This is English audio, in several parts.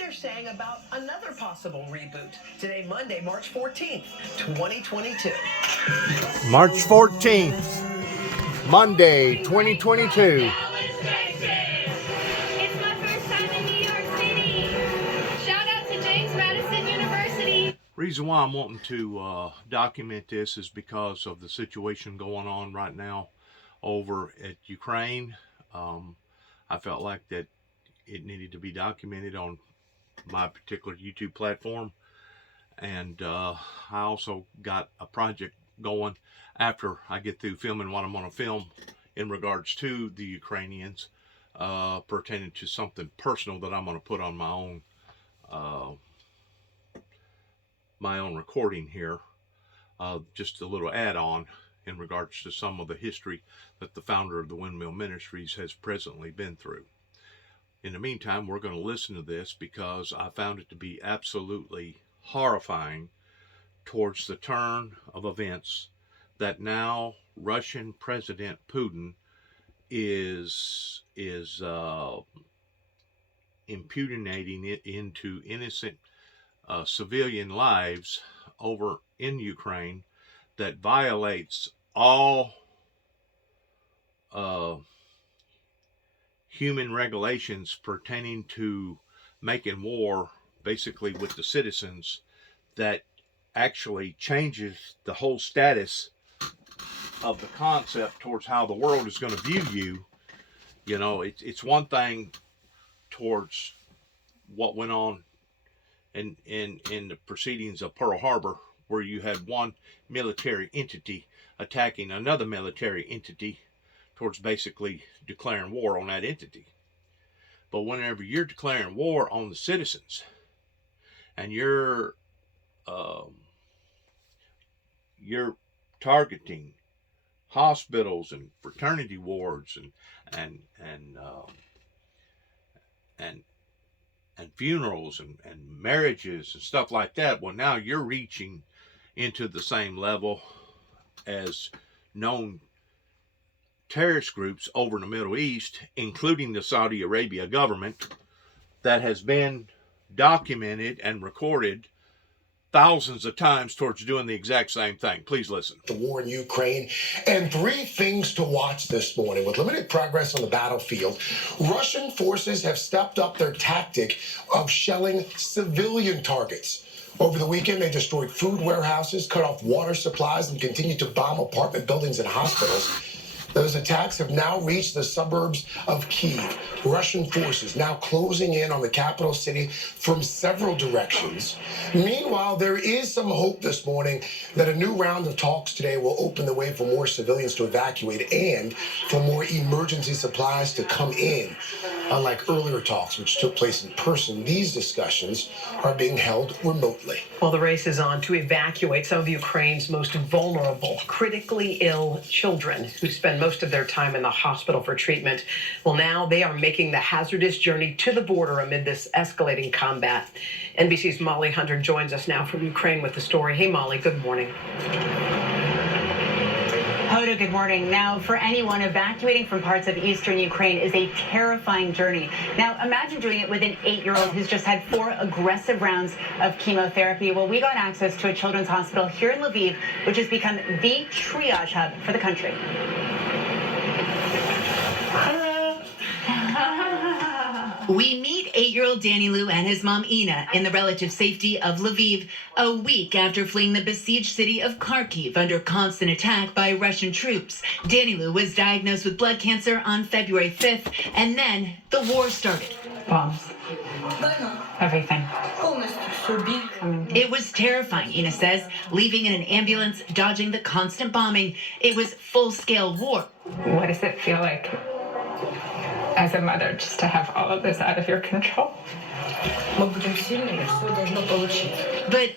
they're saying about another possible reboot. Today, Monday, March 14th, 2022. March 14th, Monday, 2022. It's my first time in New York City. Shout out to James Madison University. Reason why I'm wanting to document this is because of the situation going on right now over at Ukraine. I felt like that it needed to be documented on my particular YouTube platform, and I also got a project going after I get through filming what I'm going to film in regards to the Ukrainians, pertaining to something personal that I'm going to put on my own recording here, just a little add-on in regards to some of the history that the founder of the Windmill Ministries has presently been through. In the meantime, we're going to listen to this because I found it to be absolutely horrifying towards the turn of events that now Russian President Putin is impugnating it into innocent civilian lives over in Ukraine, that violates all human regulations pertaining to making war basically with the citizens, that actually changes the whole status of the concept towards how the world is going to view you. You know, it's one thing towards what went on in the proceedings of Pearl Harbor, where you had one military entity attacking another military entity towards basically declaring war on that entity. But whenever you're declaring war on the citizens, and you're targeting hospitals and fraternity wards and funerals and marriages and stuff like that, well, now you're reaching into the same level as known terrorist groups over in the Middle East, including the Saudi Arabia government, that has been documented and recorded thousands of times towards doing the exact same thing. Please listen. The war in Ukraine, and 3 things to watch this morning. With limited progress on the battlefield, Russian forces have stepped up their tactic of shelling civilian targets. Over the weekend, they destroyed food warehouses, cut off water supplies, and continued to bomb apartment buildings and hospitals. Those attacks have now reached the suburbs of Kyiv. Russian forces now closing in on the capital city from several directions. Meanwhile, there is some hope this morning that a new round of talks today will open the way for more civilians to evacuate and for more emergency supplies to come in. Unlike earlier talks, which took place in person, these discussions are being held remotely. Well, the race is on to evacuate some of Ukraine's most vulnerable, critically ill children who spend most of their time in the hospital for treatment. Well, now they are making the hazardous journey to the border amid this escalating combat. NBC's Molly Hunter joins us now from Ukraine with the story. Hey, Molly, good morning. Hoda, good morning. Now, for anyone, evacuating from parts of eastern Ukraine is a terrifying journey. Now, imagine doing it with an 8-year-old who's just had 4 aggressive rounds of chemotherapy. Well, we got access to a children's hospital here in Lviv, which has become the triage hub for the country. We meet 8-year-old Danny Lou and his mom Ina in the relative safety of Lviv, a week after fleeing the besieged city of Kharkiv under constant attack by Russian troops. Danny Lou was diagnosed with blood cancer on February 5th, and then the war started. Bombs. Everything. It was terrifying, Ina says, leaving in an ambulance, dodging the constant bombing. It was full-scale war. What does it feel like as a mother just to have all of this out of your control? But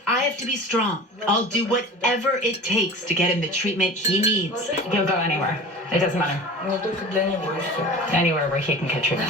I have to be strong. I'll do whatever it takes to get him the treatment he needs. He'll go anywhere. It doesn't matter. Anywhere where he can get treatment.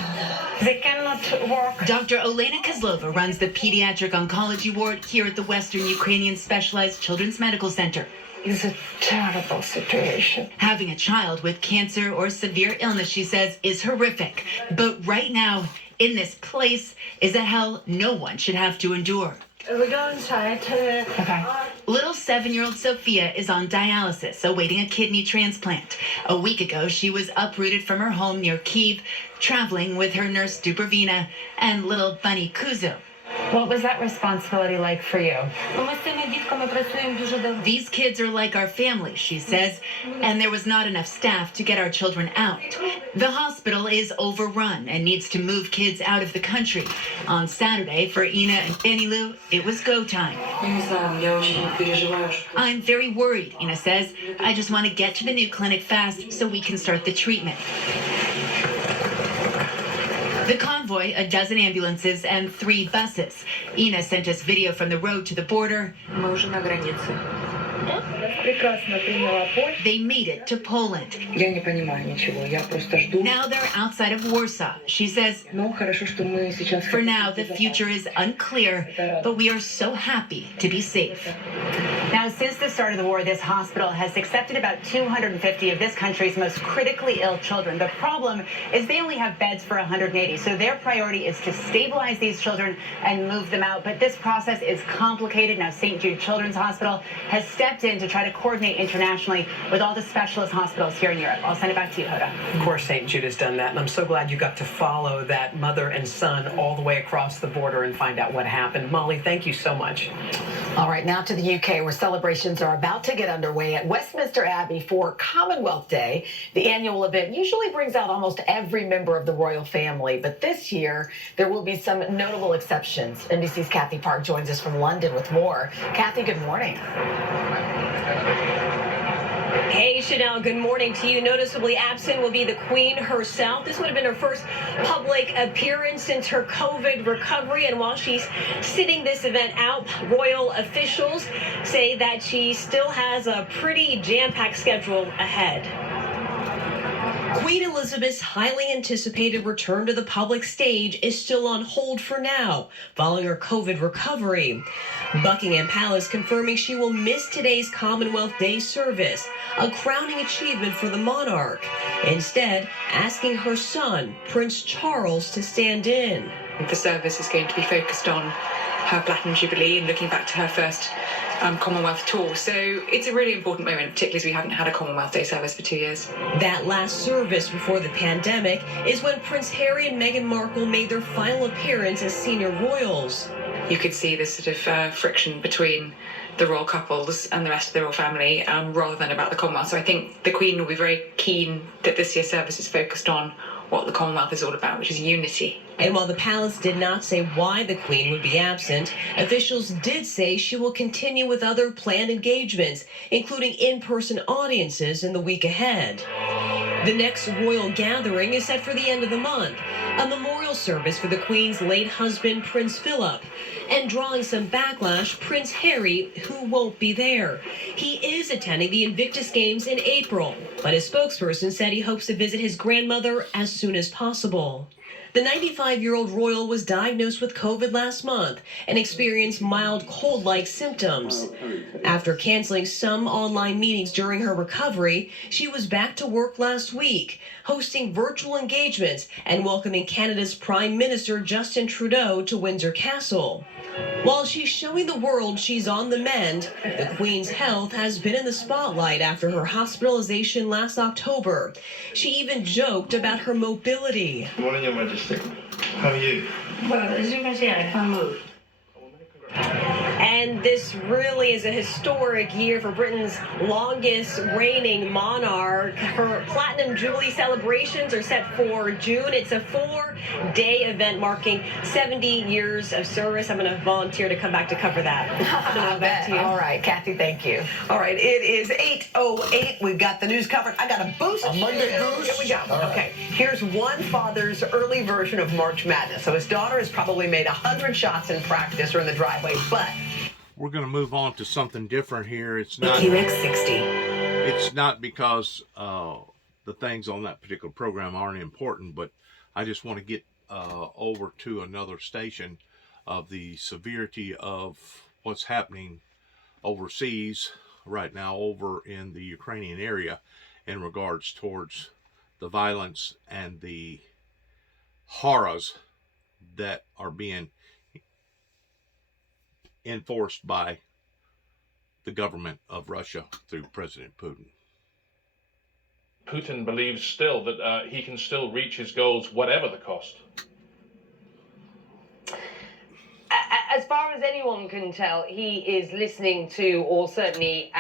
They cannot walk. Dr. Olena Kozlova runs the pediatric oncology ward here at the Western Ukrainian Specialized Children's Medical Center. It's a terrible situation. Having a child with cancer or severe illness, she says, is horrific. But right now, In this place is a hell no one should have to endure. We go inside. Okay. Little 7-year-old Sophia is on dialysis, awaiting a kidney transplant. A week ago, she was uprooted from her home near Kyiv, traveling with her nurse Dubrovina and little bunny Kuzo. What was that responsibility like for you? Ми з цими дітками працюємо дуже давно. These kids are like our family, she says, and there was not enough staff to get our children out. The hospital is overrun and needs to move kids out of the country. On Saturday, for Ina and Danilu, it was go time. I'm very worried, Ina says. I just want to get to the new clinic fast so we can start the treatment. The convoy, a dozen ambulances and 3 buses. Ina sent us video from the road to the border. Ми вже на границі. They made it to Poland. Я не понимаю ничего, я просто жду. Now they're outside of Warsaw. She says, Но хорошо, что мы сейчас... for now, the future is unclear, but we are so happy to be safe. Now, since the start of the war, this hospital has accepted about 250 of this country's most critically ill children. The problem is they only have beds for 180, so their priority is to stabilize these children and move them out. But this process is complicated. Now, St. Jude Children's Hospital has stepped in to try to coordinate internationally with all the specialist hospitals here in Europe. I'll send it back to you, Hoda. Of course, St. Jude has done that, and I'm so glad you got to follow that mother and son all the way across the border and find out what happened. Molly, thank you so much. All right, now to the UK, where celebrations are about to get underway at Westminster Abbey for Commonwealth Day. The annual event usually brings out almost every member of the royal family, but this year there will be some notable exceptions. NBC's Kathy Park joins us from London with more. Kathy, good morning. Hey, Chanel, good morning to you. Noticeably absent will be the Queen herself. This would have been her first public appearance since her COVID recovery. And while she's sitting this event out, royal officials say that she still has a pretty jam-packed schedule ahead. Queen Elizabeth's highly anticipated return to the public stage is still on hold for now, following her COVID recovery. Buckingham Palace confirming she will miss today's Commonwealth Day service, a crowning achievement for the monarch. Instead, asking her son, Prince Charles, to stand in. The service is going to be focused on her Platinum Jubilee and looking back to her first Commonwealth tour. So it's a really important moment, particularly as we haven't had a Commonwealth Day service for 2 years. That last service before the pandemic is when Prince Harry and Meghan Markle made their final appearance as senior royals. You could see this sort of friction between the royal couples and the rest of the royal family rather than about the Commonwealth. So I think the Queen will be very keen that this year's service is focused on what the Commonwealth is all about, which is unity. And while the palace did not say why the Queen would be absent, officials did say she will continue with other planned engagements, including in-person audiences in the week ahead. The next royal gathering is set for the end of the month, a memorial service for the Queen's late husband, Prince Philip. And drawing some backlash, Prince Harry, who won't be there. He is attending the Invictus Games in April, but his spokesperson said he hopes to visit his grandmother as soon as possible. The 95-year-old royal was diagnosed with COVID last month and experienced mild cold-like symptoms. After canceling some online meetings during her recovery, she was back to work last week, hosting virtual engagements and welcoming Canada's Prime Minister Justin Trudeau to Windsor Castle. While she's showing the world she's on the mend, the Queen's health has been in the spotlight after her hospitalization last October. She even joked about her mobility. Good morning, Your Majesty. How are you? Well, as you can see, I can't move. And this really is a historic year for Britain's longest reigning monarch. Her Platinum Jubilee celebrations are set for June. It's a 4-day event marking 70 years of service. I'm going to volunteer to come back to cover that. I bet. All right, Kathy, thank you. All right, it is 8:08. We've got the news covered. I got a boost. A Monday boost? Here we go. All right. Okay, here's one father's early version of March Madness. So his daughter has probably made 100 shots in practice or in the driveway, but We're going to move on to something different here. It's not because the things on that particular program aren't important, but I just want to get over to another station of the severity of what's happening overseas right now over in the Ukrainian area in regards towards the violence and the horrors that are being enforced by the government of Russia through President Putin. Putin believes still that he can still reach his goals, whatever the cost. As far as anyone can tell, he is listening to, or certainly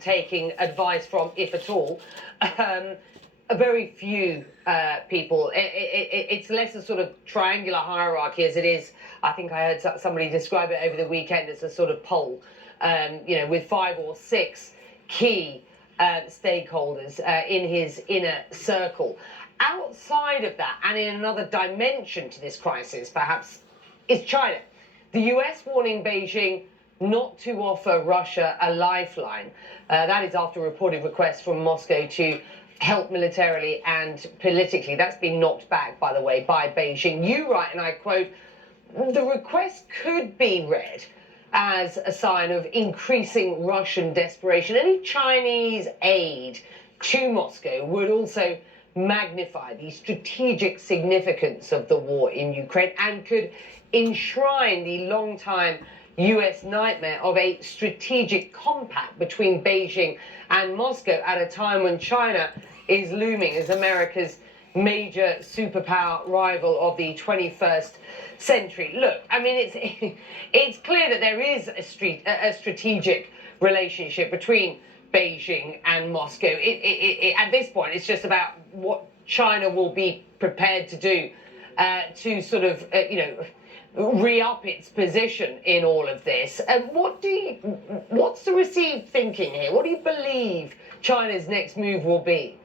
taking advice from, if at all, a very few people. It's less a sort of triangular hierarchy as it is. I think I heard somebody describe it over the weekend as a sort of poll, with 5 or 6 key stakeholders in his inner circle. Outside of that, and in another dimension to this crisis, perhaps, is China. The US warning Beijing not to offer Russia a lifeline. That is after reported requests from Moscow to help militarily and politically. That's been knocked back, by the way, by Beijing. You write, and I quote, the request could be read as a sign of increasing Russian desperation. Any Chinese aid to Moscow would also magnify the strategic significance of the war in Ukraine and could enshrine the long-time US nightmare of a strategic compact between Beijing and Moscow at a time when China is looming as America's major superpower rival of the 21st century. Look, I mean, it's clear that there is a strategic relationship between Beijing and Moscow. At this point, it's just about what China will be prepared to do to sort of, re-up its position in all of this. And what's the received thinking here? What do you believe China's next move will be?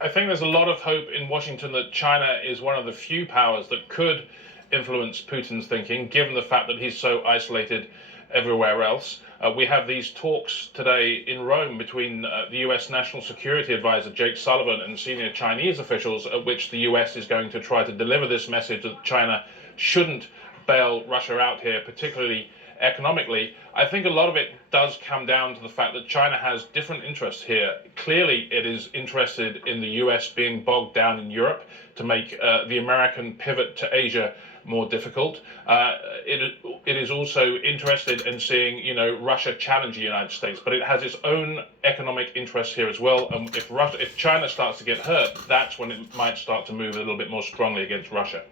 I think there's a lot of hope in Washington that China is one of the few powers that could influence Putin's thinking, given the fact that he's so isolated everywhere else. We have these talks today in Rome between the US National Security Advisor Jake Sullivan and senior Chinese officials, at which the US is going to try to deliver this message that China shouldn't bail Russia out here, particularly economically. I think a lot of it does come down to the fact that China has different interests here. Clearly, it is interested in the US being bogged down in Europe to make the American pivot to Asia more difficult. It is also interested in seeing, Russia challenge the United States, but it has its own economic interests here as well. And if China starts to get hurt, that's when it might start to move a little bit more strongly against Russia.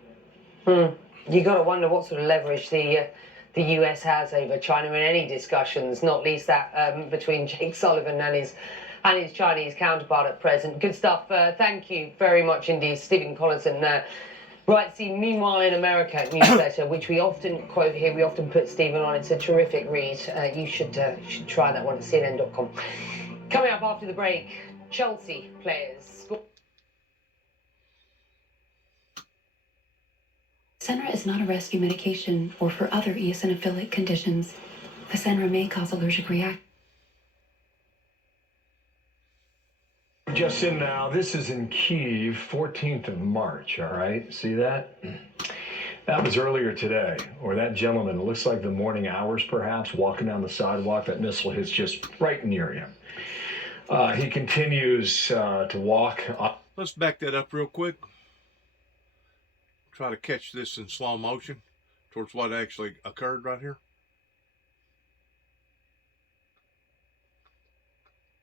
You got to wonder what sort of leverage the US has over China in any discussions, not least that between Jake Sullivan and his Chinese counterpart at present. Good stuff. Thank you very much indeed, Stephen Collinson. Writes the Meanwhile in America newsletter, which we often quote here. We often put Stephen on. It's a terrific read. You should try that one at CNN.com. Coming up after the break, Chelsea players. Fasenra is not a rescue medication or for other eosinophilic conditions. Fasenra may cause allergic reaction. Just in now, this is in Kyiv, 14th of March, all right? See that? That was earlier today, or that gentleman, it looks like the morning hours perhaps, walking down the sidewalk, that missile hits just right near him. He continues to walk up. Let's back that up real quick. Try to catch this in slow motion towards what actually occurred right here.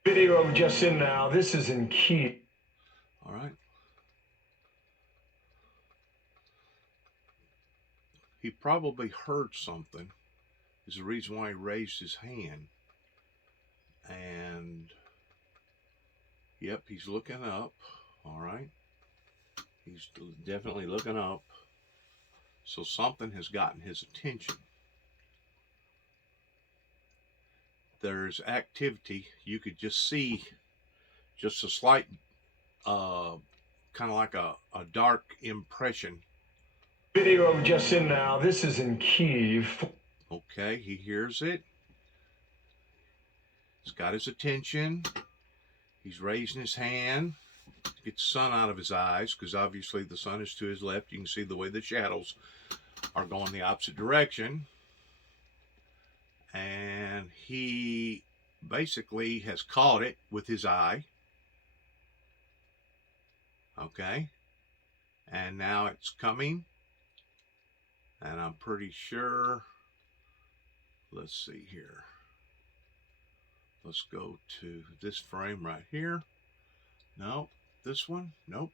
Video just in now. This is in Kyiv. All right. He probably heard something. Is the reason why he raised his hand. And yep, he's looking up. All right. He's definitely looking up. So something has gotten his attention. There's activity. You could just see just a slight, kind of like a dark impression. Video just in now. This is in Kyiv. Okay, he hears it. It's got his attention. He's raising his hand to get the sun out of his eyes, because obviously the sun is to his left. You can see the way the shadows are going the opposite direction. And he basically has caught it with his eye. Okay. And now it's coming. And I'm pretty sure, let's see here. Let's go to this frame right here. No, this one, nope.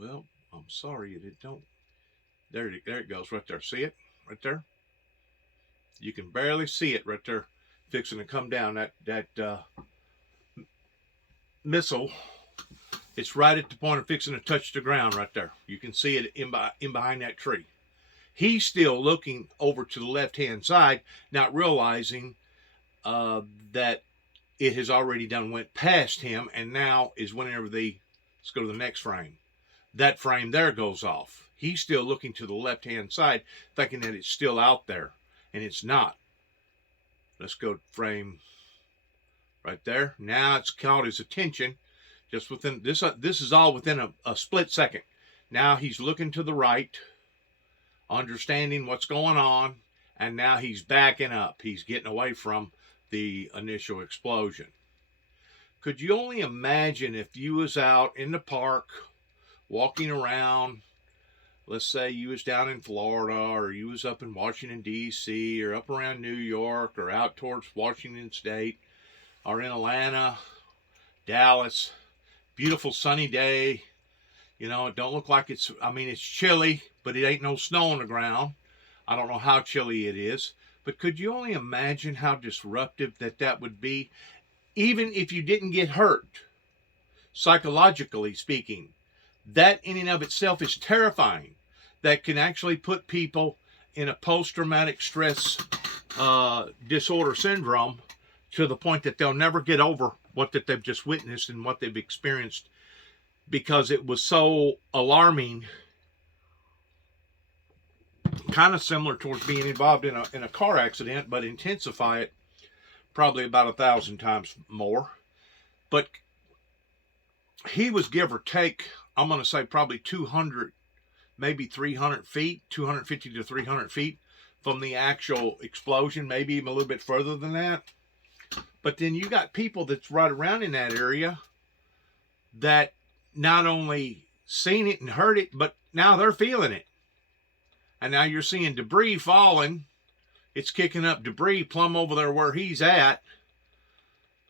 Well, I'm sorry it don't. There it goes right there. See it right there? You can barely see it right there, fixing to come down. That missile. It's right at the point of fixing to touch the ground right there. You can see it in behind that tree. He's still looking over to the left-hand side, not realizing that it has already done went past him, and now is whenever let's go to the next frame. That frame there goes off. He's still looking to the left-hand side, thinking that it's still out there, and it's not. Let's go to frame right there. Now it's caught his attention. Just within this is all within a split second. Now he's looking to the right, understanding what's going on, and now he's backing up. He's getting away from the initial explosion. Could you only imagine if you was out in the park, walking around, let's say you was down in Florida, or you was up in Washington, D.C., or up around New York, or out towards Washington State, or in Atlanta, Dallas, beautiful sunny day. You know, it don't look like it's chilly, but it ain't no snow on the ground. I don't know how chilly it is, but could you only imagine how disruptive that would be? Even if you didn't get hurt, psychologically speaking, that in and of itself is terrifying. That can actually put people in a post-traumatic stress disorder syndrome to the point that they'll never get over what that they've just witnessed and what they've experienced, because it was so alarming. Kind of similar towards being involved in a car accident, but intensify it probably about 1,000 times more. But he was, give or take, I'm going to say probably 200, maybe 300 feet, 250 to 300 feet from the actual explosion, maybe even a little bit further than that. But then you got people that's right around in that area that not only seen it and heard it, but now they're feeling it. And now you're seeing debris falling. It's kicking up debris plumb over there where he's at.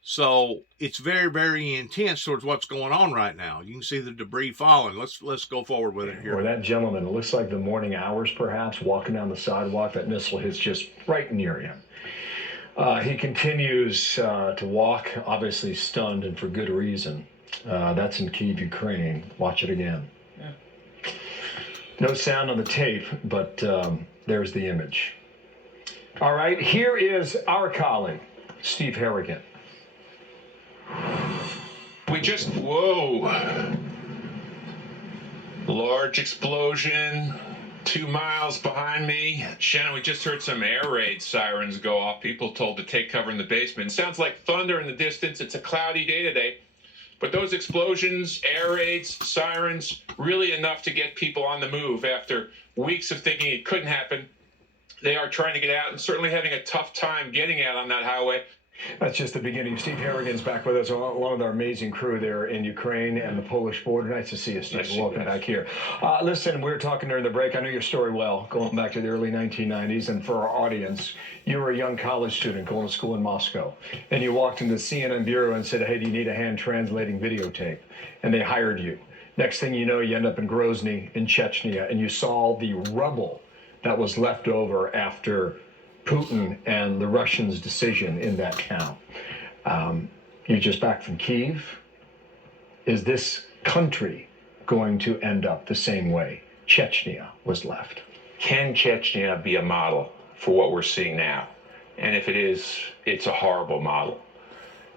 So it's very, very intense towards what's going on right now. You can see the debris falling. Let's go forward with it here. Or that gentleman, it looks like the morning hours perhaps, walking down the sidewalk. That missile hits just right near him. He continues to walk, obviously stunned, and for good reason. That's in Kyiv, Ukraine. Watch it again. Yeah. No sound on the tape, but there's the image. All right, here is our colleague, Steve Harrigan. Whoa. Large explosion 2 miles behind me. Shannon, we just heard some air raid sirens go off. People told to take cover in the basement. Sounds like thunder in the distance. It's a cloudy day today. But those explosions, air raids, sirens, really enough to get people on the move after weeks of thinking it couldn't happen. They are trying to get out and certainly having a tough time getting out on that highway. That's just the beginning. Steve Harrigan's back with us, along with our amazing crew there in Ukraine and the Polish border. Nice to see you, Steve. Welcome back here. Listen, we were talking during the break. I know your story well, going back to the early 1990s. And for our audience, you were a young college student going to school in Moscow. And you walked into the CNN bureau and said, hey, do you need a hand translating videotape? And they hired you. Next thing you know, you end up in Grozny in Chechnya, and you saw the rubble that was left over after Putin and the Russians' decision in that town. You're just back from Kyiv. Is this country going to end up the same way Chechnya was left? Can Chechnya be a model for what we're seeing now? And if it is, it's a horrible model.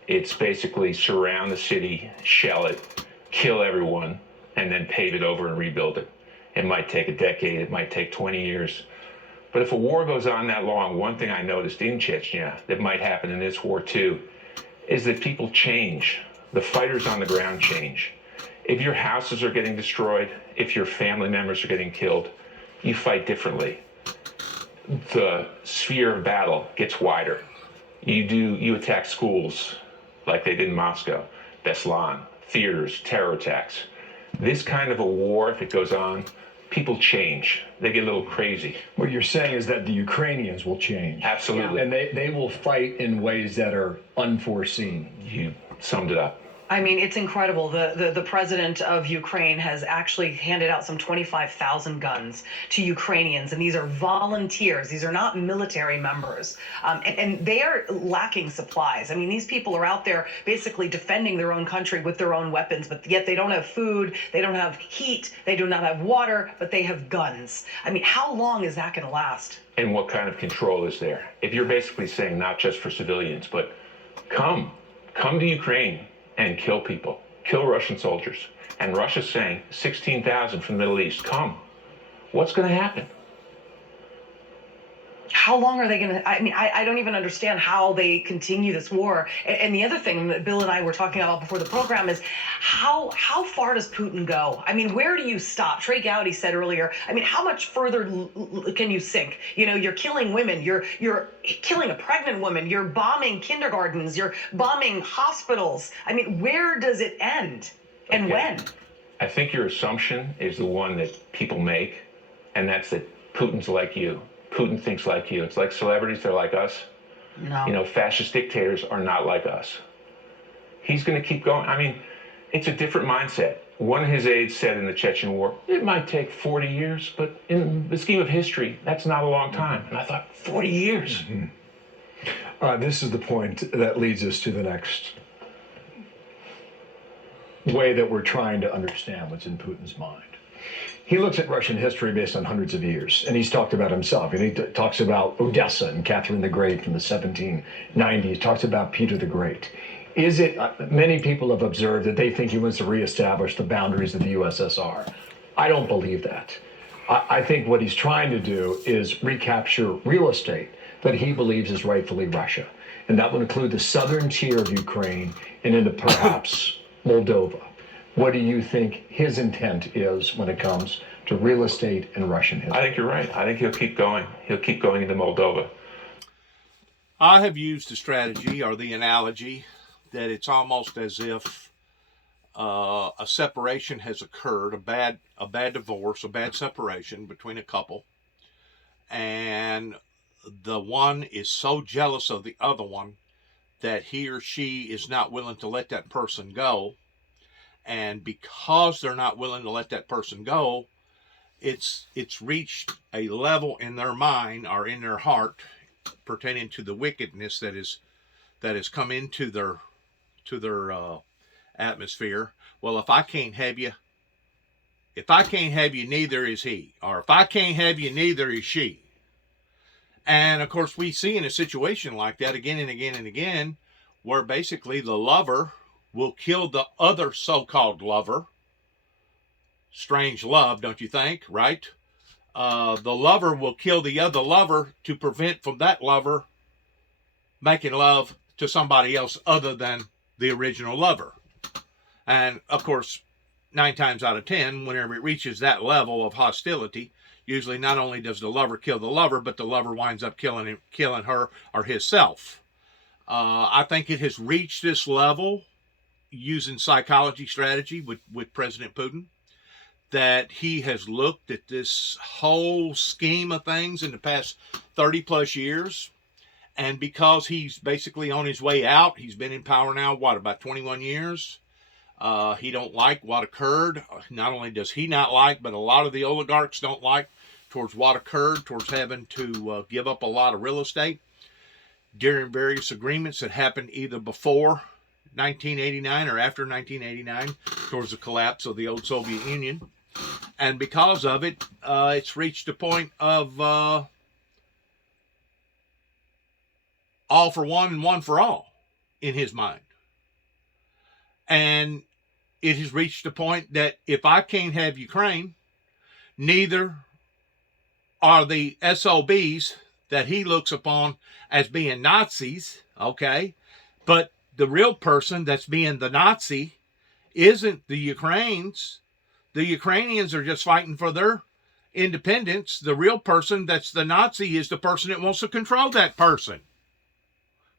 It's basically surround the city, shell it, kill everyone, and then pave it over and rebuild it. It might take a decade, it might take 20 years. But if a war goes on that long, one thing I noticed in Chechnya that might happen in this war too, is that people change. The fighters on the ground change. If your houses are getting destroyed, if your family members are getting killed, you fight differently. The sphere of battle gets wider. You attack schools like they did in Moscow. Beslan, theaters, terror attacks. This kind of a war, if it goes on, people change. They get a little crazy. What you're saying is that the Ukrainians will change. Absolutely. And they will fight in ways that are unforeseen. You summed it up. I mean, it's incredible. The president of Ukraine has actually handed out some 25,000 guns to Ukrainians, and these are volunteers. These are not military members, and they are lacking supplies. I mean, these people are out there basically defending their own country with their own weapons, but yet they don't have food, they don't have heat, they do not have water, but they have guns. I mean, how long is that going to last? And what kind of control is there? If you're basically saying not just for civilians, but come to Ukraine and kill people, kill Russian soldiers. And Russia's saying 16,000 from the Middle East, come. What's going to happen? How long are they going to, I mean, I don't even understand how they continue this war. And the other thing that Bill and I were talking about before the program is how far does Putin go? I mean, where do you stop? Trey Gowdy said earlier, I mean, how much further can you sink? You know, you're killing women, you're killing a pregnant woman, you're bombing kindergartens, you're bombing hospitals. I mean, where does it end and when? I think your assumption is the one that people make, and that's that Putin's like you. Putin thinks like you. It's like celebrities, they're like us. No. You know, fascist dictators are not like us. He's going to keep going. I mean, it's a different mindset. One of his aides said in the Chechen War, it might take 40 years, but in the scheme of history, that's not a long time. And I thought, 40 years? This is the point that leads us to the next way that we're trying to understand what's in Putin's mind. He looks at Russian history based on hundreds of years, and he's talked about himself. And he talks about Odessa and Catherine the Great from the 1790s. He talks about Peter the Great. Is it, many people have observed that they think he wants to reestablish the boundaries of the USSR. I don't believe that. I think what he's trying to do is recapture real estate that he believes is rightfully Russia. And that would include the southern tier of Ukraine and into perhaps Moldova. What do you think his intent is when it comes to real estate and Russian history? I think you're right. I think he'll keep going. He'll keep going into Moldova. I have used the strategy or the analogy that it's almost as if a separation has occurred, a bad divorce, a bad separation between a couple, and the one is so jealous of the other one that he or she is not willing to let that person go. And because they're not willing to let that person go, it's reached a level in their mind or in their heart pertaining to the wickedness that has come into their atmosphere. Well, if I can't have you, neither is he. Or if I can't have you, neither is she. And of course, we see in a situation like that again and again and again, where basically the lover will kill the other so-called lover. Strange love, don't you think, right? The lover will kill the other lover to prevent from that lover making love to somebody else other than the original lover. And of course, 9 times out of 10, whenever it reaches that level of hostility, usually not only does the lover kill the lover, but the lover winds up killing her or himself. I think it has reached this level using psychology strategy with President Putin, that he has looked at this whole scheme of things in the past 30 plus years. And because he's basically on his way out, he's been in power now, about 21 years. He don't like what occurred. Not only does he not like, but a lot of the oligarchs don't like towards what occurred, towards having to give up a lot of real estate during various agreements that happened either before 1989 or after 1989, towards the collapse of the old Soviet Union. And because of it, it's reached a point of all for one and one for all in his mind. And it has reached a point that if I can't have Ukraine, neither are the SOBs that he looks upon as being Nazis, okay? But the real person that's being the Nazi isn't the Ukrainians. The Ukrainians are just fighting for their independence. The real person that's the Nazi is the person that wants to control that person.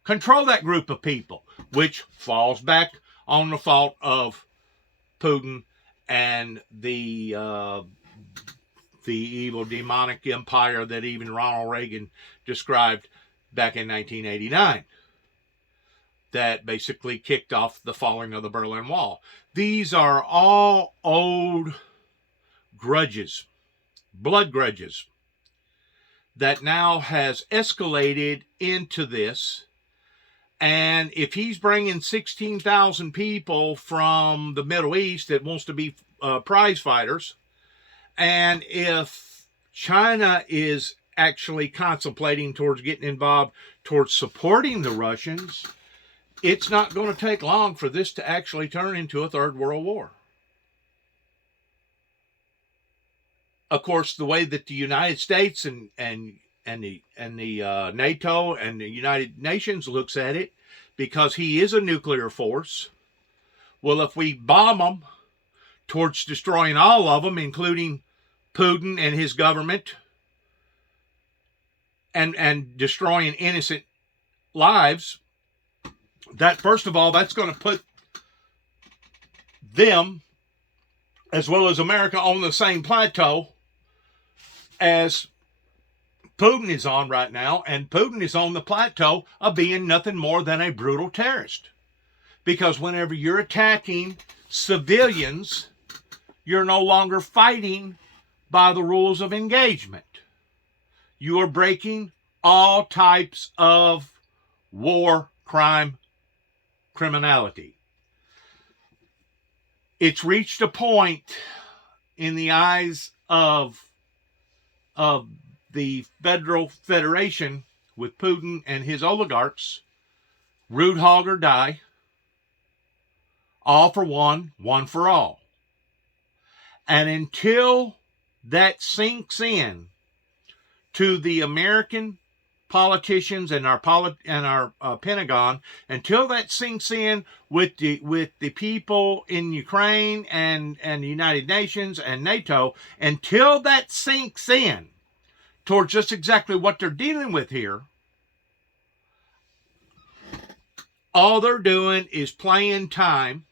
Control that group of people, which falls back on the fault of Putin and the evil demonic empire that even Ronald Reagan described back in 1989, that basically kicked off the falling of the Berlin Wall. These are all old grudges, blood grudges, that now has escalated into this. And if he's bringing 16,000 people from the Middle East that wants to be prize fighters, and if China is actually contemplating towards getting involved towards supporting the Russians, it's not going to take long for this to actually turn into a third world war. Of course, the way that the United States and the NATO and the United Nations looks at it, because he is a nuclear force, well, if we bomb them towards destroying all of them, including Putin and his government, and destroying innocent lives, that, first of all, that's going to put them, as well as America, on the same plateau as Putin is on right now. And Putin is on the plateau of being nothing more than a brutal terrorist. Because whenever you're attacking civilians, you're no longer fighting by the rules of engagement. You are breaking all types of war crime criminality. It's reached a point in the eyes of the Federal Federation with Putin and his oligarchs, root hog or die, all for one, one for all. And until that sinks in to the American politicians and our Pentagon, until that sinks in with the people in Ukraine and the United Nations and NATO, until that sinks in towards just exactly what they're dealing with here, all they're doing is playing time,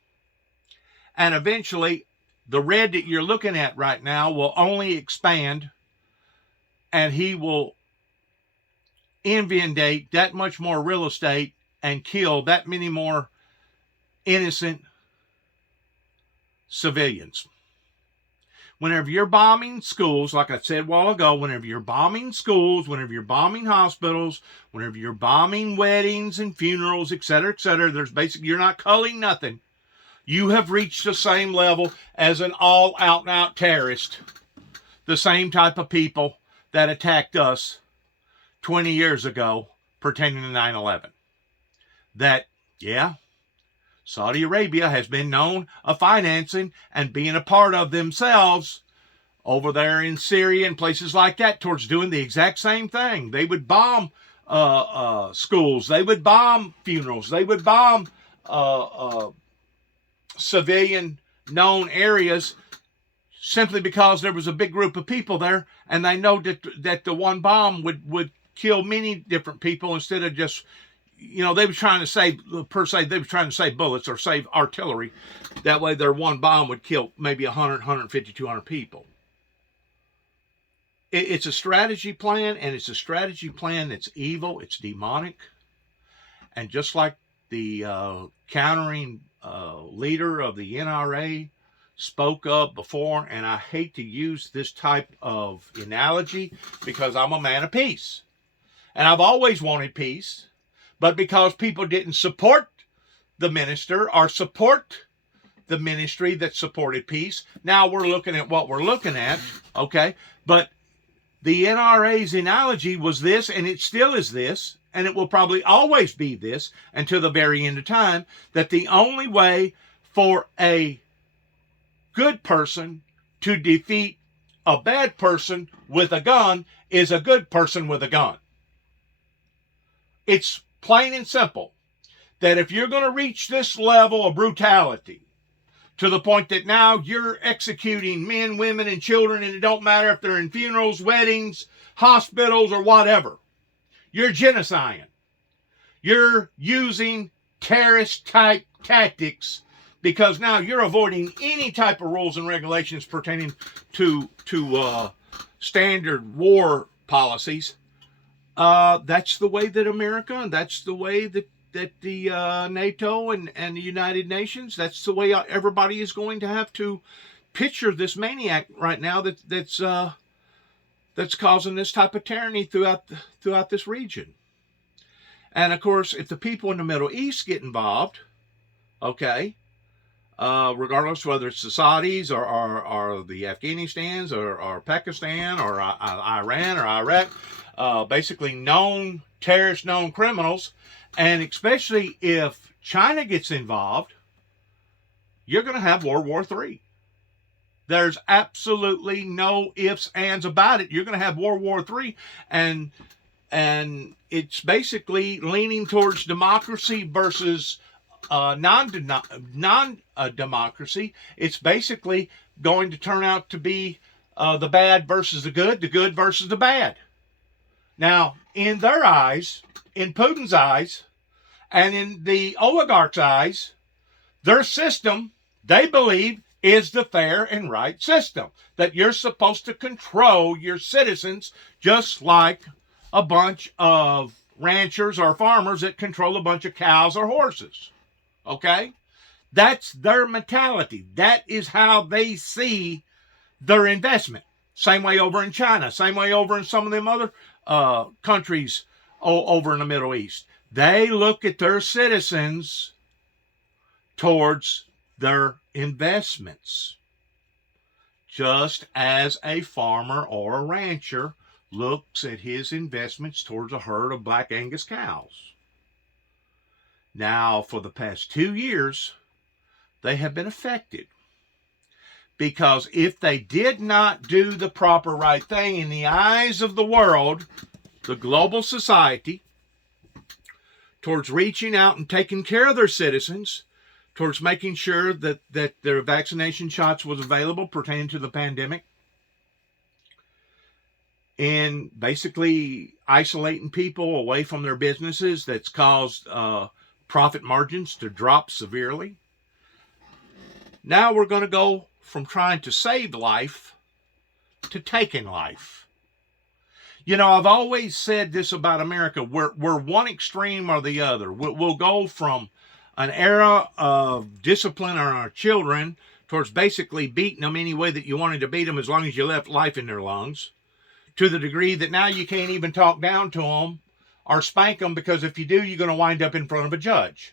and eventually the red that you're looking at right now will only expand, and he will inundate that much more real estate and kill that many more innocent civilians. Whenever you're bombing schools, like I said a while ago, whenever you're bombing schools, whenever you're bombing hospitals, whenever you're bombing weddings and funerals, etc., there's basically, you're not culling nothing. You have reached the same level as an all out and out terrorist. The same type of people that attacked us 20 years ago pertaining to 9/11. That, yeah, Saudi Arabia has been known of financing and being a part of themselves over there in Syria and places like that towards doing the exact same thing. They would bomb schools. They would bomb funerals. They would bomb civilian known areas simply because there was a big group of people there, and they know that the one bomb would kill many different people instead of just, they were trying to save, per se, they were trying to save bullets or save artillery. That way their one bomb would kill maybe 100, 150, 200 people. It's a strategy plan, and it's a strategy plan that's evil, it's demonic. And just like the countering leader of the NRA spoke of before, and I hate to use this type of analogy because I'm a man of peace. And I've always wanted peace, but because people didn't support the minister or support the ministry that supported peace, now we're looking at what we're looking at, okay? But the NRA's analogy was this, and it still is this, and it will probably always be this until the very end of time, that the only way for a good person to defeat a bad person with a gun is a good person with a gun. It's plain and simple that if you're going to reach this level of brutality to the point that now you're executing men, women, and children, and it don't matter if they're in funerals, weddings, hospitals, or whatever, you're genociding. You're using terrorist-type tactics, because now you're avoiding any type of rules and regulations pertaining to standard war policies. That's the way that America, and that's the way that the NATO and the United Nations, that's the way everybody is going to have to picture this maniac right now that's causing this type of tyranny throughout this region. And of course, if the people in the Middle East get involved, okay, regardless whether it's the Saudis or the Afghanistans or Pakistan or Iran or Iraq, basically known terrorists, known criminals, and especially if China gets involved, you're going to have World War III. There's absolutely no ifs, ands about it. You're going to have World War III, and it's basically leaning towards democracy versus non-democracy. It's basically going to turn out to be the bad versus the good versus the bad. Now, in their eyes, in Putin's eyes, and in the oligarchs' eyes, their system, they believe, is the fair and right system. That you're supposed to control your citizens just like a bunch of ranchers or farmers that control a bunch of cows or horses. Okay? That's their mentality. That is how they see their investment. Same way over in China. Same way over in some of them other countries over in the Middle East. They look at their citizens towards their investments, just as a farmer or a rancher looks at his investments towards a herd of Black Angus cows. Now, for the past 2 years, they have been affected, because if they did not do the proper right thing in the eyes of the world, the global society, towards reaching out and taking care of their citizens, towards making sure that their vaccination shots was available pertaining to the pandemic, and basically isolating people away from their businesses, that's caused profit margins to drop severely. Now we're going to go from trying to save life to taking life. You know, I've always said this about America. We're one extreme or the other. We'll go from an era of discipline on our children towards basically beating them any way that you wanted to beat them, as long as you left life in their lungs, to the degree that now you can't even talk down to them or spank them, because if you do, you're going to wind up in front of a judge.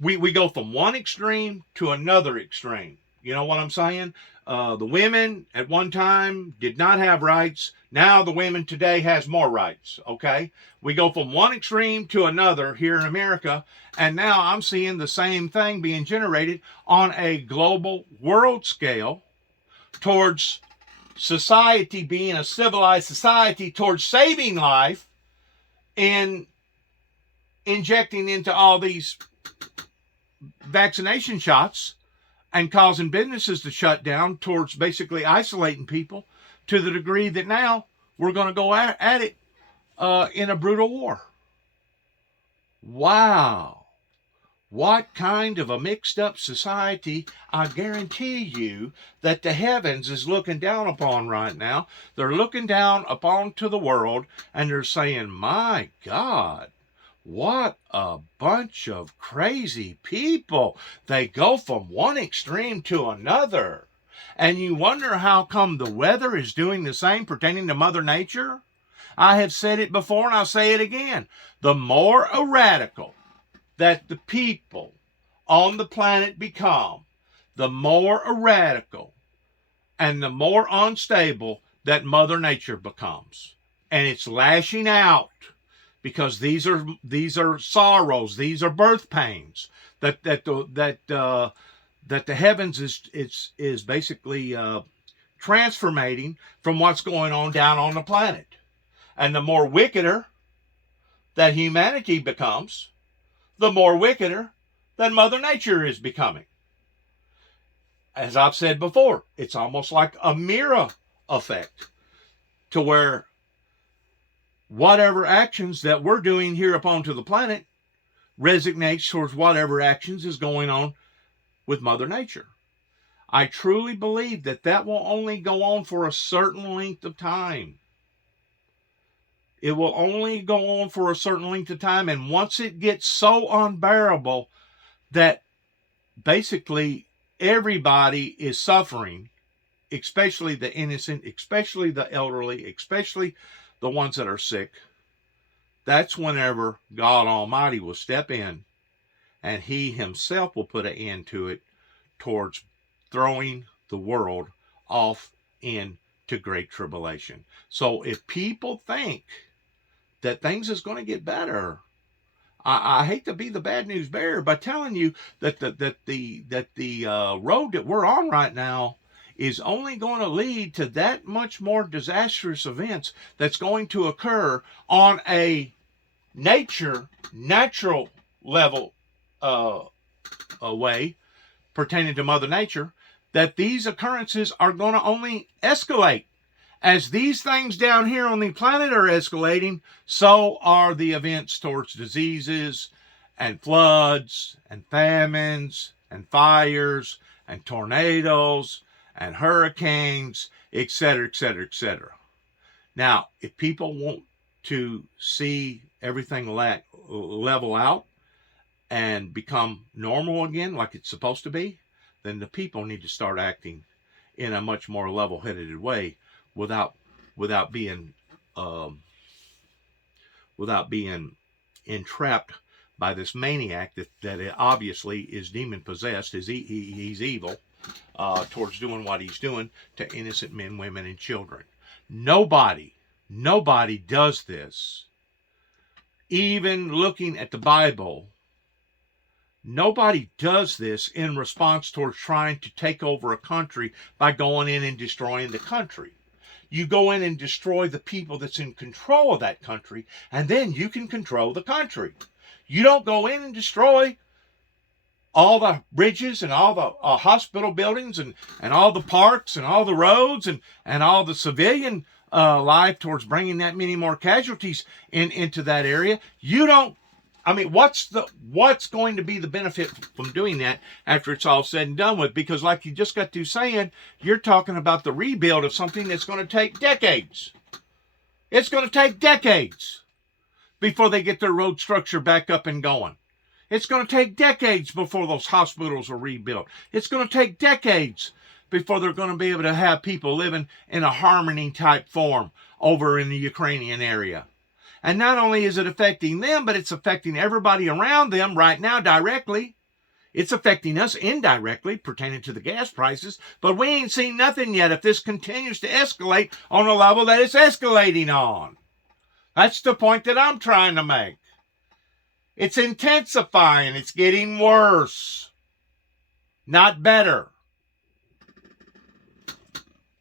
We go from one extreme to another extreme. You know what I'm saying? The women at one time did not have rights. Now the women today has more rights, okay? We go from one extreme to another here in America, and now I'm seeing the same thing being generated on a global world scale towards society being a civilized society, towards saving life and injecting into all these vaccination shots and causing businesses to shut down, towards basically isolating people to the degree that now we're going to go at it in a brutal war. Wow. What kind of a mixed up society. I guarantee you that the heavens is looking down upon right now. They're looking down upon to the world, and they're saying, my God, what a bunch of crazy people. They go from one extreme to another. And you wonder how come the weather is doing the same pertaining to Mother Nature? I have said it before, and I'll say it again. The more radical that the people on the planet become, the more radical and the more unstable that Mother Nature becomes. And it's lashing out, because these are sorrows, these are birth pains that the heavens is basically transformating from what's going on down on the planet. And the more wickeder that humanity becomes, the more wickeder that Mother Nature is becoming. As I've said before, it's almost like a mirror effect, to where whatever actions that we're doing here upon to the planet, resignates towards whatever actions is going on with Mother Nature. I truly believe that that will only go on for a certain length of time. It will only go on for a certain length of time, and once it gets so unbearable that basically everybody is suffering, especially the innocent, especially the elderly, especially the ones that are sick, that's whenever God Almighty will step in and he himself will put an end to it towards throwing the world off into great tribulation. So if people think that things is going to get better, I hate to be the bad news bearer by telling you that the road that we're on right now is only going to lead to that much more disastrous events that's going to occur on a natural level way pertaining to Mother Nature, that these occurrences are going to only escalate. As these things down here on the planet are escalating, so are the events towards diseases and floods and famines and fires and tornadoes and hurricanes, etc., etc., etc. Now, if people want to see everything level out and become normal again like it's supposed to be, then the people need to start acting in a much more level-headed way without being entrapped by this maniac that obviously is demon possessed. He's evil towards doing what he's doing to innocent men, women, and children. Nobody does this. Even looking at the Bible, nobody does this in response towards trying to take over a country by going in and destroying the country. You go in and destroy the people that's in control of that country, and then you can control the country. You don't go in and destroy all the bridges and all the hospital buildings and all the parks and all the roads and all the civilian life towards bringing that many more casualties into that area. You don't. I mean, what's going to be the benefit from doing that after it's all said and done with? Because like you just got to saying, you're talking about the rebuild of something that's going to take decades. It's going to take decades before they get their road structure back up and going. It's going to take decades before those hospitals are rebuilt. It's going to take decades before they're going to be able to have people living in a harmony type form over in the Ukrainian area. And not only is it affecting them, but it's affecting everybody around them right now directly. It's affecting us indirectly pertaining to the gas prices, but we ain't seen nothing yet if this continues to escalate on the level that it's escalating on. That's the point that I'm trying to make. It's intensifying. It's getting worse, not better.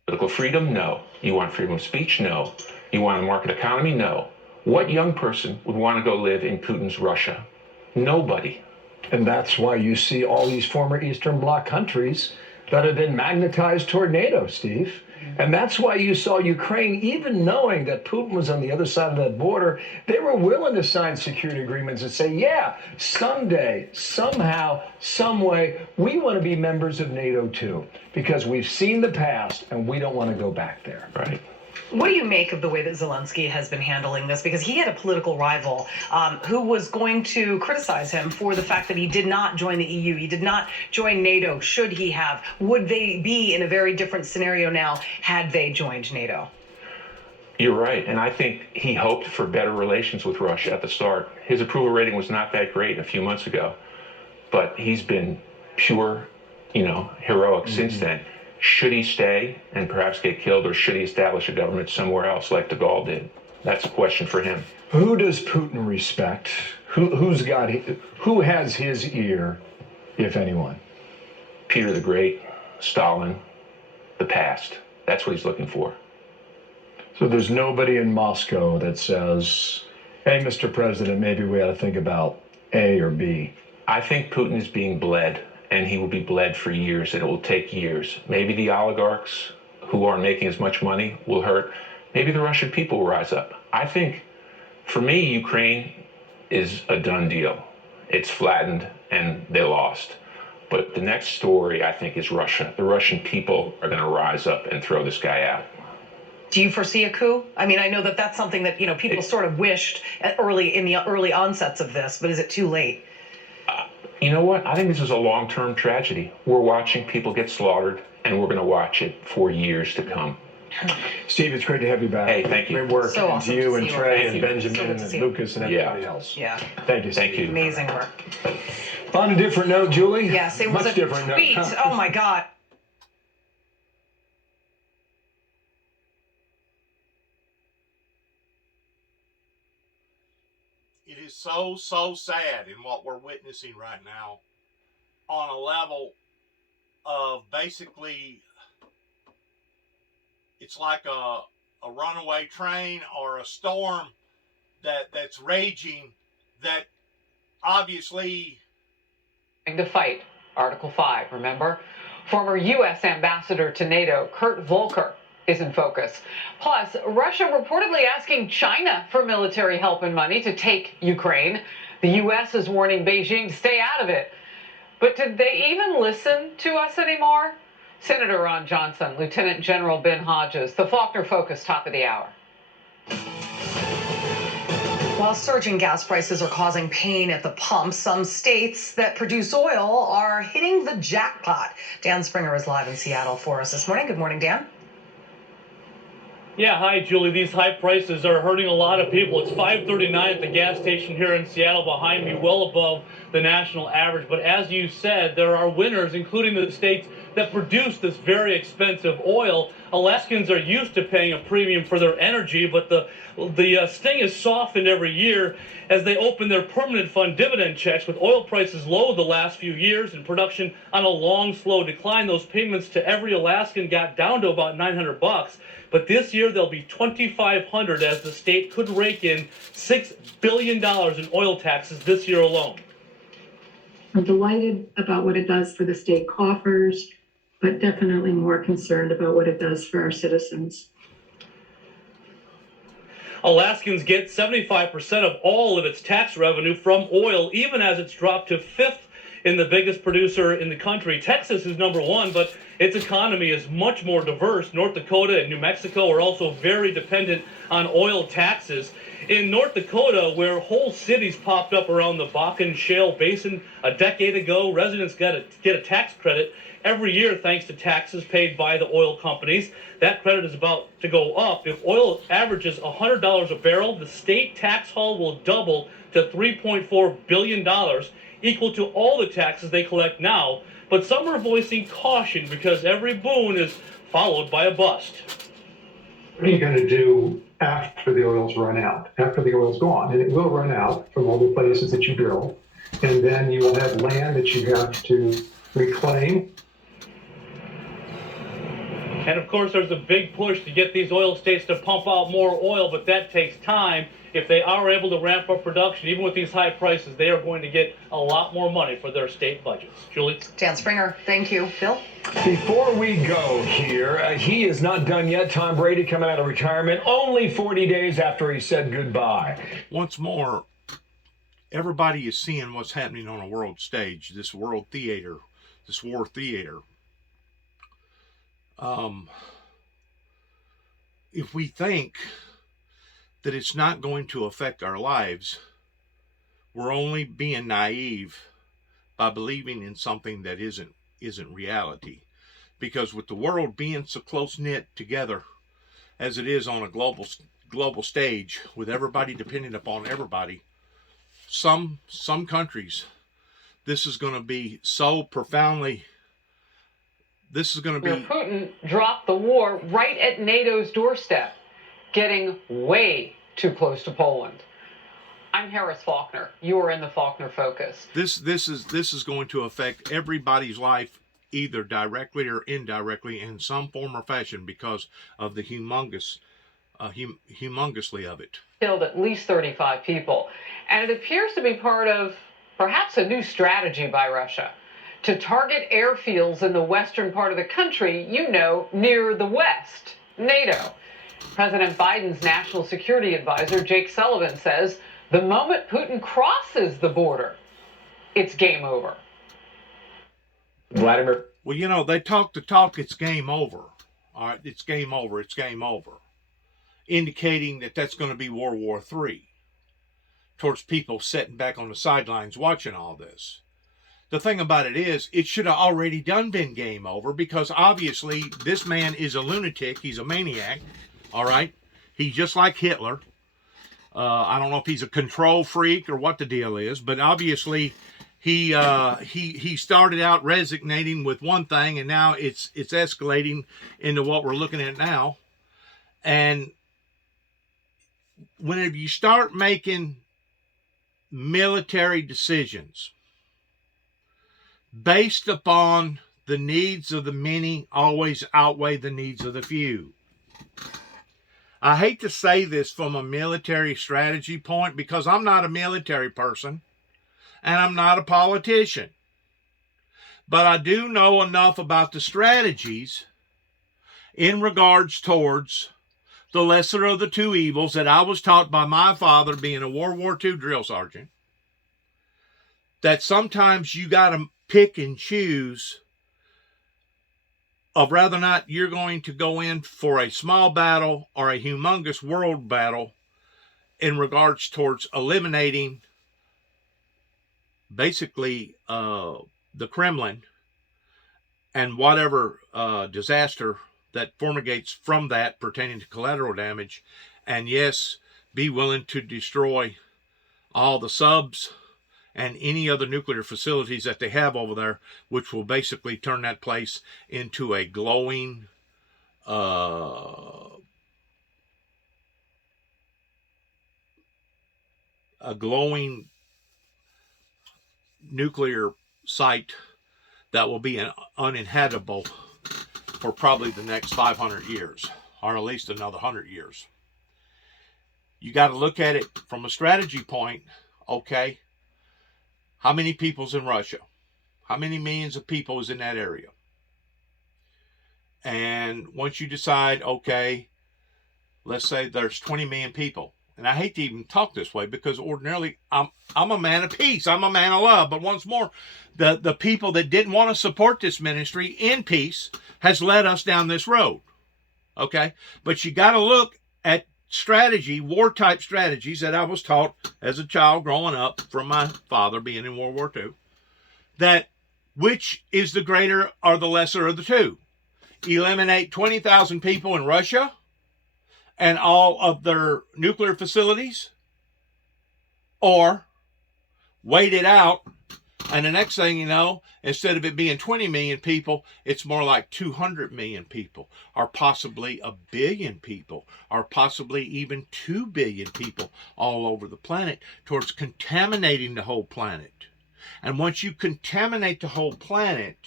Political freedom? No. You want freedom of speech? No. You want a market economy? No. What young person would want to go live in Putin's Russia? Nobody. And that's why you see all these former Eastern Bloc countries that have been magnetized toward NATO, Steve. And that's why you saw Ukraine, even knowing that Putin was on the other side of that border, they were willing to sign security agreements and say, yeah, someday, somehow, some way, we want to be members of NATO too, because we've seen the past and we don't want to go back there. Right. What do you make of the way that Zelensky has been handling this? Because he had a political rival who was going to criticize him for the fact that he did not join the EU. He did not join NATO. Should he have? Would they be in a very different scenario now had they joined NATO? You're right. And I think he hoped for better relations with Russia at the start. His approval rating was not that great a few months ago, but he's been pure, heroic since then. Should he stay and perhaps get killed, or should he establish a government somewhere else like de Gaulle did? That's a question for him. Who does Putin respect? Who has his ear, if anyone? Peter the Great, Stalin, the past. That's what he's looking for. So there's nobody in Moscow that says, hey, Mr. President, maybe we ought to think about A or B. I think Putin is being bled, and he will be bled for years, and it will take years. Maybe the oligarchs who aren't making as much money will hurt. Maybe the Russian people will rise up. I think, for me, Ukraine is a done deal. It's flattened and they lost. But the next story, I think, is Russia. The Russian people are going to rise up and throw this guy out. Do you foresee a coup? I mean, I know that that's something that, people sort of wished in the early onsets of this, but is it too late? You know what? I think this is a long-term tragedy. We're watching people get slaughtered, and we're going to watch it for years to come. Steve, it's great to have you back. Hey, thank you. Great work. So awesome to you to and see you. Trey Thank and you. Benjamin So good to and see you. Lucas and everybody else. Yeah. Thank you, Steve. Thank you. Amazing work. On a different note, Julie. Yes, it Much was a different tweet. note. Oh my God. It is so sad in what we're witnessing right now on a level of basically it's like a runaway train or a storm that's raging that obviously to fight. Article 5, remember? Former U.S. ambassador to NATO, Kurt Volker, is in focus. Plus, Russia reportedly asking China for military help and money to take Ukraine. The U.S. is warning Beijing to stay out of it. But did they even listen to us anymore? Senator Ron Johnson, Lieutenant General Ben Hodges, the Faulkner Focus, top of the hour. While surging gas prices are causing pain at the pump, some states that produce oil are hitting the jackpot. Dan Springer is live in Seattle for us this morning. Good morning, Dan. Yeah, hi, Julie. These high prices are hurting a lot of people. It's 5.39 at the gas station here in Seattle behind me, well above the national average. But as you said, there are winners, including the states that produce this very expensive oil. Alaskans are used to paying a premium for their energy, but the sting is softened every year as they open their permanent fund dividend checks. With oil prices low the last few years and production on a long, slow decline, those payments to every Alaskan got down to about $900. But this year they'll be $2,500 as the state could rake in $6 billion in oil taxes this year alone. I'm delighted about what it does for the state coffers, but definitely more concerned about what it does for our citizens. Alaskans get 75% of all of its tax revenue from oil, even as it's dropped to 5th in the biggest producer in the country. Texas is number 1, but its economy is much more diverse. North Dakota and New Mexico are also very dependent on oil taxes. In North Dakota, where whole cities popped up around the Bakken Shale Basin a decade ago, residents get a tax credit every year thanks to taxes paid by the oil companies. That credit is about to go up. If oil averages $100 a barrel, the state tax haul will double to $3.4 billion, equal to all the taxes they collect now. But some are voicing caution because every boon is followed by a bust. What are you going to do after the oil's run out, after the oil's gone? And it will run out from all the places that you drill. And then you will have land that you have to reclaim. And of course, there's a big push to get these oil states to pump out more oil, but that takes time. If they are able to ramp up production, even with these high prices, they are going to get a lot more money for their state budgets. Julie? Dan Springer, thank you. Bill? Before we go here, he is not done yet. Tom Brady coming out of retirement only 40 days after he said goodbye. Once more, everybody is seeing what's happening on a world stage, this world theater, this war theater. If we think that it's not going to affect our lives, we're only being naive by believing in something that isn't reality. Because with the world being so close-knit together as it is on a global stage, with everybody dependent upon everybody, some countries, this is going to be so profoundly. This is going to be. Putin dropped the war right at NATO's doorstep, getting way too close to Poland. I'm Harris Faulkner. You are in the Faulkner Focus. This is going to affect everybody's life, either directly or indirectly, in some form or fashion, because of the humongously of it. Killed at least 35 people, and it appears to be part of perhaps a new strategy by Russia to target airfields in the western part of the country, near the West, NATO. President Biden's national security advisor, Jake Sullivan, says the moment Putin crosses the border, it's game over. Vladimir. Well, you know, they talk the talk, it's game over. All right, it's game over, it's game over. Indicating that that's going to be World War III, towards people sitting back on the sidelines watching all this. The thing about it is, it should have already been game over, because obviously this man is a lunatic, he's a maniac, all right? He's just like Hitler. I don't know if he's a control freak or what the deal is, but obviously he started out resonating with one thing, and now it's escalating into what we're looking at now. And whenever you start making military decisions based upon the needs of the many always outweigh the needs of the few. I hate to say this from a military strategy point, because I'm not a military person and I'm not a politician. But I do know enough about the strategies in regards towards the lesser of the two evils that I was taught by my father, being a World War II drill sergeant, that sometimes you got to pick and choose of whether or not you're going to go in for a small battle or a humongous world battle in regards towards eliminating basically the Kremlin and whatever disaster that fumigates from that pertaining to collateral damage, and yes, be willing to destroy all the subs and any other nuclear facilities that they have over there, which will basically turn that place into a glowing nuclear site that will be uninhabitable for probably the next 500 years, or at least another 100 years. You got to look at it from a strategy point. Okay, how many people's in Russia? How many millions of people is in that area? And once you decide, okay, let's say there's 20 million people. And I hate to even talk this way, because ordinarily I'm a man of peace. I'm a man of love. But once more, the people that didn't want to support this ministry in peace has led us down this road. Okay? But you got to look at strategy, war type strategies that I was taught as a child growing up from my father being in World War II. That which is the greater or the lesser of the two? Eliminate 20,000 people in Russia and all of their nuclear facilities, or wait it out, and the next thing you know, instead of it being 20 million people, it's more like 200 million people, or possibly 1 billion people, or possibly even 2 billion people all over the planet, towards contaminating the whole planet. And once you contaminate the whole planet,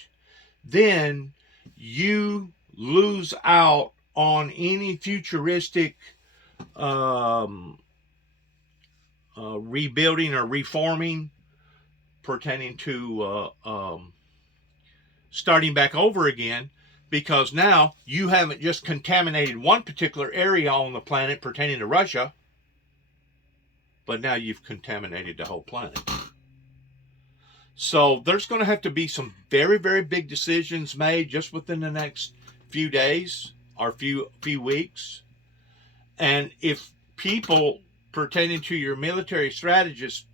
then you lose out on any futuristic rebuilding or reforming pertaining to starting back over again, because now you haven't just contaminated one particular area on the planet pertaining to Russia, but now you've contaminated the whole planet. So there's going to have to be some very, very big decisions made just within the next few days or few weeks. And if people pertaining to your military strategists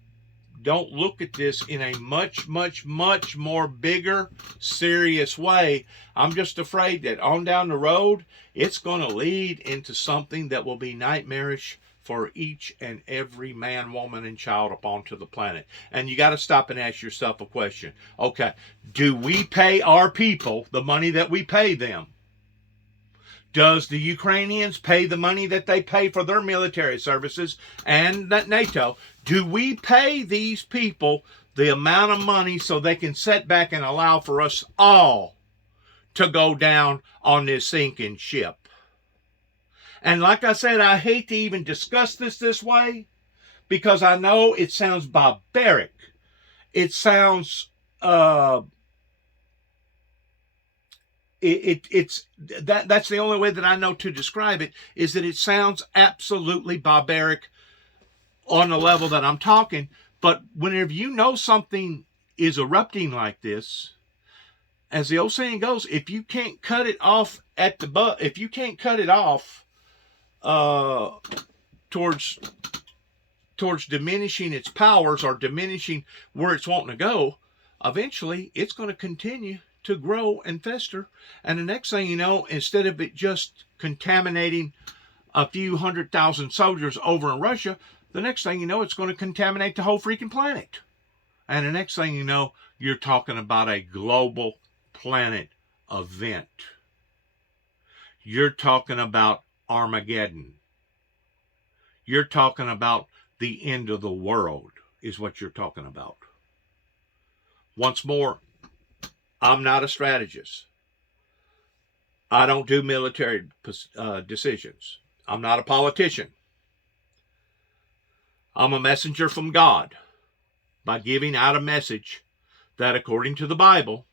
don't look at this in a much, much, much more bigger, serious way, I'm just afraid that on down the road, it's going to lead into something that will be nightmarish for each and every man, woman, and child upon to the planet. And you got to stop and ask yourself a question. Okay, do we pay our people the money that we pay them? Does the Ukrainians pay the money that they pay for their military services and NATO? Do we pay these people the amount of money so they can sit back and allow for us all to go down on this sinking ship? And like I said, I hate to even discuss this way, because I know it sounds barbaric. It sounds that's the only way that I know to describe it, is that it sounds absolutely barbaric on the level that I'm talking. But whenever you know something is erupting like this, as the old saying goes, if you can't cut it off at the butt, if you can't cut it off towards diminishing its powers or diminishing where it's wanting to go, eventually it's going to continue to grow and fester. And the next thing you know, instead of it just contaminating a few 100,000 soldiers over in Russia, the next thing you know, it's going to contaminate the whole freaking planet. And the next thing you know, you're talking about a global planet event. You're talking about Armageddon. You're talking about the end of the world is what you're talking about. Once more, I'm not a strategist. I don't do military decisions. I'm not a politician. I'm a messenger from God by giving out a message that, according to the Bible,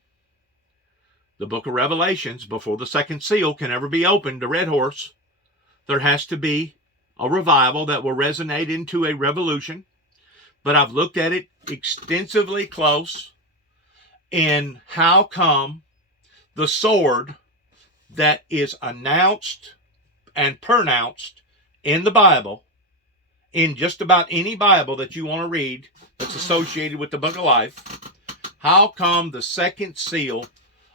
the book of Revelations, before the second seal can ever be opened, the red horse, there has to be a revival that will resonate into a revolution. But I've looked at it extensively close in how come the sword that is announced and pronounced in the Bible, in just about any Bible that you want to read that's associated with the book of life, how come the second seal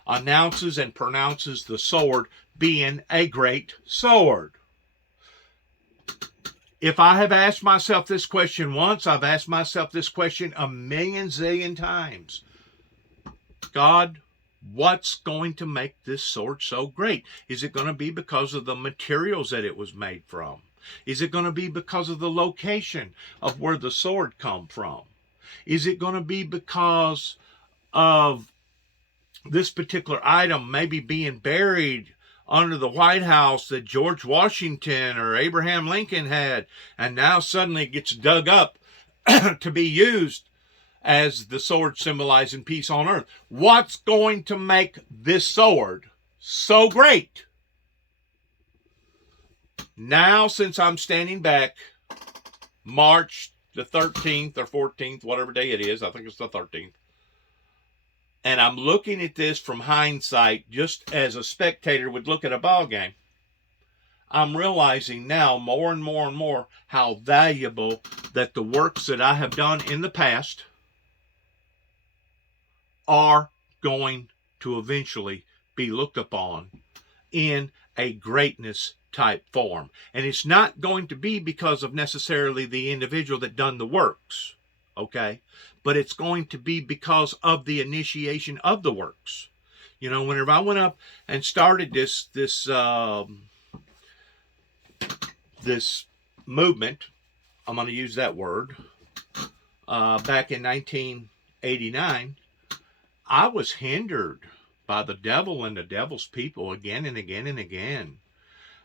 announces and pronounces the sword being a great sword? If I have asked myself this question once, I've asked myself this question a million zillion times. God, what's going to make this sword so great? Is it going to be because of the materials that it was made from? Is it going to be because of the location of where the sword come from? Is it going to be because of this particular item maybe being buried under the White House that George Washington or Abraham Lincoln had, and now suddenly it gets dug up to be used as the sword symbolizing peace on earth? What's going to make this sword so great? Now, since I'm standing back March the 13th or 14th, whatever day it is, I think it's the 13th, and I'm looking at this from hindsight, just as a spectator would look at a ball game, I'm realizing now more and more and more how valuable that the works that I have done in the past are going to eventually be looked upon in a greatness type form. And it's not going to be because of necessarily the individual that done the works, okay? But it's going to be because of the initiation of the works. You know, whenever I went up and started this movement, I'm going to use that word, back in 1989, I was hindered by the devil and the devil's people again and again and again.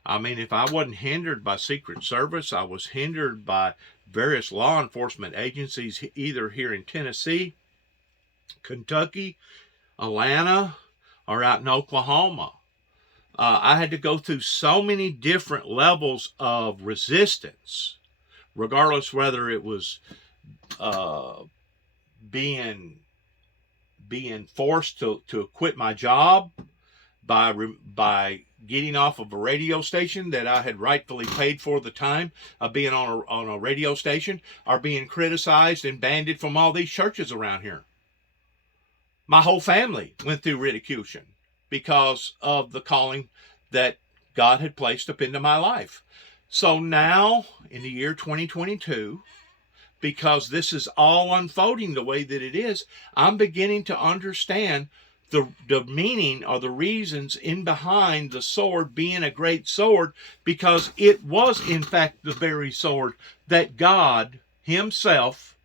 I mean, if I wasn't hindered by Secret Service, I was hindered by various law enforcement agencies, either here in Tennessee, Kentucky, Atlanta, or out in Oklahoma. I had to go through so many different levels of resistance, regardless whether it was being forced to quit my job by getting off of a radio station that I had rightfully paid for the time of being on a radio station, or being criticized and banded from all these churches around here. My whole family went through ridicule because of the calling that God had placed up into my life. So now, in the year 2022, because this is all unfolding the way that it is, I'm beginning to understand the meaning or the reasons in behind the sword being a great sword, because it was in fact the very sword that God himself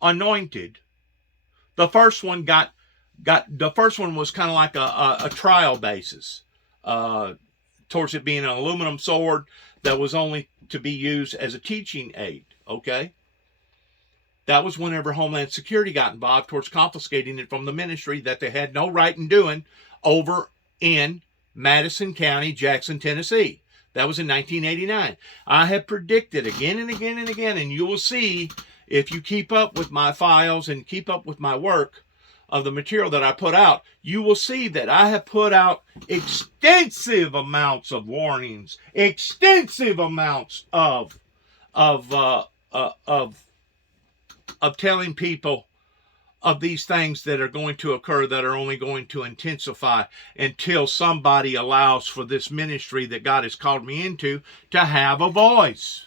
anointed. The first one the first one was kind of like a trial basis towards it being an aluminum sword that was only to be used as a teaching aid, okay? That was whenever Homeland Security got involved towards confiscating it from the ministry that they had no right in doing over in Madison County, Jackson, Tennessee. That was in 1989. I have predicted again and again and again, and you will see if you keep up with my files and keep up with my work of the material that I put out, you will see that I have put out extensive amounts of warnings, extensive amounts of telling people of these things that are going to occur, that are only going to intensify until somebody allows for this ministry that God has called me into to have a voice.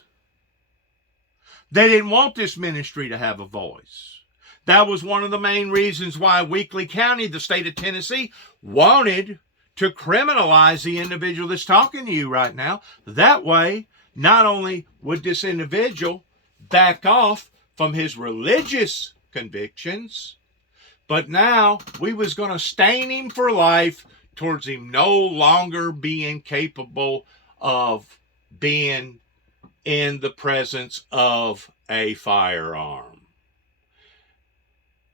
They didn't want this ministry to have a voice. That was one of the main reasons why Weakley County, the state of Tennessee, wanted to criminalize the individual that's talking to you right now. That way, not only would this individual back off from his religious convictions, but now we was going to stain him for life towards him no longer being capable of being in the presence of a firearm.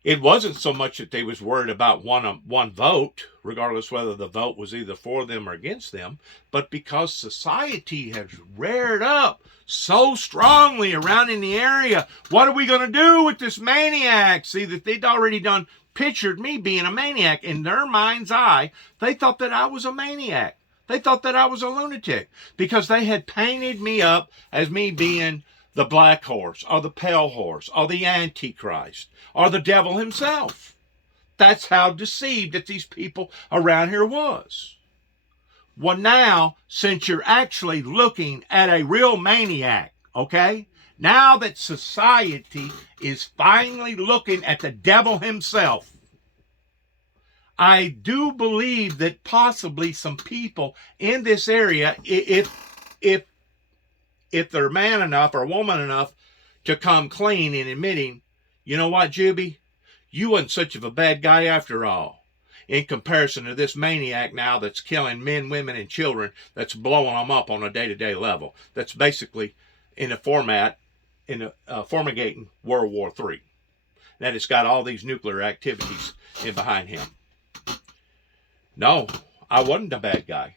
It wasn't so much that they was worried about one vote, regardless whether the vote was either for them or against them, but because society has reared up so strongly around in the area. What are we going to do with this maniac? See, that they'd already done pictured me being a maniac. In their mind's eye, they thought that I was a maniac. They thought that I was a lunatic because they had painted me up as me being the black horse or the pale horse or the Antichrist or the devil himself. That's how deceived that these people around here was. Well, now, since you're actually looking at a real maniac, okay? Now that society is finally looking at the devil himself, I do believe that possibly some people in this area, if they're man enough or woman enough to come clean in admitting, you know what, Juby? You wasn't such of a bad guy after all. In comparison to this maniac now that's killing men, women, and children, that's blowing them up on a day-to-day level. That's basically in a formigating World War III. That it's got all these nuclear activities in behind him. No, I wasn't a bad guy.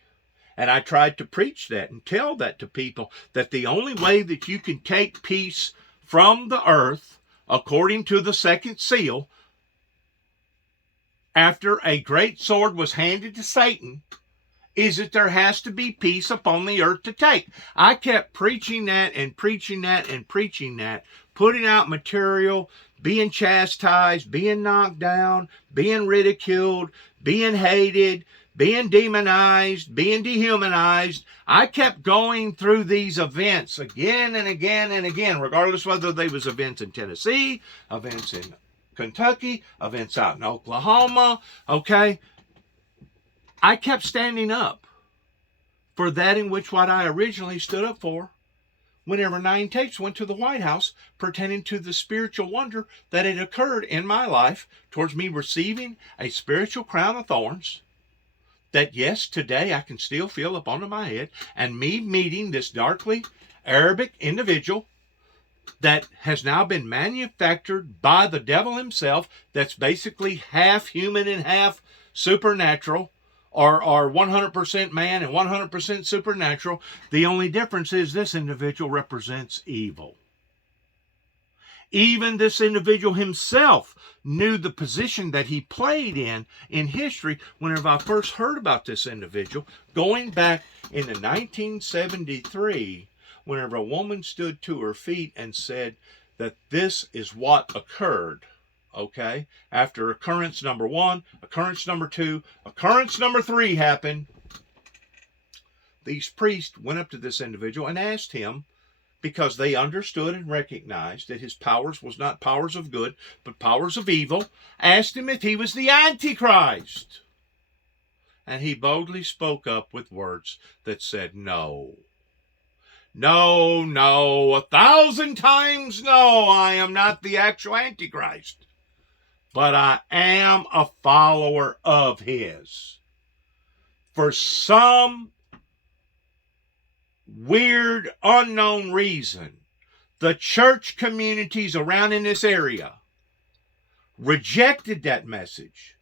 And I tried to preach that and tell that to people, that the only way that you can take peace from the earth, according to the second seal, after a great sword was handed to Satan, is that there has to be peace upon the earth to take. I kept preaching that and preaching that and preaching that, putting out material, being chastised, being knocked down, being ridiculed, being hated, being demonized, being dehumanized. I kept going through these events again and again and again, regardless whether they was events in Tennessee, events in Kentucky, events out in Oklahoma, okay? I kept standing up for that in which what I originally stood up for whenever 9 tapes went to the White House pertaining to the spiritual wonder that had occurred in my life towards me receiving a spiritual crown of thorns that, yes, today I can still feel up onto my head, and me meeting this darkly Arabic individual that has now been manufactured by the devil himself, that's basically half human and half supernatural, or 100% man and 100% supernatural. The only difference is this individual represents evil. Even this individual himself knew the position that he played in history whenever I first heard about this individual, going back into 1973, whenever a woman stood to her feet and said that this is what occurred, okay? After occurrence number 1, occurrence number 2, occurrence number 3 happened, these priests went up to this individual and asked him, because they understood and recognized that his powers was not powers of good, but powers of evil, asked him if he was the Antichrist. And he boldly spoke up with words that said, no. No, no, 1,000 times no, I am not the actual Antichrist. But I am a follower of his. For some weird, unknown reason, the church communities around in this area rejected that message,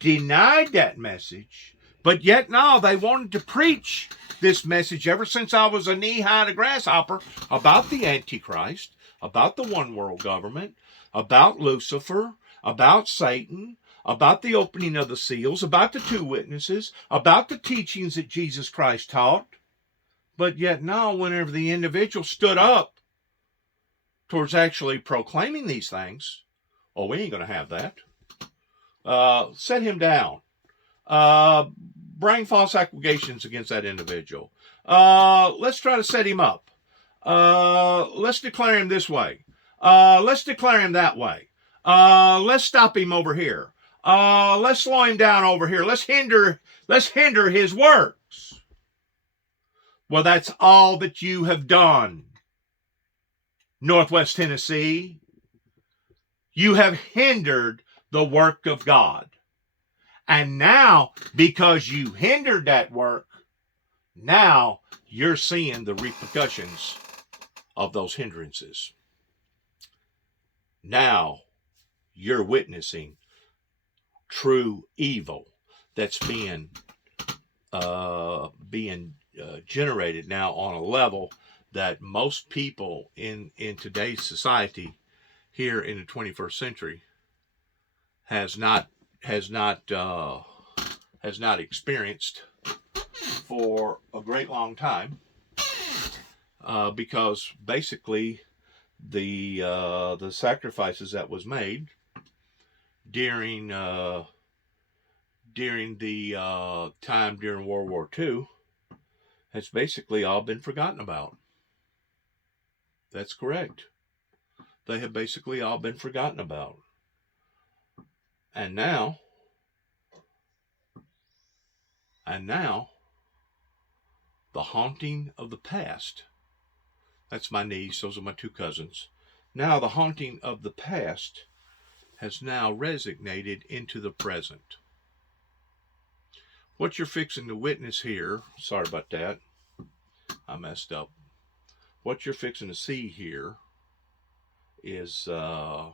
denied that message, but yet now they wanted to preach this message ever since I was a knee-high to grasshopper about the Antichrist, about the one world government, about Lucifer, about Satan, about the opening of the seals, about the two witnesses, about the teachings that Jesus Christ taught. But yet now, whenever the individual stood up towards actually proclaiming these things, oh, we ain't going to have that. Set him down. Bring false accusations against that individual. Let's try to set him up. Let's declare him this way. Let's declare him that way. Let's stop him over here. Let's slow him down over here. Let's hinder his works. Well, that's all that you have done, Northwest Tennessee. You have hindered the work of God. And now, because you hindered that work, now you're seeing the repercussions of those hindrances. Now you're witnessing true evil that's being generated now on a level that most people in today's society here in the 21st century has not experienced for a great long time, because basically the sacrifices that was made during the time during World War II has basically all been forgotten about. That's correct. They have basically all been forgotten about. And now, the haunting of the past. That's my niece. Those are my two cousins. Now the haunting of the past has now resignated into the present. What you're fixing to witness here, sorry about that, I messed up. What you're fixing to see here is a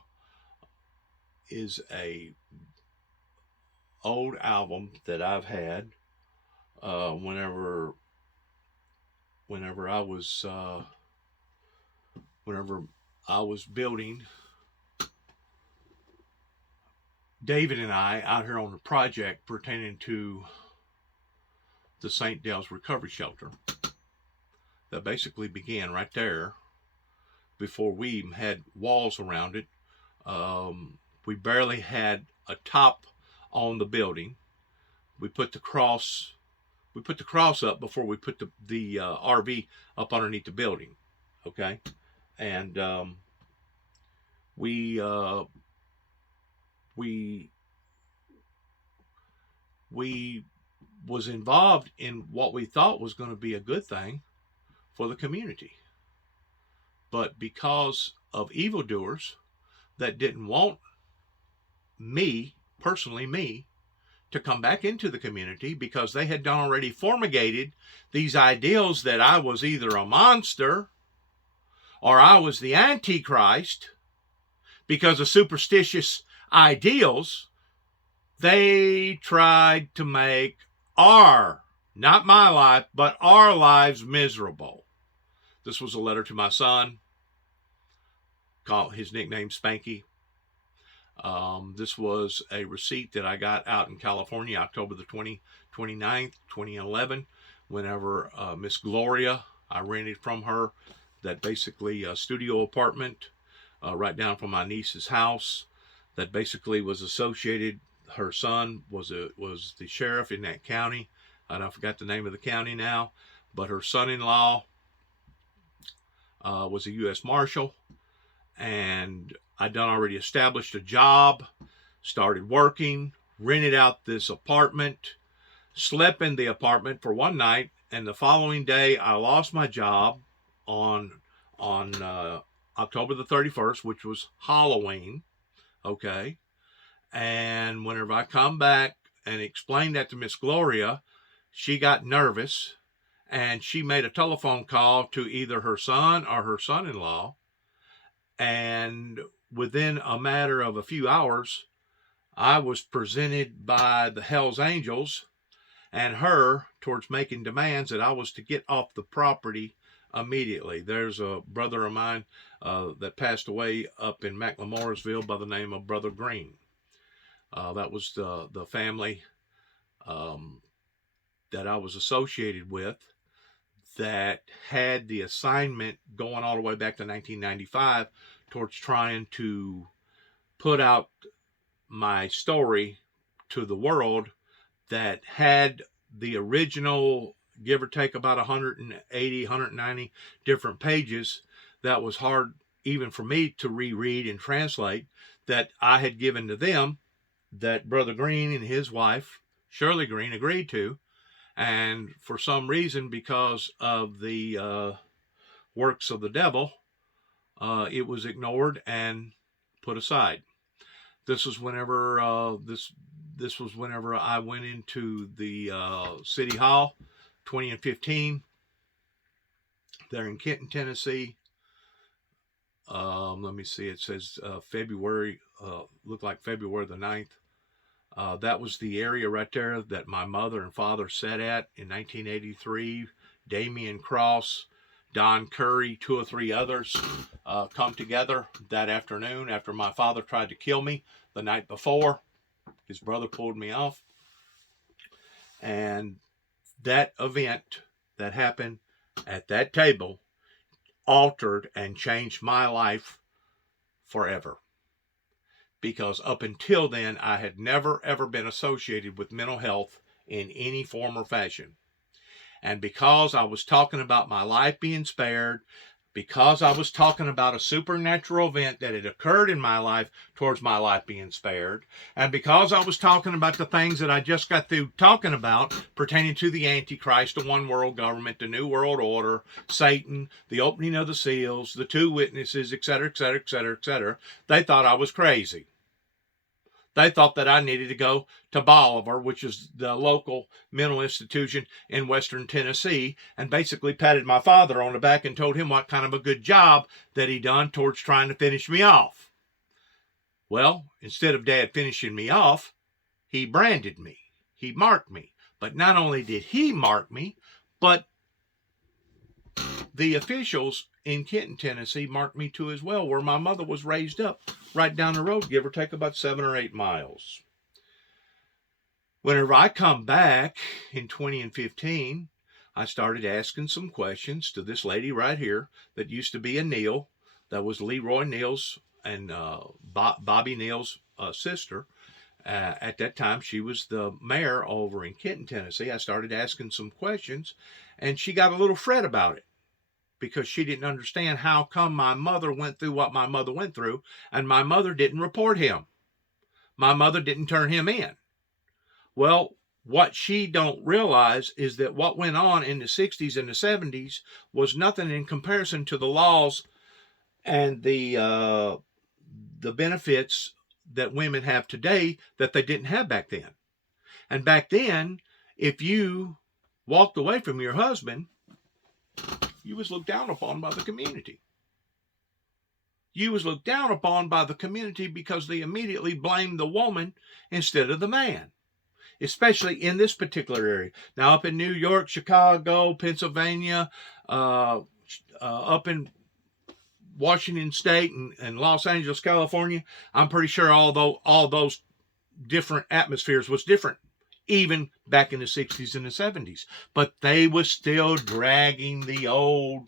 old album that I've had whenever I was building, David and I out here on a project pertaining to the St. Dale's Recovery Shelter that basically began right there before we even had walls around it. We barely had a top on the building. We put the cross up before we put the RV up underneath the building. Okay. And we was involved in what we thought was going to be a good thing for the community. But because of evildoers that didn't want me, to come back into the community, because they had already fumigated these ideals that I was either a monster or I was the Antichrist, because of superstitious ideals, they tried to make not my life, but our lives miserable. This was a letter to my son, called his nickname Spanky. This was a receipt that I got out in California, October the 29th, 2011, whenever Miss Gloria, I rented from her that basically a studio apartment right down from my niece's house that basically was associated. Her son was the sheriff in that county. I forgot the name of the county now, but her son-in-law was a U.S. Marshal, and I'd already established a job, started working, rented out this apartment, slept in the apartment for one night, and the following day I lost my job on October the 31st, which was Halloween. Okay. And whenever I come back and explained that to Miss Gloria, she got nervous and she made a telephone call to either her son or her son-in-law. And within a matter of a few hours, I was presented by the Hells Angels and her towards making demands that I was to get off the property immediately. There's a brother of mine that passed away up in McLemoresville by the name of Brother Green. That was the family that I was associated with that had the assignment going all the way back to 1995 towards trying to put out my story to the world, that had the original, give or take about 180, 190 different pages that was hard even for me to reread and translate, that I had given to them, that Brother Green and his wife, Shirley Green, agreed to. And for some reason, because of the works of the devil, it was ignored and put aside. This was whenever this was whenever I went into the City Hall, 2015, there in Kenton, Tennessee. Let me see. It says February. Looked like February the 9th. That was the area right there that my mother and father sat at in 1983. Damian Cross, Don Curry, 2 or 3 others come together that afternoon after my father tried to kill me the night before. His brother pulled me off. And that event that happened at that table altered and changed my life forever. Because up until then, I had never, ever been associated with mental health in any form or fashion. And because I was talking about my life being spared, because I was talking about a supernatural event that had occurred in my life towards my life being spared, and because I was talking about the things that I just got through talking about pertaining to the Antichrist, the one world government, the New World Order, Satan, the opening of the seals, the 2 witnesses, etc., etc., etc., etc., they thought I was crazy. They thought that I needed to go to Bolivar, which is the local mental institution in Western Tennessee, and basically patted my father on the back and told him what kind of a good job that he done towards trying to finish me off. Well, instead of Dad finishing me off, he branded me. He marked me. But not only did he mark me, but the officials in Kenton, Tennessee marked me too as well, where my mother was raised up right down the road, give or take about 7 or 8 miles. Whenever I come back in 2015, I started asking some questions to this lady right here that used to be a Neal, that was Leroy Neal's and Bobby Neal's sister. At that time, she was the mayor over in Kenton, Tennessee. I started asking some questions, and she got a little fret about it, because she didn't understand how come my mother went through what my mother went through, and my mother didn't report him. My mother didn't turn him in. Well, what she don't realize is that what went on in the 60s and the 70s was nothing in comparison to the laws and the benefits that women have today that they didn't have back then. And back then, if you walked away from your husband, you was looked down upon by the community. You was looked down upon by the community because they immediately blamed the woman instead of the man, especially in this particular area. Now, up in New York, Chicago, Pennsylvania, up in Washington State and Los Angeles, California, I'm pretty sure all those different atmospheres was different, even back in the 60s and the 70s. But they was still dragging the old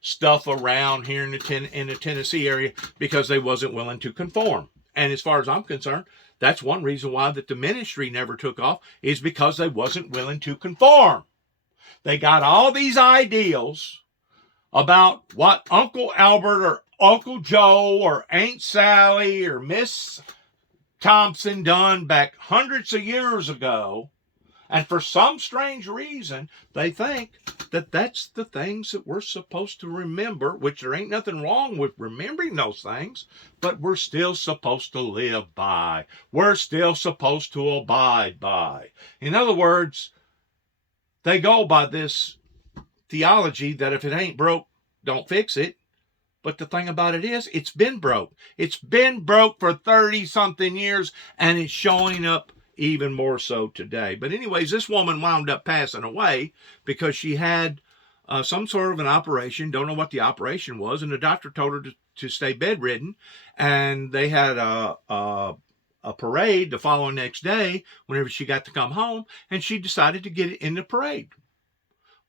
stuff around here in the Tennessee area because they wasn't willing to conform. And as far as I'm concerned, that's one reason why that the ministry never took off, is because they wasn't willing to conform. They got all these ideals about what Uncle Albert or Uncle Joe or Aunt Sally or Miss Thompson done back hundreds of years ago, and for some strange reason they think that that's the things that we're supposed to remember, which there ain't nothing wrong with remembering those things, but we're still supposed to live by. We're still supposed to abide by. In other words, they go by this theology that if it ain't broke, don't fix it. But the thing about it is, it's been broke. It's been broke for 30-something years, and it's showing up even more so today. But anyways, this woman wound up passing away because she had some sort of an operation. Don't know what the operation was, and the doctor told her to stay bedridden. And they had a parade the following next day whenever she got to come home, and she decided to get in the parade.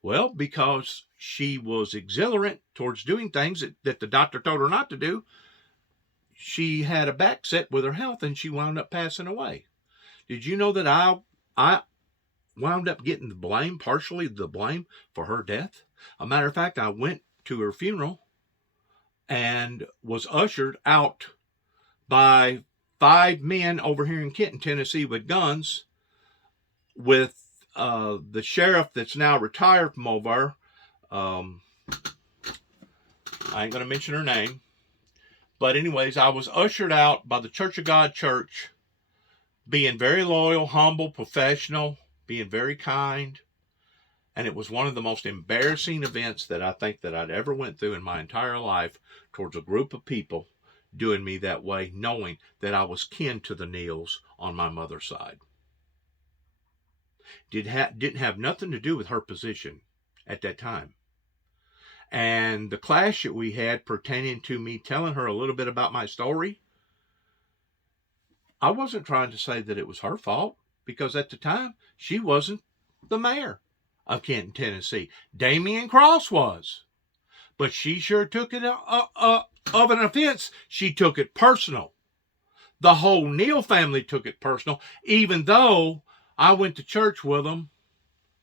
Well, because she was exhilarant towards doing things that the doctor told her not to do, she had a back set with her health, and she wound up passing away. Did you know that I wound up getting partially the blame for her death? A matter of fact, I went to her funeral and was ushered out by 5 men over here in Kenton, Tennessee with guns, with the sheriff that's now retired from over. I ain't going to mention her name. But anyways, I was ushered out by the Church of God Church, being very loyal, humble, professional, being very kind. And it was one of the most embarrassing events that I think that I'd ever went through in my entire life, towards a group of people doing me that way, knowing that I was kin to the Neals on my mother's side. Didn't have nothing to do with her position at that time. And the clash that we had pertaining to me telling her a little bit about my story, I wasn't trying to say that it was her fault, because at the time she wasn't the mayor of Kenton, Tennessee. Damian Cross was. But she sure took it of an offense. She took it personal. The whole Neal family took it personal, even though I went to church with them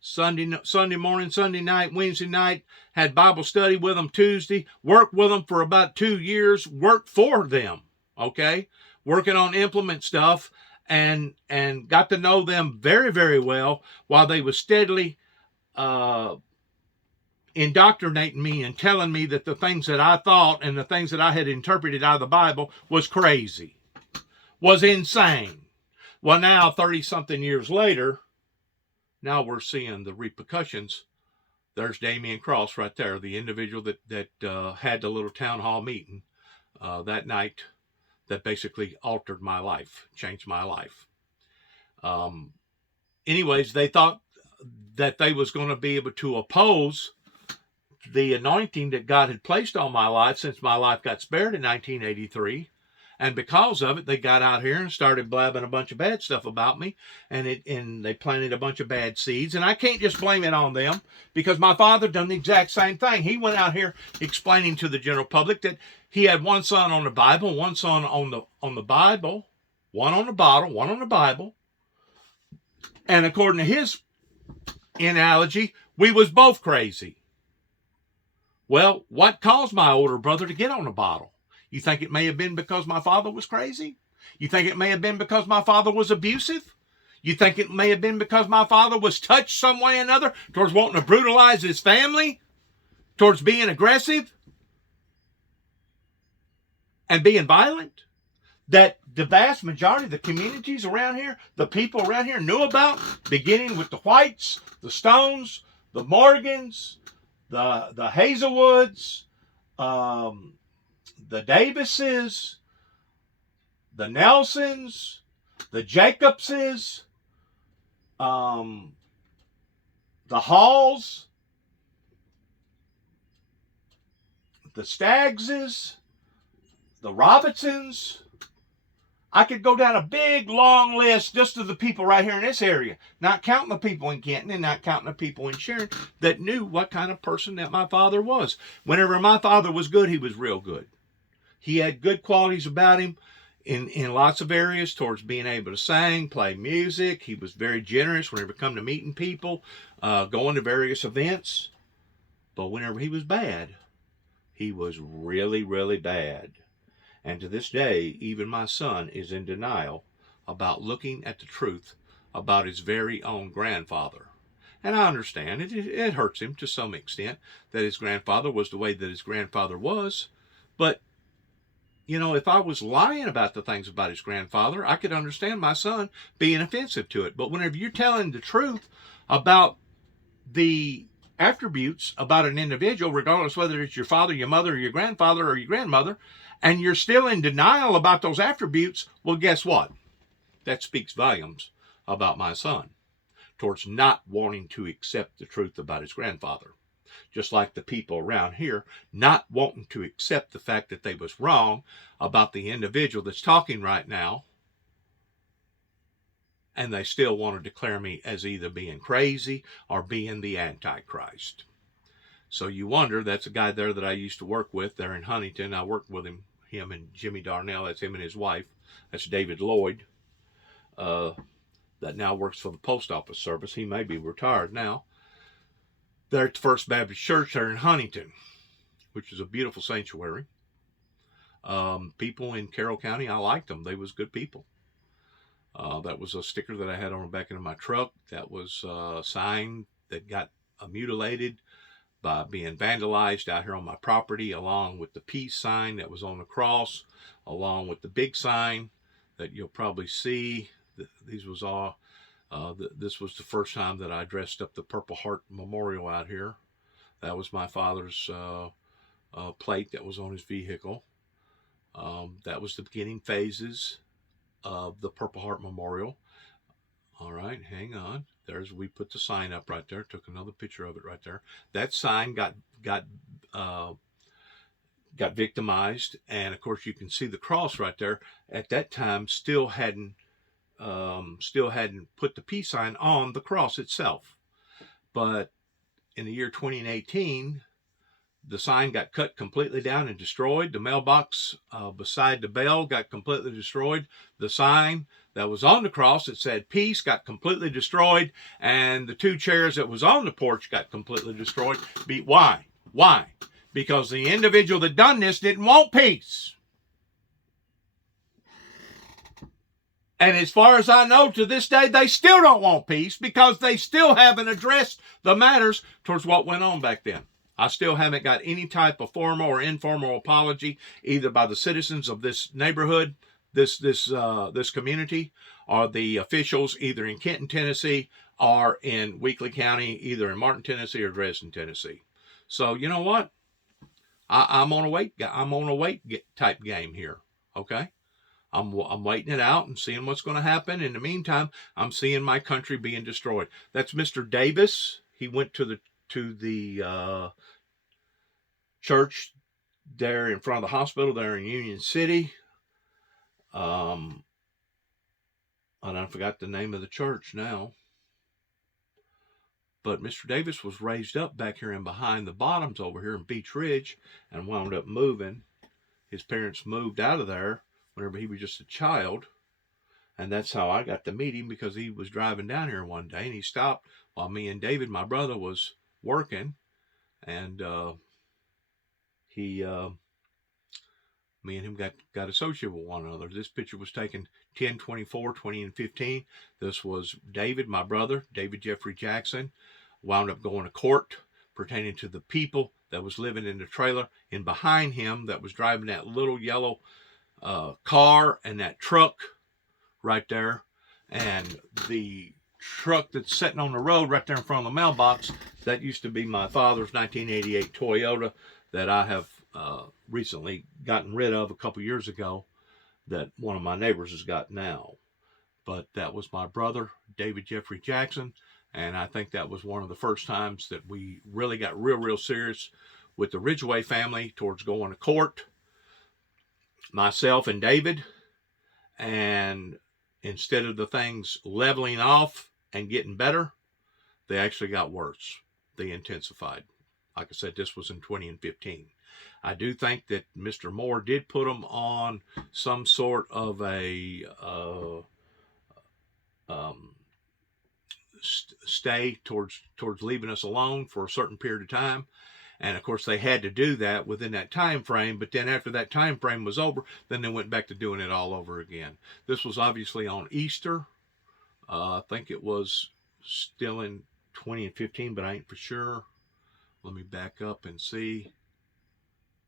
Sunday morning, Sunday night, Wednesday night, had Bible study with them Tuesday, worked with them for about 2 years, worked for them, okay? Working on implement stuff, and got to know them very, very well, while they was steadily indoctrinating me and telling me that the things that I thought and the things that I had interpreted out of the Bible was crazy, was insane. Well, now, 30-something years later, now we're seeing the repercussions. There's Damian Cross right there, the individual that had the little town hall meeting that night that basically altered my life, changed my life. Anyways, they thought that they was going to be able to oppose the anointing that God had placed on my life since my life got spared in 1983. And because of it, they got out here and started blabbing a bunch of bad stuff about me, and they planted a bunch of bad seeds. And I can't just blame it on them, because my father done the exact same thing. He went out here explaining to the general public that he had one son on the Bible, one son on the Bible, one on the bottle, one on the Bible. And according to his analogy, we was both crazy. Well, what caused my older brother to get on the bottle? You think it may have been because my father was crazy? You think it may have been because my father was abusive? You think it may have been because my father was touched some way or another towards wanting to brutalize his family, towards being aggressive and being violent, that the vast majority of the communities around here, the people around here knew about, beginning with the Whites, the Stones, the Morgans, the Hazelwoods, the Davises, the Nelsons, the Jacobses, the Halls, the Staggses, the Robinsons. I could go down a big, long list just of the people right here in this area, not counting the people in Kenton and not counting the people in Sharon, that knew what kind of person that my father was. Whenever my father was good, he was real good. He had good qualities about him in lots of areas, towards being able to sing, play music. He was very generous whenever it come to meeting people, going to various events. But whenever he was bad, he was really, really bad. And to this day, even my son is in denial about looking at the truth about his very own grandfather. And I understand it hurts him to some extent that his grandfather was the way that his grandfather was. But, you know, if I was lying about the things about his grandfather, I could understand my son being offensive to it. But whenever you're telling the truth about the attributes about an individual, regardless whether it's your father, your mother, or your grandfather, or your grandmother, and you're still in denial about those attributes, well, guess what? That speaks volumes about my son, towards not wanting to accept the truth about his grandfather. just like the people around here not wanting to accept the fact that they was wrong about the individual that's talking right now, and they still want to declare me as either being crazy or being the Antichrist. So you wonder, that's a guy there that I used to work with there in Huntington. I worked with him and Jimmy Darnell. That's him and his wife. That's David Lloyd, that now works for the Post Office Service. He may be retired now. They're at the First Baptist Church there in Huntington, which is a beautiful sanctuary. People in Carroll County, I liked them. They was good people. That was a sticker that I had on the back of my truck. That was a sign that got mutilated by being vandalized out here on my property, along with the peace sign that was on the cross, along with the big sign that you'll probably see. These was all, this was the first time that I dressed up the Purple Heart Memorial out here. That was my father's plate that was on his vehicle. That was the beginning phases of the Purple Heart Memorial. All right, hang on. We put the sign up right there. Took another picture of it right there. That sign got victimized, and of course you can see the cross right there. At that time, still hadn't put the peace sign on the cross itself. But in the year 2018, the sign got cut completely down and destroyed. The mailbox beside the bell got completely destroyed. The sign that was on the cross that said peace got completely destroyed. And the two chairs that was on the porch got completely destroyed. Why? Why? Because the individual that done this didn't want peace. And as far as I know, to this day, they still don't want peace, because they still haven't addressed the matters towards what went on back then. I still haven't got any type of formal or informal apology, either by the citizens of this neighborhood, this community, or the officials either in Kenton, Tennessee, or in Weakley County, either in Martin, Tennessee, or Dresden, Tennessee. So you know what? I'm on a wait type game here. Okay, I'm waiting it out and seeing what's going to happen. In the meantime, I'm seeing my country being destroyed. That's Mr. Davis. He went to the church there in front of the hospital there in Union City. And I forgot the name of the church now. But Mr. Davis was raised up back here in behind the bottoms over here in Beach Ridge and wound up moving. His parents moved out of there whenever he was just a child. And that's how I got to meet him, because he was driving down here one day and he stopped while me and David, my brother, was working. And me and him got associated with one another. This picture was taken 10/24/2015. This was David, my brother, David Jeffrey Jackson, wound up going to court pertaining to the people that was living in the trailer, and behind him that was driving that little yellow car and that truck right there, and the truck that's sitting on the road right there in front of the mailbox, that used to be my father's 1988 Toyota that I have recently gotten rid of a couple years ago, that one of my neighbors has got now. But that was my brother, David Jeffrey Jackson, and I think that was one of the first times that we really got real serious with the Ridgeway family towards going to court, myself and David. And instead of the things leveling off and getting better, they actually got worse. They intensified. Like I said, this was in 2015. I do think that Mr. Moore did put them on some sort of a stay towards leaving us alone for a certain period of time. And of course they had to do that within that time frame, but then after that time frame was over, then they went back to doing it all over again. This was obviously on Easter. I think it was still in 2015, but I ain't for sure. Let me back up and see.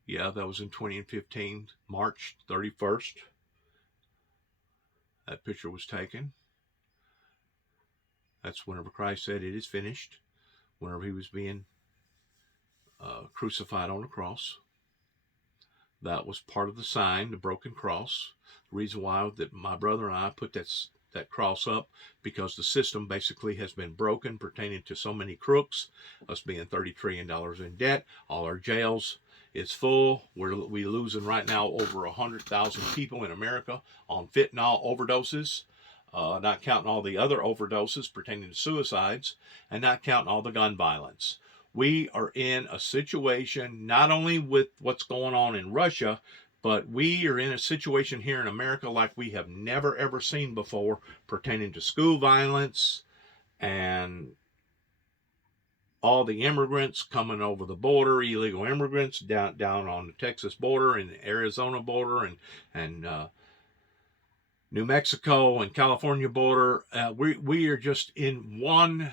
Yeah, that was in 2015, March 31st. That picture was taken. That's whenever Christ said it is finished, whenever he was being crucified on the cross. That was part of the sign, the broken cross. The reason why that my brother and I put that that cross up, because the system basically has been broken pertaining to so many crooks, us being $30 trillion in debt, all our jails. It's full. We're losing right now over 100,000 people in America on fentanyl overdoses, not counting all the other overdoses pertaining to suicides, and not counting all the gun violence. We are in a situation not only with what's going on in Russia, but we are in a situation here in America like we have never ever seen before, pertaining to school violence and all the immigrants coming over the border, illegal immigrants down on the Texas border and the Arizona border and New Mexico and California border. We are just in one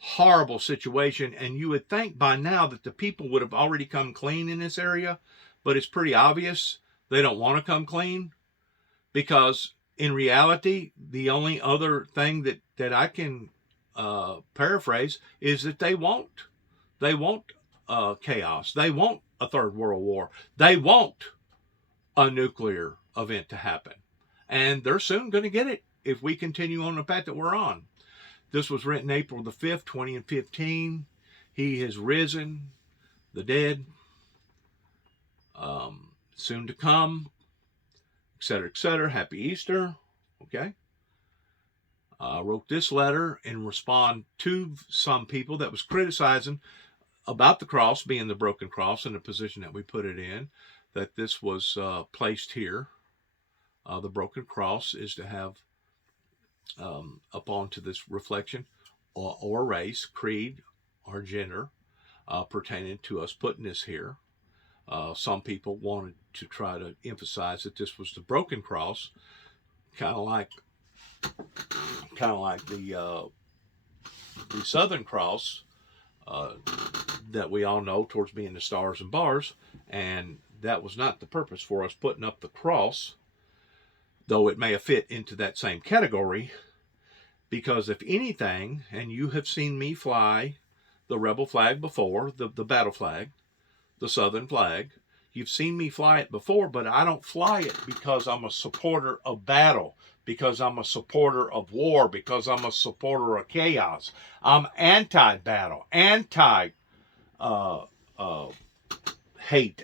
horrible situation, and you would think by now that the people would have already come clean in this area, but it's pretty obvious they don't want to come clean, because in reality, the only other thing that I can paraphrase is that they want chaos. They want a third world war. They want a nuclear event to happen, and they're soon going to get it if we continue on the path that we're on. This was written April the 5th, 2015. He has risen, the dead, soon to come, etc., etc. Happy Easter. Okay. I wrote this letter in response to some people that was criticizing about the cross being the broken cross and the position that we put it in, that this was placed here. The broken cross is to have up onto this reflection or race, creed, or gender pertaining to us putting this here. Some people wanted to try to emphasize that this was the broken cross, kind of like the Southern Cross that we all know towards being the stars and bars, and that was not the purpose for us putting up the cross, though it may have fit into that same category. Because if anything, and you have seen me fly the rebel flag before, the battle flag, the Southern flag, you've seen me fly it before, but I don't fly it because I'm a supporter of battle, because I'm a supporter of war, because I'm a supporter of chaos. I'm anti-battle, anti-hate,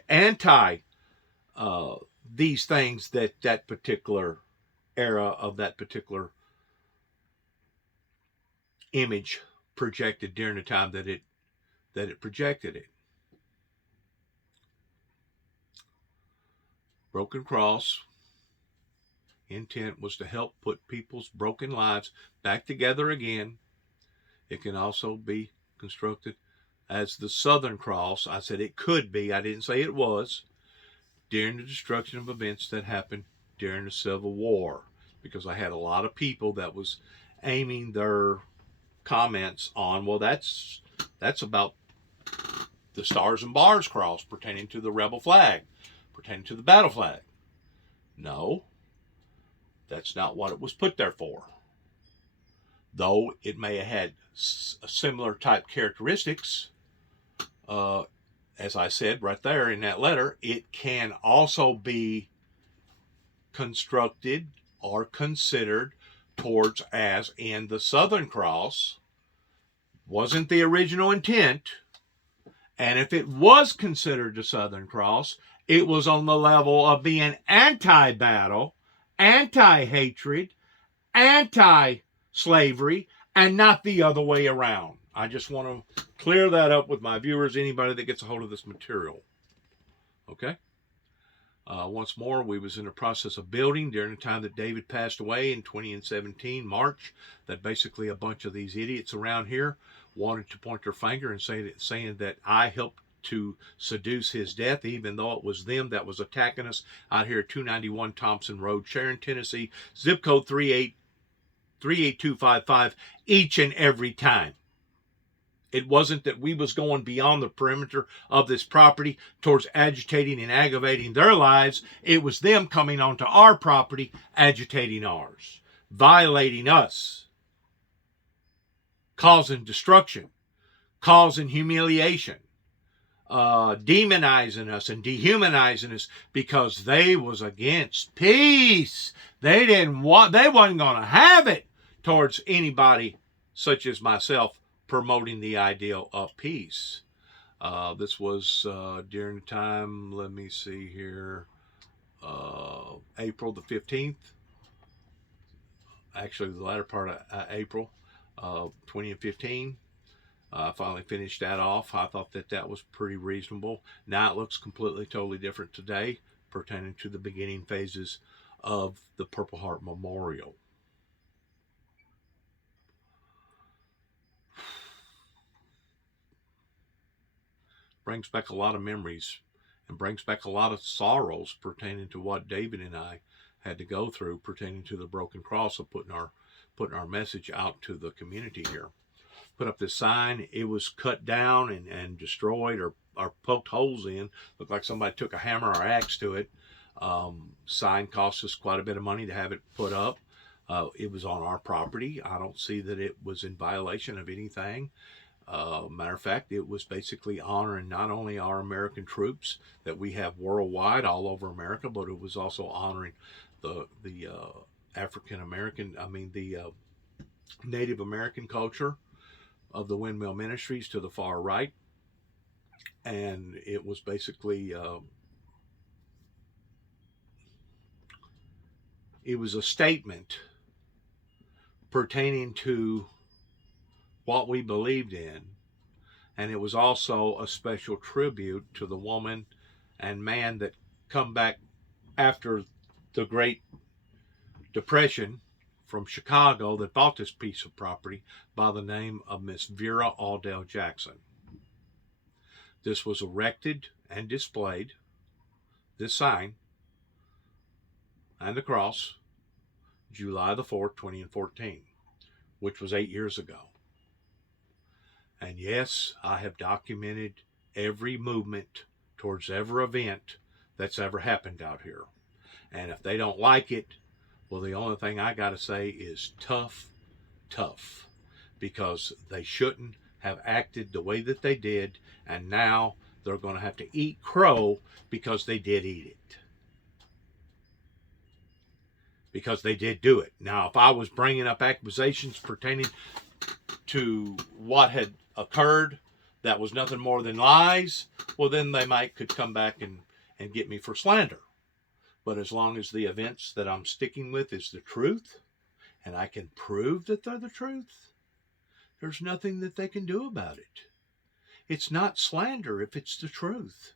anti these things that particular era of that particular image projected during the time that it projected it. Broken cross intent was to help put people's broken lives back together again. It can also be constructed as the Southern Cross. I said it could be, I didn't say it was, during the destruction of events that happened during the Civil War, because I had a lot of people that was aiming their comments on, well, that's about the Stars and Bars cross pertaining to the rebel flag, pertaining to the battle flag. No, that's not what it was put there for. Though it may have had similar type characteristics, as I said right there in that letter, it can also be constructed or considered towards as in the Southern Cross wasn't the original intent. And if it was considered the Southern Cross, it was on the level of being anti-battle, anti-hatred, anti-slavery, and not the other way around. I just want to clear that up with my viewers, anybody that gets a hold of this material. Okay? Once more, we was in the process of building during the time that David passed away in 2017, March, that basically a bunch of these idiots around here wanted to point their finger and saying that I helped to seduce his death, even though it was them that was attacking us out here at 291 Thompson Road, Sharon, Tennessee, zip code 38255, each and every time. It wasn't that we was going beyond the perimeter of this property towards agitating and aggravating their lives. It was them coming onto our property, agitating ours, violating us, causing destruction, causing humiliation, demonizing us and dehumanizing us because they was against peace. They wasn't going to have it towards anybody such as myself promoting the ideal of peace. This was during the time, let me see here, April the 15th, actually the latter part of April 2015. I finally finished that off. I thought that was pretty reasonable. Now it looks completely, totally different today, pertaining to the beginning phases of the Purple Heart Memorial. Brings back a lot of memories and brings back a lot of sorrows pertaining to what David and I had to go through pertaining to the broken cross of putting our message out to the community here. Put up this sign. It was cut down and destroyed or poked holes in. Looked like somebody took a hammer or axe to it. Sign cost us quite a bit of money to have it put up. It was on our property. I don't see that it was in violation of anything. Matter of fact, it was basically honoring not only our American troops that we have worldwide all over America, but it was also honoring the African American, the Native American culture of the Windmill Ministries to the far right. And it was basically it was a statement pertaining to what we believed in, and it was also a special tribute to the woman and man that come back after the Great Depression from Chicago that bought this piece of property by the name of Miss Vera Aldell Jackson. This was erected and displayed, this sign and the cross, July the 4th, 2014, which was 8 years ago. And yes, I have documented every movement towards every event that's ever happened out here. And if they don't like it, well, the only thing I got to say is tough, tough. Because they shouldn't have acted the way that they did. And now they're going to have to eat crow because they did eat it. Because they did do it. Now, if I was bringing up accusations pertaining to what had occurred that was nothing more than lies, well, then they could come back and get me for slander. But as long as the events that I'm sticking with is the truth, and I can prove that they're the truth, there's nothing that they can do about it. It's not slander if it's the truth,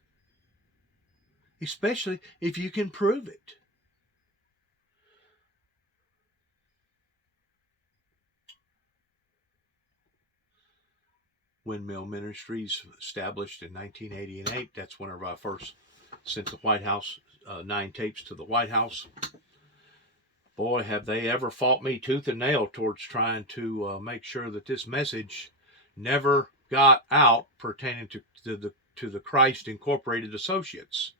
especially if you can prove it. Windmill Ministries established in 1988. That's whenever I first sent the White House 9 tapes to the White House. Boy, have they ever fought me tooth and nail towards trying to make sure that this message never got out pertaining to the Christ Incorporated Associates.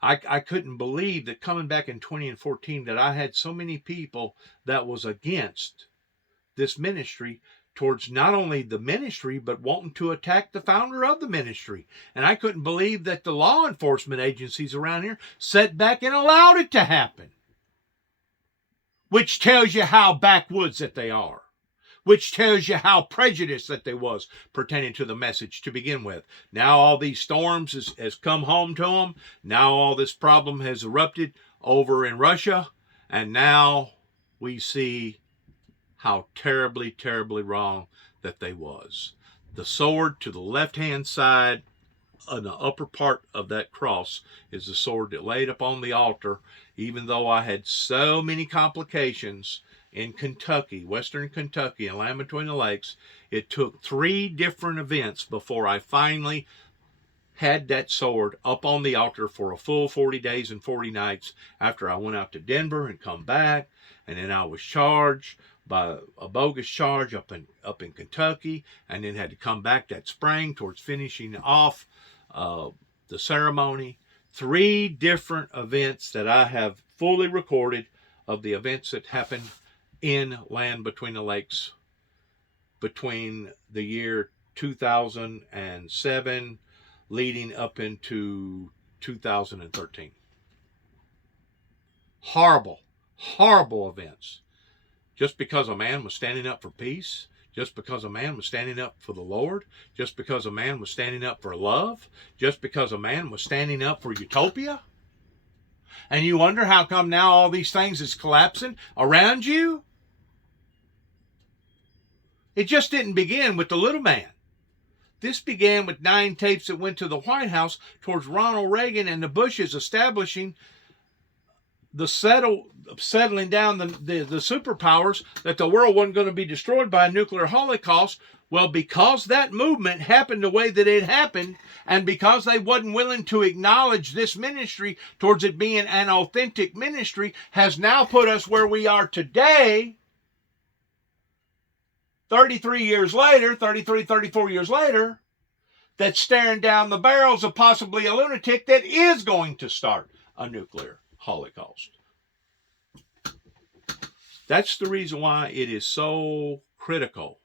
I couldn't believe that coming back in 2014 that I had so many people that was against this ministry towards not only the ministry, but wanting to attack the founder of the ministry. And I couldn't believe that the law enforcement agencies around here sat back and allowed it to happen. Which tells you how backwoods that they are. Which tells you how prejudiced that they was pertaining to the message to begin with. Now all these storms has come home to them. Now all this problem has erupted over in Russia. And now we see how terribly, terribly wrong that they was. The sword to the left-hand side on the upper part of that cross is the sword that laid upon the altar, even though I had so many complications in Kentucky, western Kentucky, and Land Between the Lakes. It took 3 different events before I finally had that sword up on the altar for a full 40 days and 40 nights after I went out to Denver and come back. And then I was charged by a bogus charge up in Kentucky, and then had to come back that spring towards finishing off the ceremony. 3 different events that I have fully recorded of the events that happened in Land Between the Lakes between the year 2007 leading up into 2013. Horrible, horrible events. Just because a man was standing up for peace, just because a man was standing up for the Lord, just because a man was standing up for love, just because a man was standing up for utopia. And you wonder how come now all these things is collapsing around you? It just didn't begin with the little man. This began with 9 tapes that went to the White House towards Ronald Reagan and the Bushes establishing the settling down the superpowers, that the world wasn't going to be destroyed by a nuclear holocaust. Well, because that movement happened the way that it happened, and because they wasn't willing to acknowledge this ministry towards it being an authentic ministry, has now put us where we are today, 33 years later, 34 years later, that's staring down the barrels of possibly a lunatic that is going to start a nuclear holocaust. That's the reason why it is so critical,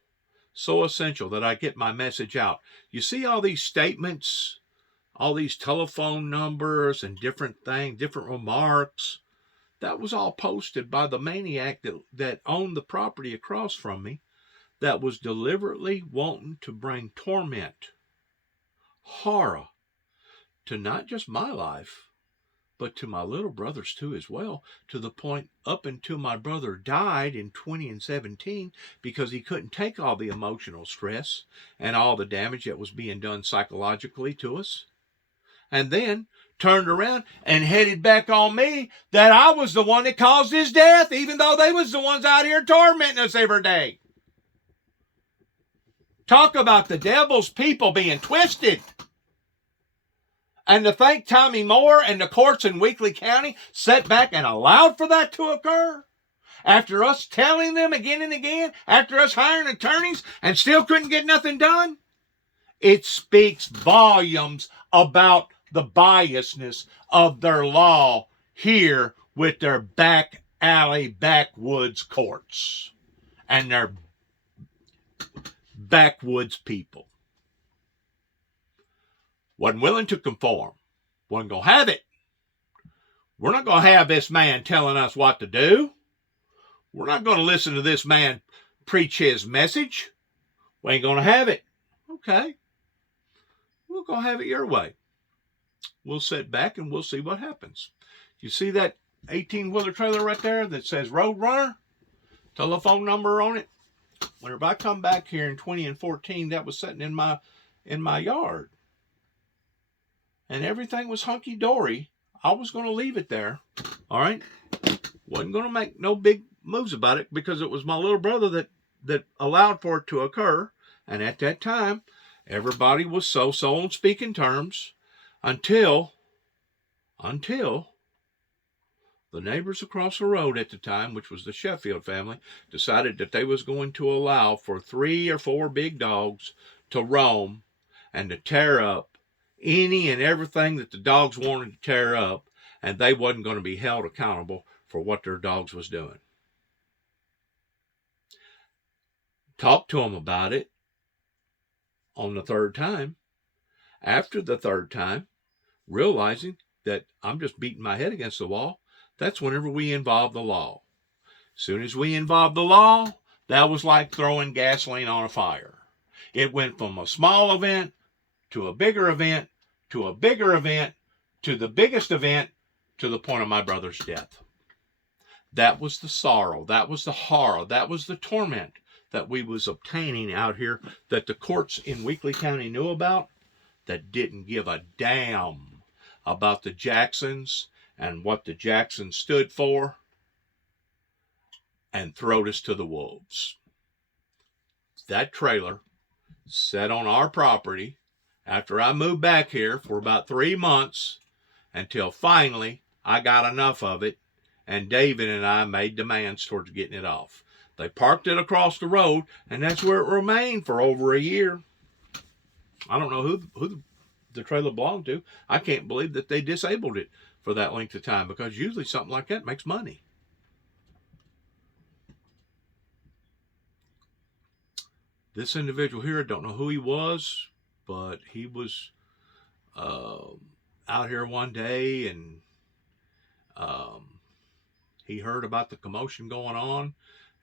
so essential that I get my message out. You see all these statements, all these telephone numbers and different things, different remarks. That was all posted by the maniac that owned the property across from me, that was deliberately wanting to bring torment, horror, to not just my life, but to my little brothers too as well, to the point up until my brother died in 2017 because he couldn't take all the emotional stress and all the damage that was being done psychologically to us. And then turned around and headed back on me that I was the one that caused his death, even though they was the ones out here tormenting us every day. Talk about the devil's people being twisted. And to think Tommy Moore and the courts in Weakley County sat back and allowed for that to occur, after us telling them again and again, after us hiring attorneys and still couldn't get nothing done, it speaks volumes about the biasness of their law here with their back alley, backwoods courts and their backwoods people. Wasn't willing to conform. Wasn't going to have it. We're not going to have this man telling us what to do. We're not going to listen to this man preach his message. We ain't going to have it. Okay. We're going to have it your way. We'll sit back and we'll see what happens. You see that 18-wheeler trailer right there that says Roadrunner? Telephone number on it? Whenever I come back here in 2014, that was sitting in my yard. And everything was hunky-dory. I was going to leave it there. All right? Wasn't going to make no big moves about it because it was my little brother that allowed for it to occur. And at that time, everybody was so on speaking terms until the neighbors across the road at the time, which was the Sheffield family, decided that they was going to allow for 3 or 4 big dogs to roam and to tear up any and everything that the dogs wanted to tear up, and they wasn't going to be held accountable for what their dogs was doing. Talked to them about it on the 3rd time. After the 3rd time, realizing that I'm just beating my head against the wall, that's whenever we involved the law. As soon as we involved the law, that was like throwing gasoline on a fire. It went from a small event to a bigger event to a bigger event to the biggest event to the point of my brother's death. That was the sorrow. That was the horror. That was the torment that we was obtaining out here that the courts in Weakley County knew about, that didn't give a damn about the Jacksons and what the Jacksons stood for, and throwed us to the wolves. That trailer sat on our property after I moved back here for about 3 months until finally I got enough of it, and David and I made demands towards getting it off. They parked it across the road, and that's where it remained for over a year. I don't know who the trailer belonged to. I can't believe that they disabled it for that length of time, because usually something like that makes money. This individual here, I don't know who he was, but he was out here one day, and he heard about the commotion going on,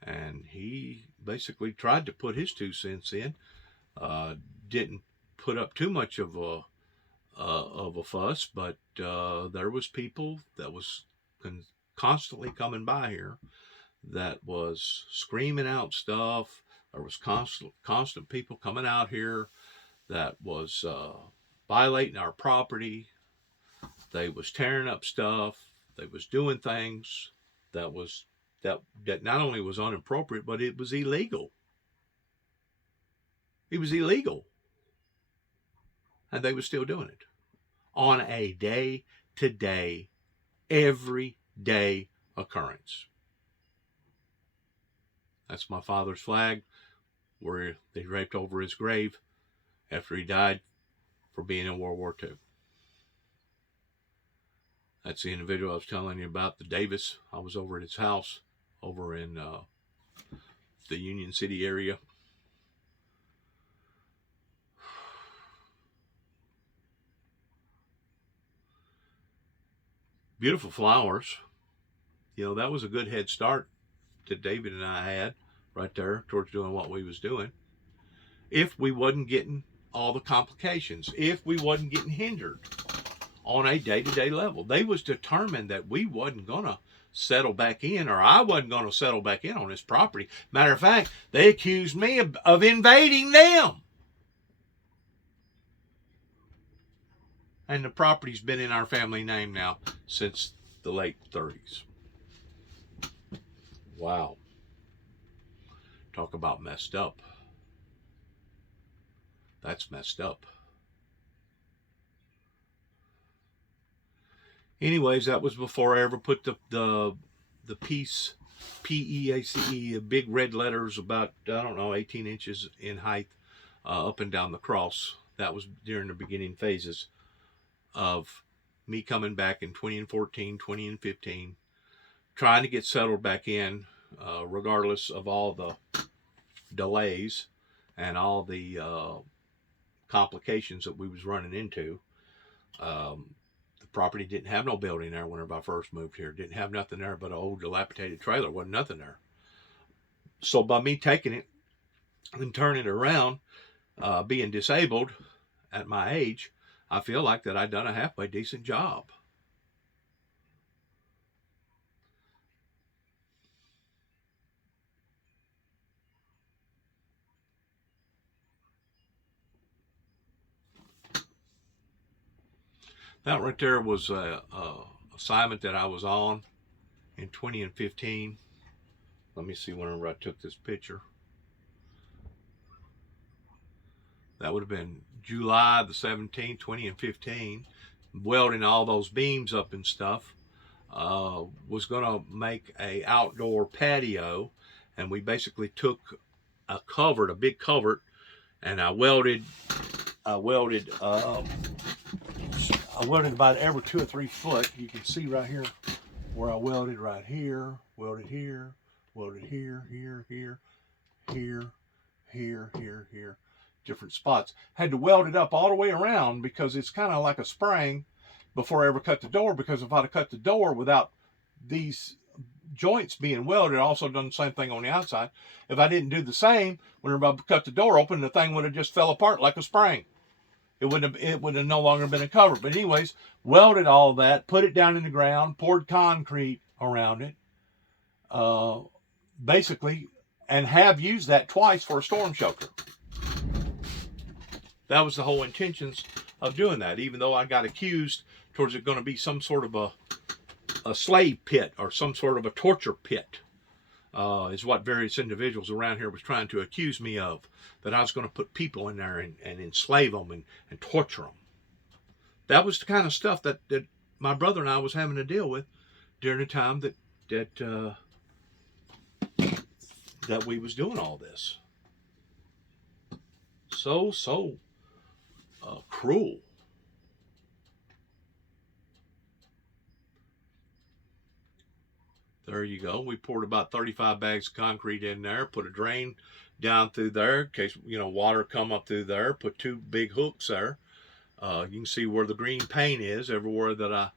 and he basically tried to put his 2 cents in. Didn't put up too much of a fuss, but there was people that was constantly coming by here that was screaming out stuff. There was constant people coming out here that was violating our property. They was tearing up stuff. They was doing things that not only was inappropriate, but it was illegal. It was illegal. And they were still doing it on a day-to-day, everyday occurrence. That's my father's flag, where they draped over his grave after he died for being in World War II. That's the individual I was telling you about, the Davis. I was over at his house over in the Union City area. Beautiful flowers. You know, that was a good head start that David and I had right there towards doing what we was doing. If we wasn't getting all the complications, if we wasn't getting hindered on a day-to-day level. They was determined that we wasn't going to settle back in, or I wasn't going to settle back in on this property. Matter of fact, they accused me of invading them. And the property's been in our family name now since the late 30s. Wow. Talk about messed up. That's messed up. Anyways, that was before I ever put the piece, P-E-A-C-E, big red letters about, I don't know, 18 inches in height up and down the cross. That was during the beginning phases of me coming back in 2014, 2015, trying to get settled back in, regardless of all the delays and all the complications that we was running into. The property didn't have no building there whenever I first moved here. Didn't have nothing there but an old dilapidated trailer. Wasn't nothing there. So by me taking it and turning it around, being disabled at my age, I feel like that I done a halfway decent job. That right there was a assignment that I was on in 2015. Let me see whenever I took this picture. That would have been July the 17th, 2015. Welding all those beams up and stuff. Was going to make a outdoor patio, and we basically took a big covert, and I welded about every 2 or 3 foot. You can see right here where I welded right here, welded here, welded here, here, different spots. Had to weld it up all the way around because it's kind of like a spring before I ever cut the door, because if I'd have cut the door without these joints being welded, I also done the same thing on the outside. If I didn't do the same, whenever I cut the door open, the thing would have just fell apart like a spring. It would have no longer been a cover. But anyways, welded all that, put it down in the ground, poured concrete around it, basically, and have used that twice for a storm shelter. That was the whole intentions of doing that, even though I got accused towards it going to be some sort of a slave pit or some sort of a torture pit, is what various individuals around here was trying to accuse me of, that I was going to put people in there and enslave them and torture them. That was the kind of stuff that my brother and I was having to deal with during the time that we was doing all this. So cruel. There you go. We poured about 35 bags of concrete in there, put a drain down through there in case, water come up through there, put 2 big hooks there. You can see where the green paint is everywhere that I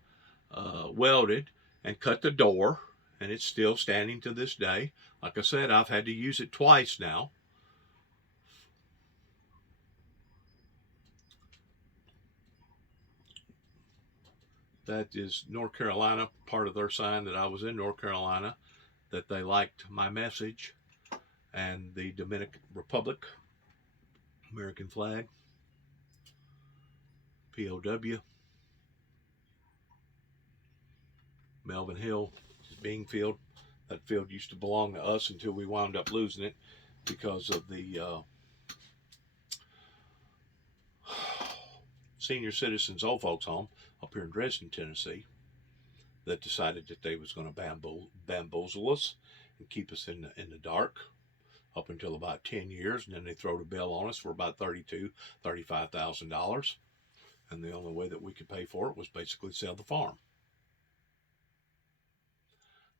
welded and cut the door, and it's still standing to this day. Like I said, I've had to use it twice now. That is North Carolina, part of their sign that I was in North Carolina, that they liked my message, and the Dominican Republic, American flag, POW, Melvin Hill, Bing Field. That field used to belong to us until we wound up losing it because of the senior citizens old folks home up here in Dresden, Tennessee, that decided that they was going to bamboozle us and keep us in the dark up until about 10 years, and then they throwed a bill on us for about $35,000, and the only way that we could pay for it was basically sell the farm.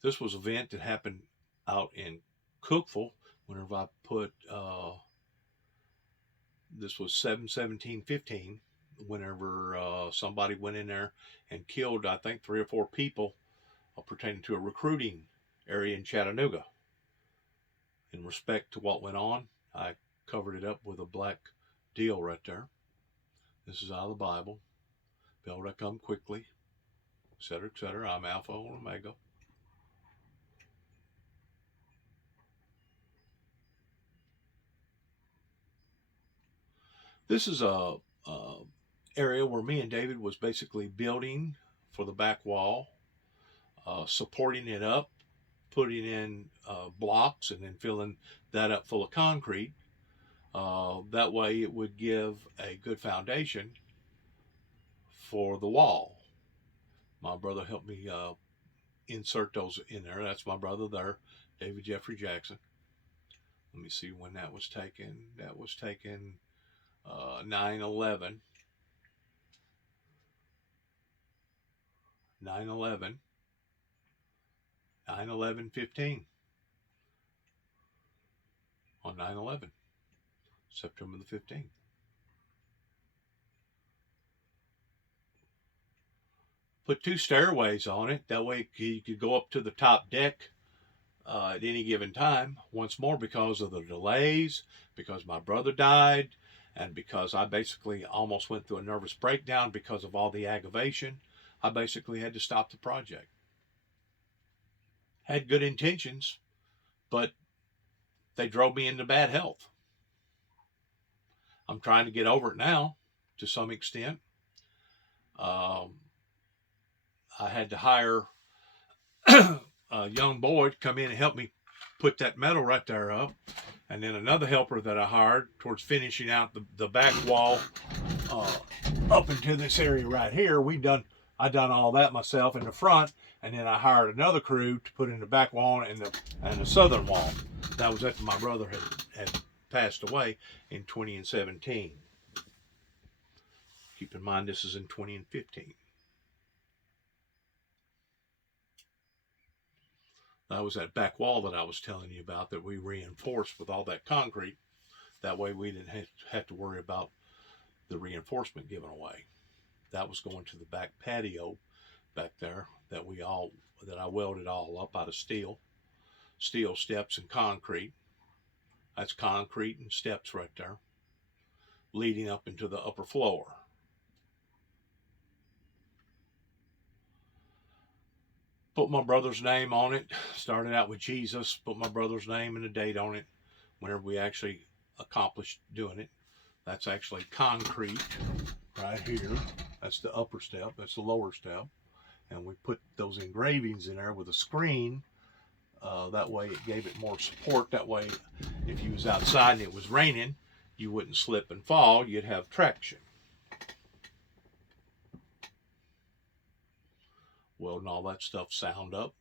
This was an event that happened out in Cookeville whenever I put this was 7/17/15, whenever somebody went in there and killed, I think, 3 or 4 people pertaining to a recruiting area in Chattanooga. In respect to what went on, I covered it up with a black deal right there. This is out of the Bible. Behold, I come quickly, etc., etc. I'm Alpha and Omega. This is a area where me and David was basically building for the back wall, supporting it up, putting in blocks, and then filling that up full of concrete. That way it would give a good foundation for the wall. My brother helped me insert those in there. That's my brother there, David Jeffrey Jackson. Let me see when that was taken. That was taken 9/11. 9/11. 9/11/15. On 9/11. September the 15th. Put 2 stairways on it. That way you could go up to the top deck at any given time. Once more, because of the delays, because my brother died, and because I basically almost went through a nervous breakdown because of all the aggravation, I basically had to stop the project. Had good intentions, but they drove me into bad health. I'm trying to get over it now to some extent. I had to hire a young boy to come in and help me put that metal right there up, and then another helper that I hired towards finishing out the back wall up into this area right here. I done all that myself in the front, and then I hired another crew to put in the back wall and the southern wall. That was after my brother had passed away in 2017. Keep in mind this is in 2015. That was that back wall that I was telling you about that we reinforced with all that concrete. That way we didn't have to worry about the reinforcement giving away. That was going to the back patio back there that I welded all up out of steel steps and concrete. That's concrete and steps right there, leading up into the upper floor. Put my brother's name on it. Started out with Jesus, put my brother's name and a date on it whenever we actually accomplished doing it. That's actually concrete right here. That's the upper step. That's the lower step. And we put those engravings in there with a screen. That way it gave it more support. That way if you was outside and it was raining, you wouldn't slip and fall. You'd have traction. Welding all that stuff sound up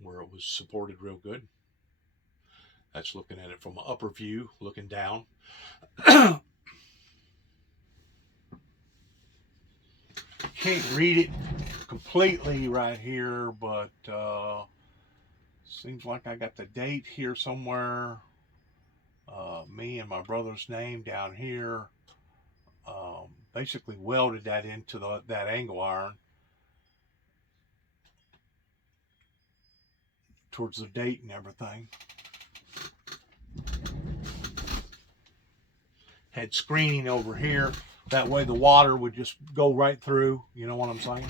where it was supported real good. That's looking at it from an upper view, looking down. Can't read it completely right here, but seems like I got the date here somewhere. Me and my brother's name down here. basically welded that into that angle iron towards the date and everything. Had screening over here. That way the water would just go right through. You know what I'm saying?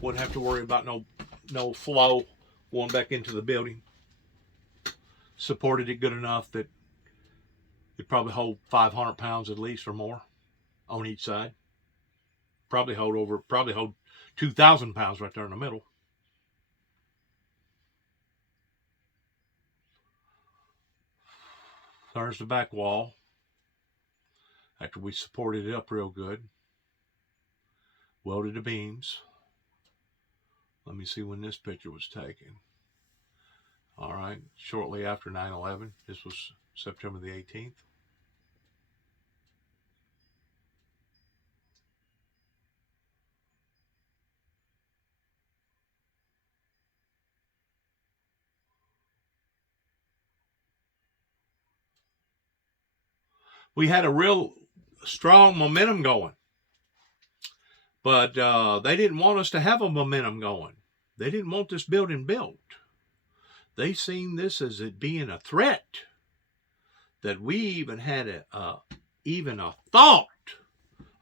Wouldn't have to worry about no flow going back into the building. Supported it good enough that it'd probably hold 500 pounds at least or more on each side. Probably hold 2,000 pounds right there in the middle. There's the back wall. After we supported it up real good. Welded the beams. Let me see when this picture was taken. All right, shortly after 9/11. This was September the 18th. We had a real strong momentum going. But they didn't want us to have a momentum going. They didn't want this building built. They seen this as it being a threat. That we even had a thought,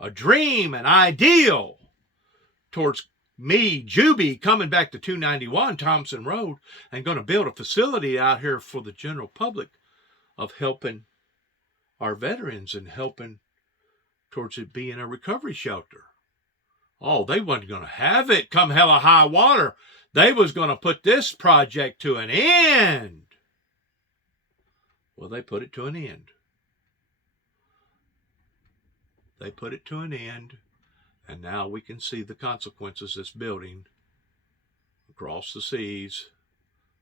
a dream, an ideal towards me, Juby, coming back to 291 Thompson Road and going to build a facility out here for the general public of helping our veterans and helping towards it being a recovery shelter. Oh, they wasn't going to have it come hell or high water. They was going to put this project to an end. Well, they put it to an end. They put it to an end, and now we can see the consequences this building across the seas,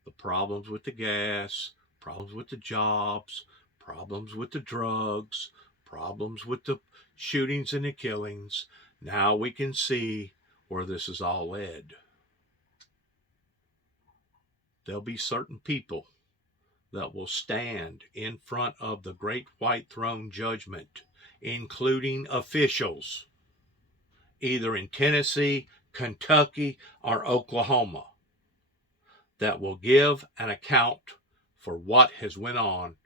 the problems with the gas, problems with the jobs, problems with the drugs, problems with the shootings and the killings. Now we can see where this is all led. There'll be certain people that will stand in front of the great white throne judgment, including officials, either in Tennessee, Kentucky, or Oklahoma, that will give an account for what has went on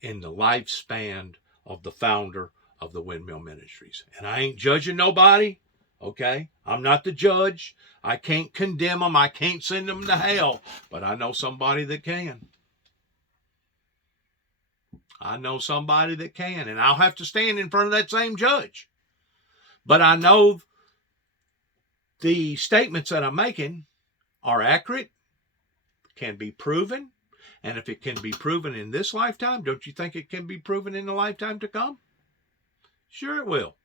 in the lifespan of the founder of the Windmill Ministries. And I ain't judging nobody, okay? I'm not the judge. I can't condemn them. I can't send them to hell. But I know somebody that can. I know somebody that can. And I'll have to stand in front of that same judge. But I know the statements that I'm making are accurate, can be proven. And if it can be proven in this lifetime, don't you think it can be proven in the lifetime to come? Sure it will.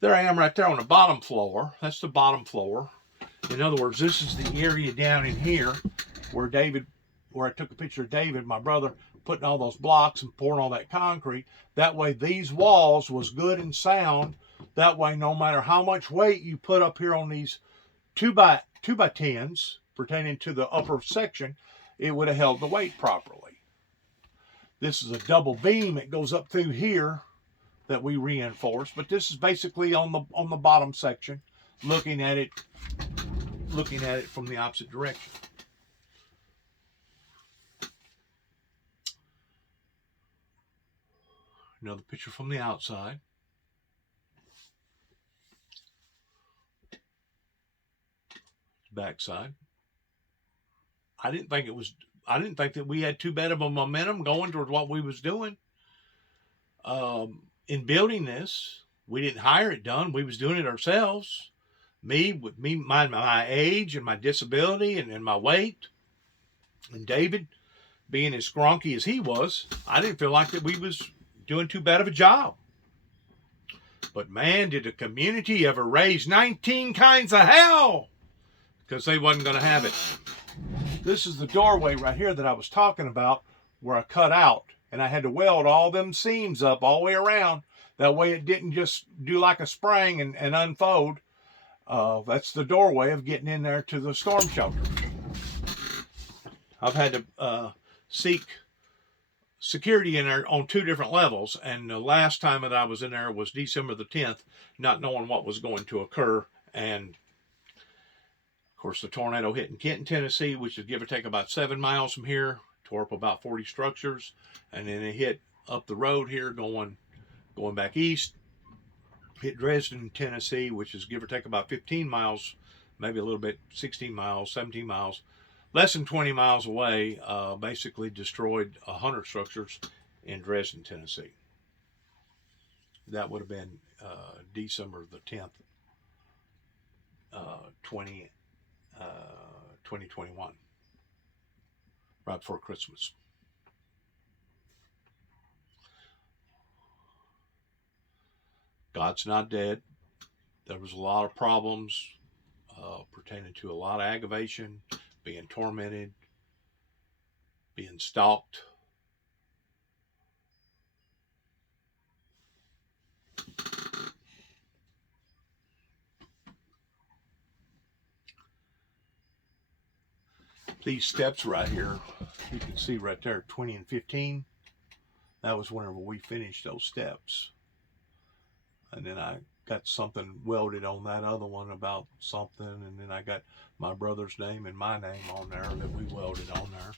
There I am right there on the bottom floor. That's the bottom floor. In other words, this is the area down in here where I took a picture of David, my brother, putting all those blocks and pouring all that concrete. That way these walls was good and sound. That way no matter how much weight you put up here on these 2x10s pertaining to the upper section, it would have held the weight properly. This is a double beam. It goes up through here that we reinforce, but this is basically on the bottom section, looking at it from the opposite direction. Another picture from the outside. Backside. I didn't think that we had too bad of a momentum going toward what we was doing. In building this, we didn't hire it done. We was doing it ourselves. My age and my disability and my weight, and David being as scrunky as he was, I didn't feel like that we was doing too bad of a job. But man, did the community ever raise 19 kinds of hell because they wasn't going to have it. This is the doorway right here that I was talking about where I cut out. And I had to weld all them seams up all the way around. That way it didn't just do like a spring and unfold. That's the doorway of getting in there to the storm shelter. I've had to seek security in there on 2 different levels. And the last time that I was in there was December the 10th, not knowing what was going to occur. And of course, the tornado hit in Kenton, Tennessee, which is give or take about 7 miles from here, tore up about 40 structures. And then it hit up the road here going back east, hit Dresden, Tennessee, which is give or take about 15 miles, maybe a little bit, 16 miles, 17 miles, less than 20 miles away. Basically destroyed 100 structures in Dresden, Tennessee. That would have been December the 10th, 2021, right before Christmas. God's not dead. There was a lot of problems pertaining to a lot of aggravation, being tormented, being stalked. These steps right here, you can see right there, 20 and 15. That was whenever we finished those steps. And then I got something welded on that other one about something. And then I got my brother's name and my name on there that we welded on there.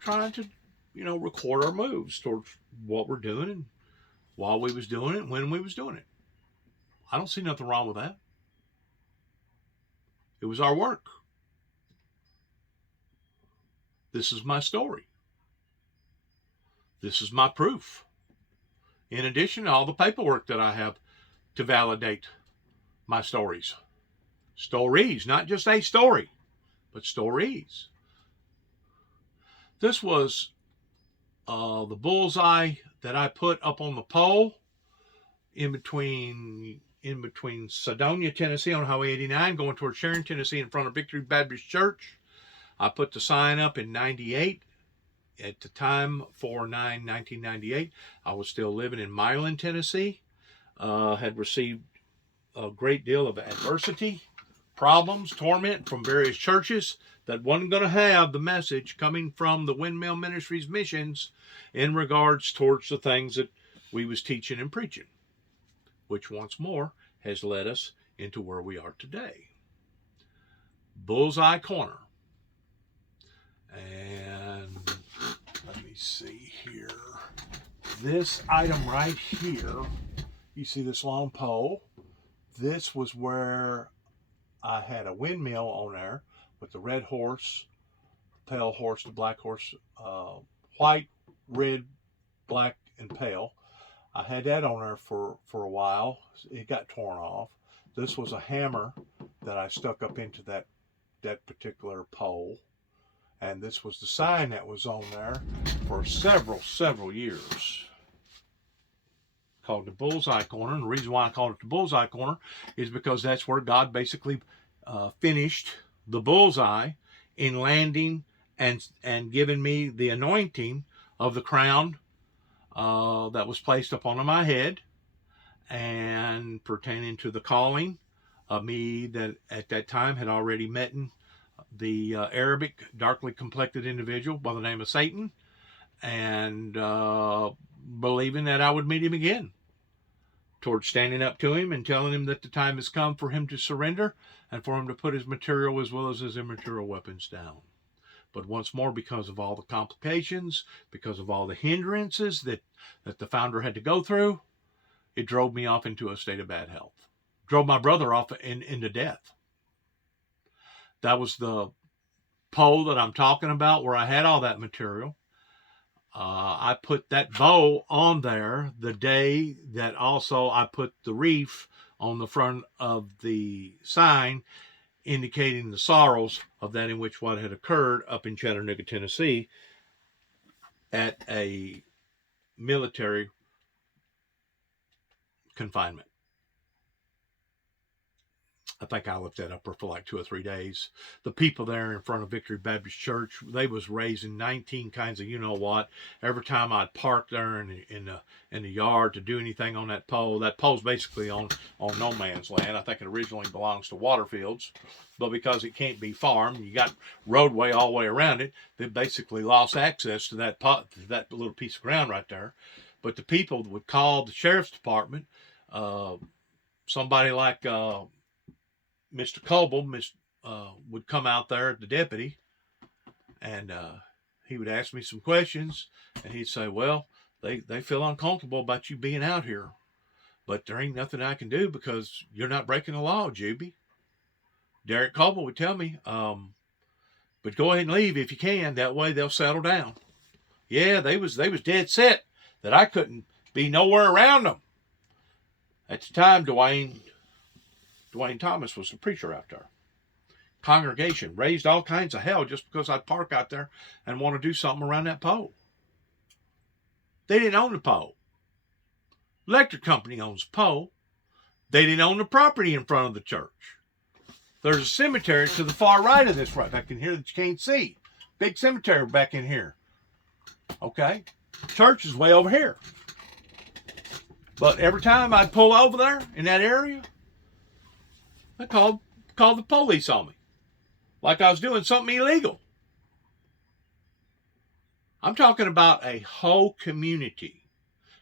Trying to, record our moves towards what we're doing and while we was doing it and when we was doing it. I don't see nothing wrong with that. It was our work. This is my story. This is my proof. In addition to all the paperwork that I have to validate my stories. Stories, not just a story, but stories. This was the bullseye that I put up on the pole in between Sedonia, Tennessee on Highway 89, going towards Sharon, Tennessee, in front of Victory Baptist Church. I put the sign up in 98. At the time, 4/9/1998, I was still living in Milan, Tennessee. Had received a great deal of adversity, problems, torment from various churches that wasn't going to have the message coming from the Windmill Ministries missions in regards towards the things that we was teaching and preaching, which once more has led us into where we are today. Bullseye Corner. And let me see here. This item right here, you see this long pole? This was where I had a windmill on there with the red horse, pale horse, the black horse, white, red, black, and pale. I had that on there for a while. It got torn off. This was a hammer that I stuck up into that particular pole. And this was the sign that was on there for several years. Called the Bullseye Corner. And the reason why I called it the Bullseye Corner is because that's where God basically finished the bullseye in landing and giving me the anointing of the crown that was placed upon my head, and pertaining to the calling of me that at that time had already met the Arabic darkly complected individual by the name of Satan, and believing that I would meet him again, towards standing up to him and telling him that the time has come for him to surrender and for him to put his material as well as his immaterial weapons down. But once more, because of all the complications, because of all the hindrances that the founder had to go through, it drove me off into a state of bad health. Drove my brother off into death. That was the pole that I'm talking about where I had all that material. I put that bow on there the day that also I put the reef on the front of the sign, indicating the sorrows of that in which what had occurred up in Chattanooga, Tennessee, at a military confinement. I think I left that up there for like 2 or 3 days. The people there in front of Victory Baptist Church, they was raising 19 kinds of you know what. Every time I'd park there in the yard to do anything on that pole's basically on no man's land. I think it originally belongs to Waterfields, but because it can't be farmed, you got roadway all the way around it. They basically lost access to that little piece of ground right there. But the people would call the sheriff's department. Somebody like Mr. Coble would come out there, the deputy, and he would ask me some questions, and he'd say, well, they feel uncomfortable about you being out here, but there ain't nothing I can do because you're not breaking the law, Juby. Derek Coble would tell me, but go ahead and leave if you can. That way they'll settle down. Yeah, they was dead set that I couldn't be nowhere around them. At the time, Dwayne Thomas was the preacher out there. Congregation raised all kinds of hell just because I'd park out there and want to do something around that pole. They didn't own the pole. Electric company owns the pole. They didn't own the property in front of the church. There's a cemetery to the far right of this, right back in here that you can't see. Big cemetery back in here. Okay? Church is way over here. But every time I'd pull over there in that area, they called the police on me. Like I was doing something illegal. I'm talking about a whole community.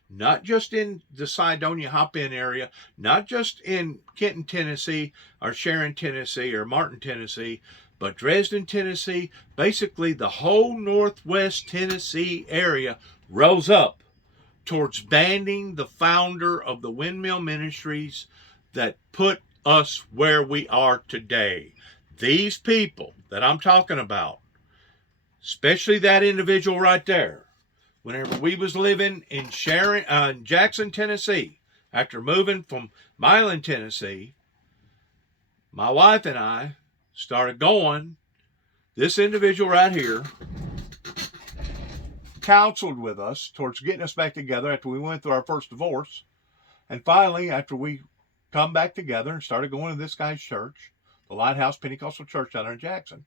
Not just in the Cydonia Hop-In area, not just in Kenton, Tennessee, or Sharon, Tennessee, or Martin, Tennessee, but Dresden, Tennessee, basically the whole northwest Tennessee area rose up towards banning the founder of the Windmill Ministries that put us where we are today. These people that I'm talking about, especially that individual right there, whenever we was living in Jackson, Tennessee, after moving from Milan, Tennessee, my wife and I started going. This individual right here counseled with us towards getting us back together after we went through our first divorce. And finally, after we come back together and started going to this guy's church, the Lighthouse Pentecostal Church down there in Jackson,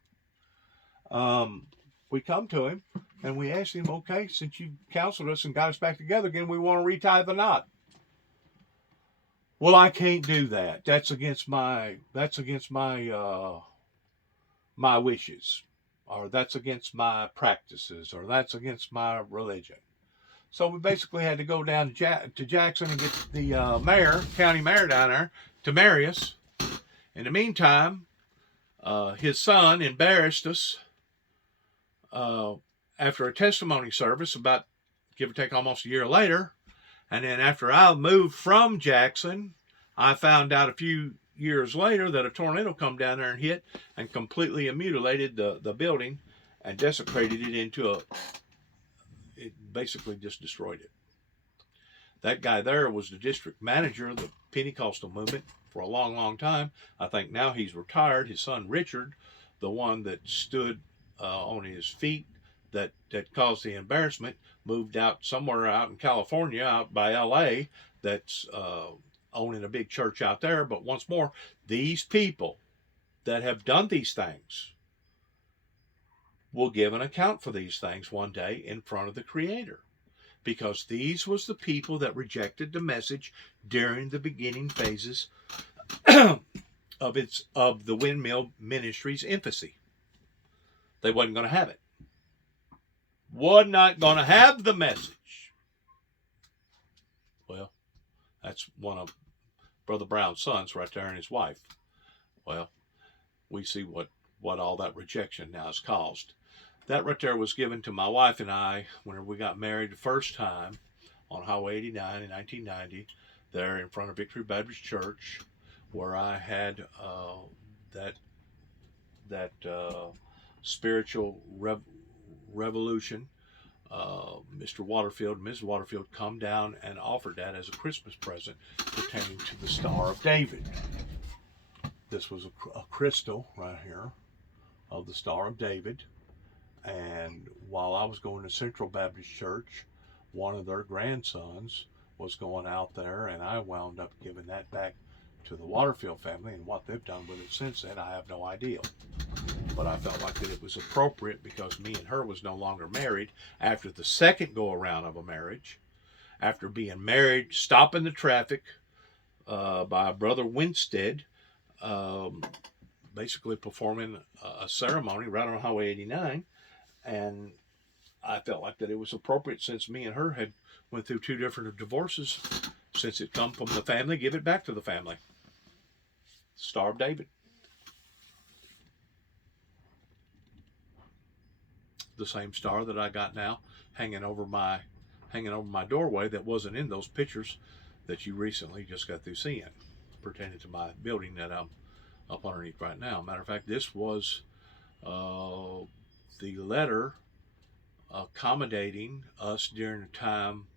we come to him and we asked him, okay, since you counseled us and got us back together again, we want to retie the knot. Well, I can't do that. That's against my my wishes, or that's against my practices, or that's against my religion. So we basically had to go down to Jackson and get the county mayor down there to marry us. In the meantime, his son embarrassed us after a testimony service about, give or take, almost a year later. And then after I moved from Jackson, I found out a few years later that a tornado come down there and hit and completely mutilated the building and desecrated it into it basically just destroyed it. That guy there was the district manager of the Pentecostal movement for a long, long time. I think now he's retired. His son Richard, the one that stood on his feet that caused the embarrassment, moved out somewhere out in California, out by LA, that's owning a big church out there. But once more, these people that have done these things will give an account for these things one day in front of the Creator. Because these was the people that rejected the message during the beginning phases of the Windmill Ministry's infancy. They wasn't going to have it. Was not going to have the message. Well, that's one of Brother Brown's sons right there and his wife. Well, we see what all that rejection now has caused. That right there was given to my wife and I whenever we got married the first time on Highway 89 in 1990, there in front of Victory Baptist Church, where I had that spiritual revolution. Mr. Waterfield and Ms. Waterfield come down and offered that as a Christmas present pertaining to the Star of David. This was a crystal right here of the Star of David. And while I was going to Central Baptist Church, one of their grandsons was going out there, and I wound up giving that back to the Waterfield family, and what they've done with it since then, I have no idea. But I felt like that it was appropriate because me and her was no longer married after the second go around of a marriage, after being married, stopping the traffic by Brother Winstead, basically performing a ceremony right on Highway 89. And I felt like that it was appropriate, since me and her had went through 2 different divorces, since it come from the family, give it back to the family. Star of David. The same star that I got now hanging over my doorway that wasn't in those pictures that you recently just got through seeing, pertaining to my building that I'm up underneath right now. Matter of fact, this was the letter accommodating us during the time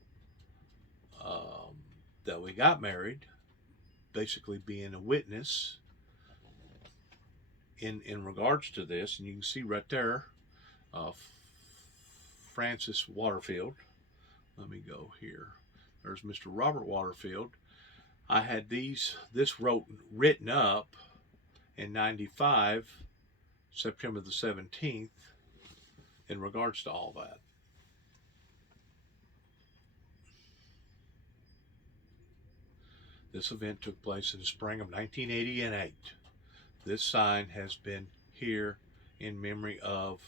that we got married, basically being a witness in regards to this. And you can see right there, Francis Waterfield. Let me go here. There's Mr. Robert Waterfield. I had this written up in 95, September the 17th, in regards to all that. This event took place in the spring of 1988. This sign has been here in memory of,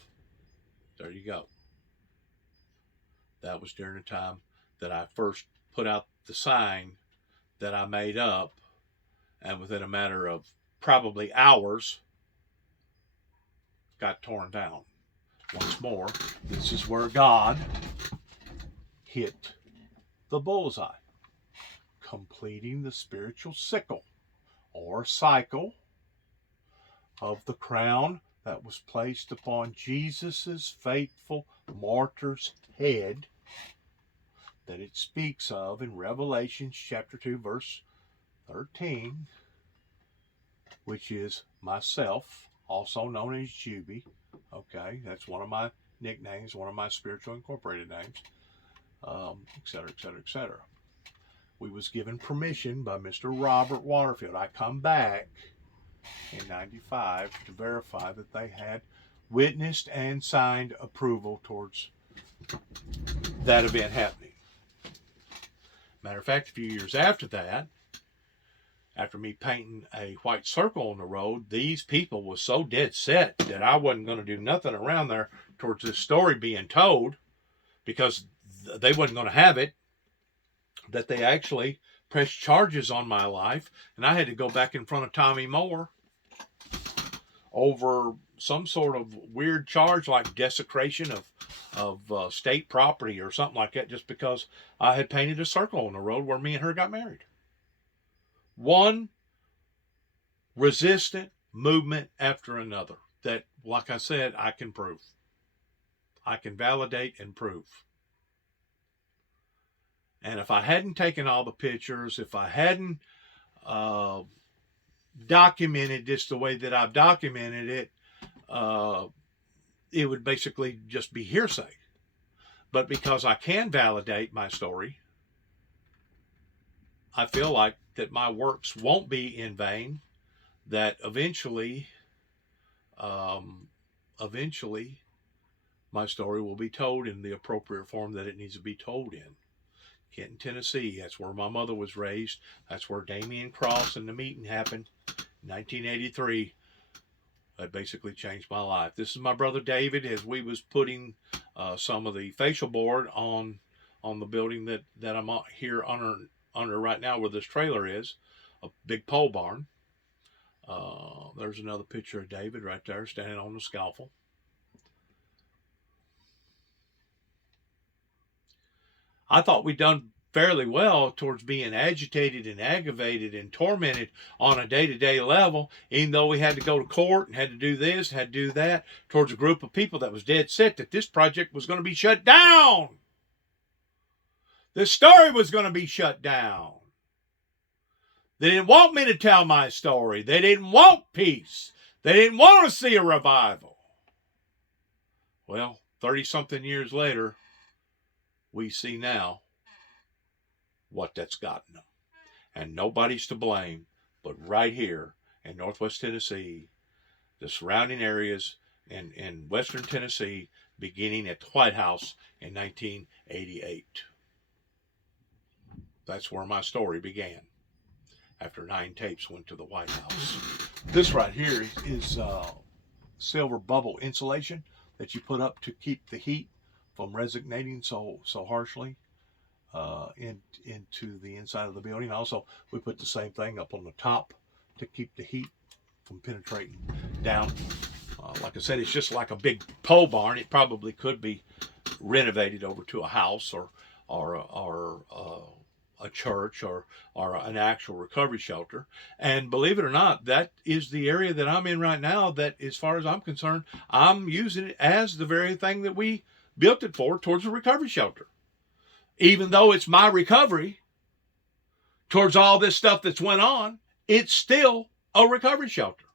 there you go. That was during the time that I first put out the sign that I made up, and within a matter of probably hours, got torn down. Once more, this is where God hit the bullseye, completing the spiritual sickle or cycle of the crown that was placed upon Jesus's faithful martyr's head, that it speaks of in Revelation chapter 2 verse 13, which is myself, also known as Juby. Okay, that's one of my nicknames, one of my spiritual incorporated names, etc., etc., etc. We was given permission by Mr. Robert Waterfield. I come back in 95 to verify that they had witnessed and signed approval towards that event happening. Matter of fact, a few years after that, after me painting a white circle on the road, these people was so dead set that I wasn't going to do nothing around there towards this story being told, because they wasn't going to have it, that they actually pressed charges on my life, and I had to go back in front of Tommy Moore over some sort of weird charge like desecration of state property or something like that, just because I had painted a circle on the road where me and her got married. One resistant movement after another that, like I said, I can prove. I can validate and prove. And if I hadn't taken all the pictures, if I hadn't documented this the way that I've documented it, it would basically just be hearsay. But because I can validate my story, I feel like that my works won't be in vain, that eventually my story will be told in the appropriate form that it needs to be told in. Kenton, Tennessee, that's where my mother was raised. That's where Damien Cross and the meeting happened in 1983. That basically changed my life. This is my brother David, as we was putting some of the facial board on the building that I'm here under right now, where this trailer is, a big pole barn. There's another picture of David right there standing on the scaffold. I thought we'd done fairly well towards being agitated and aggravated and tormented on a day-to-day level, even though we had to go to court and had to do this, had to do that, towards a group of people that was dead set that this project was going to be shut down. This story was going to be shut down. They didn't want me to tell my story. They didn't want peace. They didn't want to see a revival. Well, 30-something years later, we see now what that's gotten them. And nobody's to blame but but right here in Northwest Tennessee, the surrounding areas in Western Tennessee, beginning at the White House in 1988. That's where my story began, after 9 tapes went to the White House. This right here is silver bubble insulation that you put up to keep the heat from resonating so harshly into the inside of the building. Also, we put the same thing up on the top to keep the heat from penetrating down. Like I said, it's just like a big pole barn. It probably could be renovated over to a house or a church or an actual recovery shelter. And believe it or not, that is the area that I'm in right now that, as far as I'm concerned, I'm using it as the very thing that we built it for, towards a recovery shelter. Even though it's my recovery towards all this stuff that's went on, it's still a recovery shelter.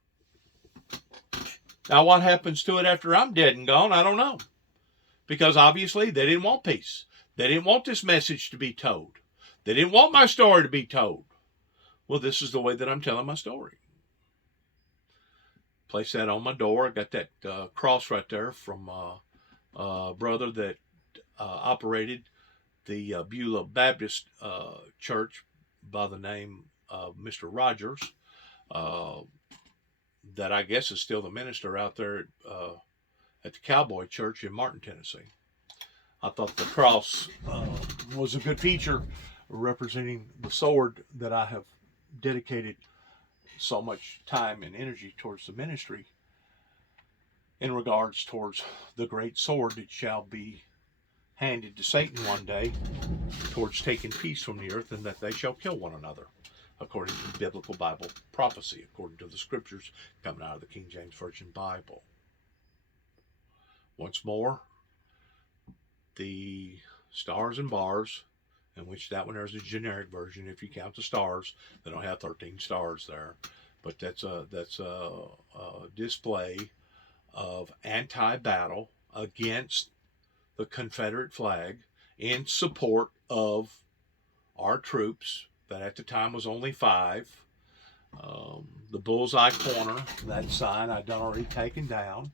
Now, what happens to it after I'm dead and gone, I don't know. Because obviously they didn't want peace. They didn't want this message to be told. They didn't want my story to be told. Well, this is the way that I'm telling my story. Place that on my door. I got that cross right there from a brother that operated the Beulah Baptist Church by the name of Mr. Rogers, that I guess is still the minister out there at the Cowboy Church in Martin, Tennessee. I thought the cross was a good feature representing the sword that I have dedicated so much time and energy towards the ministry in regards towards the great sword that shall be handed to Satan one day towards taking peace from the earth, and that they shall kill one another, according to biblical Bible prophecy, according to the scriptures coming out of the King James Version Bible. Once more, the stars and bars, in which that one there's a generic version. If you count the stars, they don't have 13 stars there, but that's a display of anti-battle against the Confederate flag in support of our troops, that at the time was only 5. The bullseye corner, that sign I'd done already taken down.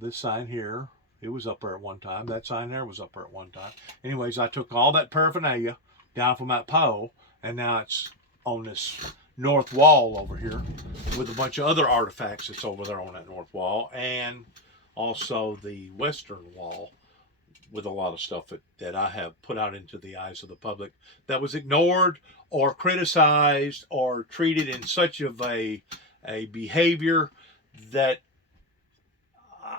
This sign here, it was up there at one time. That sign there was up there at one time. Anyways, I took all that paraphernalia down from that pole, and now it's on this north wall over here with a bunch of other artifacts that's over there on that north wall, and also the western wall with a lot of stuff that I have put out into the eyes of the public that was ignored or criticized or treated in such of a behavior that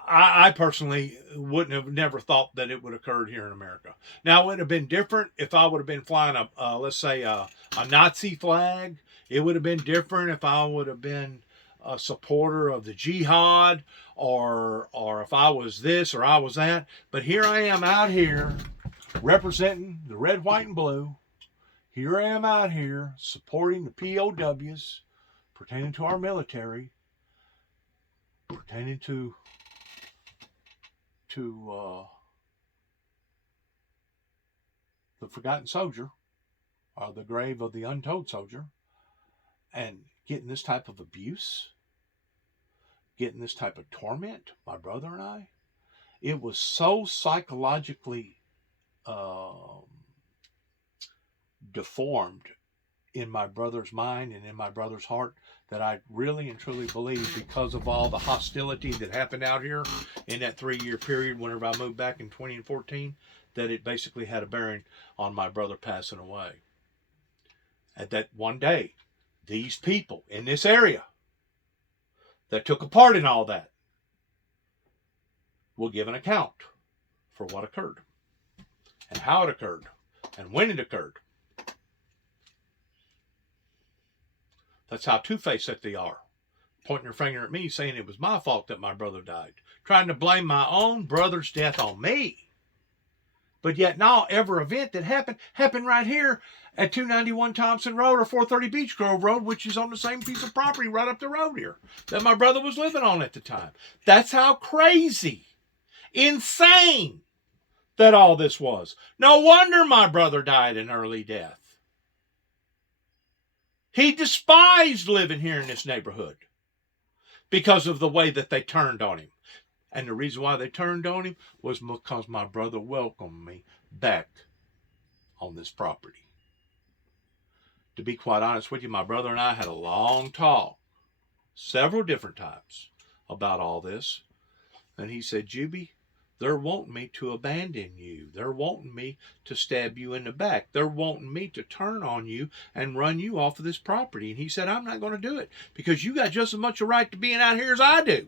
I personally wouldn't have never thought that it would have occurred here in America. Now, it would have been different if I would have been flying let's say a Nazi flag. It would have been different if I would have been a supporter of the jihad, or if I was this or I was that. But here I am out here representing the red, white, and blue. Here I am out here supporting the POWs pertaining to our military, pertaining to the forgotten soldier, or the grave of the untold soldier, and getting this type of abuse, getting this type of torment, my brother and I. It was so psychologically deformed in my brother's mind and in my brother's heart that I really and truly believe, because of all the hostility that happened out here in that 3-year period whenever I moved back in 2014, that it basically had a bearing on my brother passing away. At that one day, these people in this area that took a part in all that will give an account for what occurred and how it occurred and when it occurred. That's how two-faced that they are. Pointing their finger at me, saying it was my fault that my brother died. Trying to blame my own brother's death on me. But yet now every event that happened right here at 291 Thompson Road or 430 Beech Grove Road, which is on the same piece of property right up the road here that my brother was living on at the time. That's how crazy, insane that all this was. No wonder my brother died an early death. He despised living here in this neighborhood because of the way that they turned on him. And the reason why they turned on him was because my brother welcomed me back on this property. To be quite honest with you, my brother and I had a long talk, several different times, about all this. And he said, Juby, they're wanting me to abandon you. They're wanting me to stab you in the back. They're wanting me to turn on you and run you off of this property. And he said, I'm not going to do it because you got just as much a right to being out here as I do.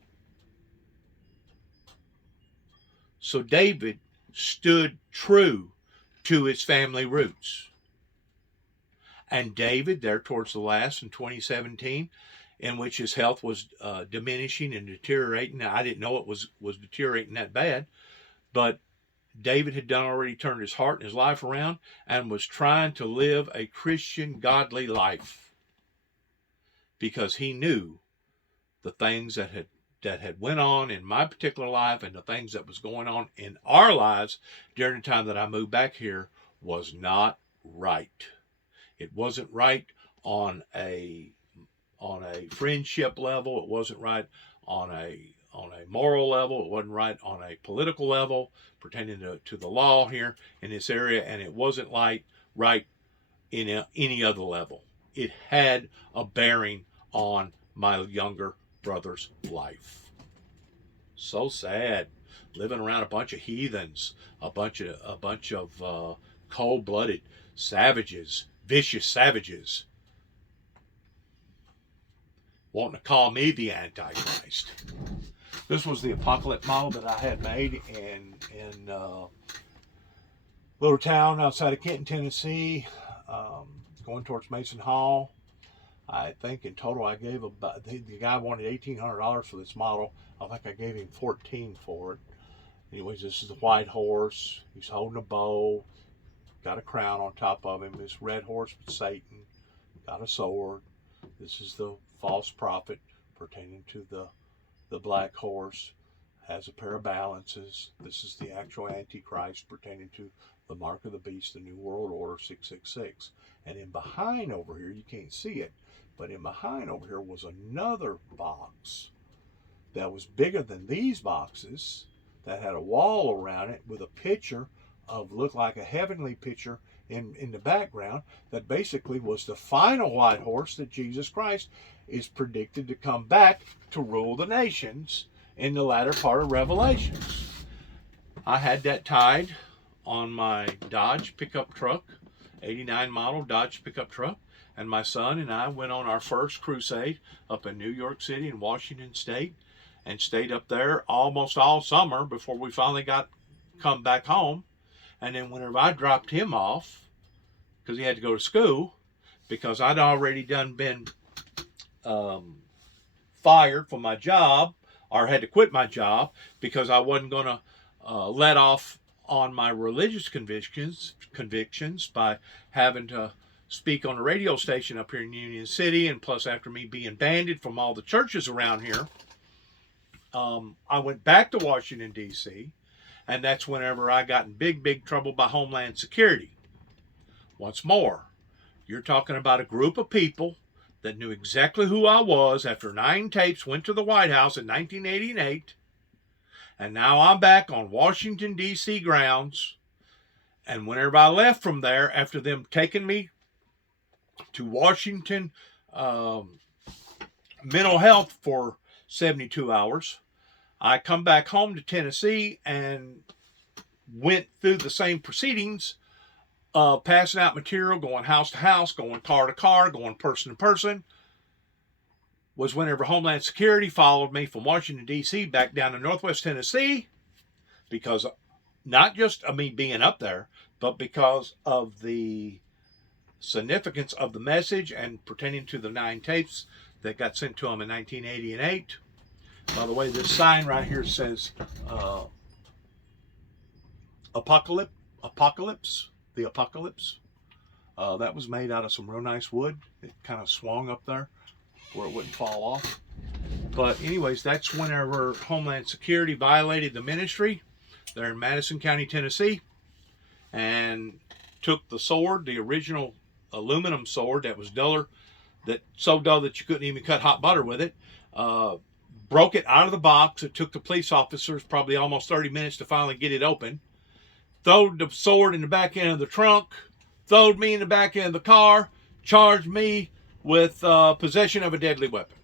So David stood true to his family roots. And David, there towards the last in 2017, in which his health was diminishing and deteriorating. Now, I didn't know it was deteriorating that bad, but David had already turned his heart and his life around and was trying to live a Christian, godly life because he knew the things that had went on in my particular life and the things that was going on in our lives during the time that I moved back here was not right. It wasn't right on a friendship level. It wasn't right on a moral level. It wasn't right on a political level pertaining to the law here in this area. And it wasn't right in any other level. It had a bearing on my younger brother's life. So sad. Living around a bunch of heathens, a bunch of cold-blooded savages, vicious savages, wanting to call me the Antichrist. This was the Apocalypse model that I had made in a little town outside of Kenton, Tennessee, going towards Mason Hall. I think in total I gave about, the guy wanted $1,800 for this model. I think I gave him $14 for it. Anyways, this is the white horse. He's holding a bow, got a crown on top of him. This red horse with Satan, got a sword. This is the false prophet pertaining to the black horse, has a pair of balances. This is the actual Antichrist pertaining to the mark of the beast, the New World Order 666. And in behind over here, you can't see it, but in behind over here was another box that was bigger than these boxes, that had a wall around it with a picture of, looked like a heavenly picture in the background, that basically was the final white horse that Jesus Christ is predicted to come back to rule the nations in the latter part of Revelation. I had that tied on my Dodge pickup truck, 89 model Dodge pickup truck, and my son and I went on our first crusade up in New York City and Washington State, and stayed up there almost all summer before we finally come back home. And then whenever I dropped him off, because he had to go to school, because I'd already been fired from my job, or had to quit my job because I wasn't going to let off on my religious convictions by having to speak on a radio station up here in Union City, and plus after me being banned from all the churches around here, I went back to Washington, D.C., and that's whenever I got in big trouble by Homeland Security. Once more, you're talking about a group of people that knew exactly who I was after 9 tapes went to the White House in 1988, and now I'm back on Washington, D.C. grounds, and whenever I left from there, after them taking me to Washington mental health for 72 hours, I come back home to Tennessee and went through the same proceedings, passing out material, going house to house, going car to car, going person to person, was whenever Homeland Security followed me from Washington, D.C. back down to Northwest Tennessee, because not just of me being up there, but because of the significance of the message and pertaining to the 9 tapes that got sent to them in 1980 and 8. By the way, this sign right here says Apocalypse, the Apocalypse. That was made out of some real nice wood. It kind of swung up there where it wouldn't fall off. But anyways, that's whenever Homeland Security violated the ministry there in Madison County, Tennessee, and took the sword, the original aluminum sword that was duller that so dull that you couldn't even cut hot butter with it. Broke it out of the box. It took the police officers probably almost 30 minutes to finally get it open. Throwed the sword in the back end of the trunk. Throwed me in the back end of the car. Charged me with possession of a deadly weapon.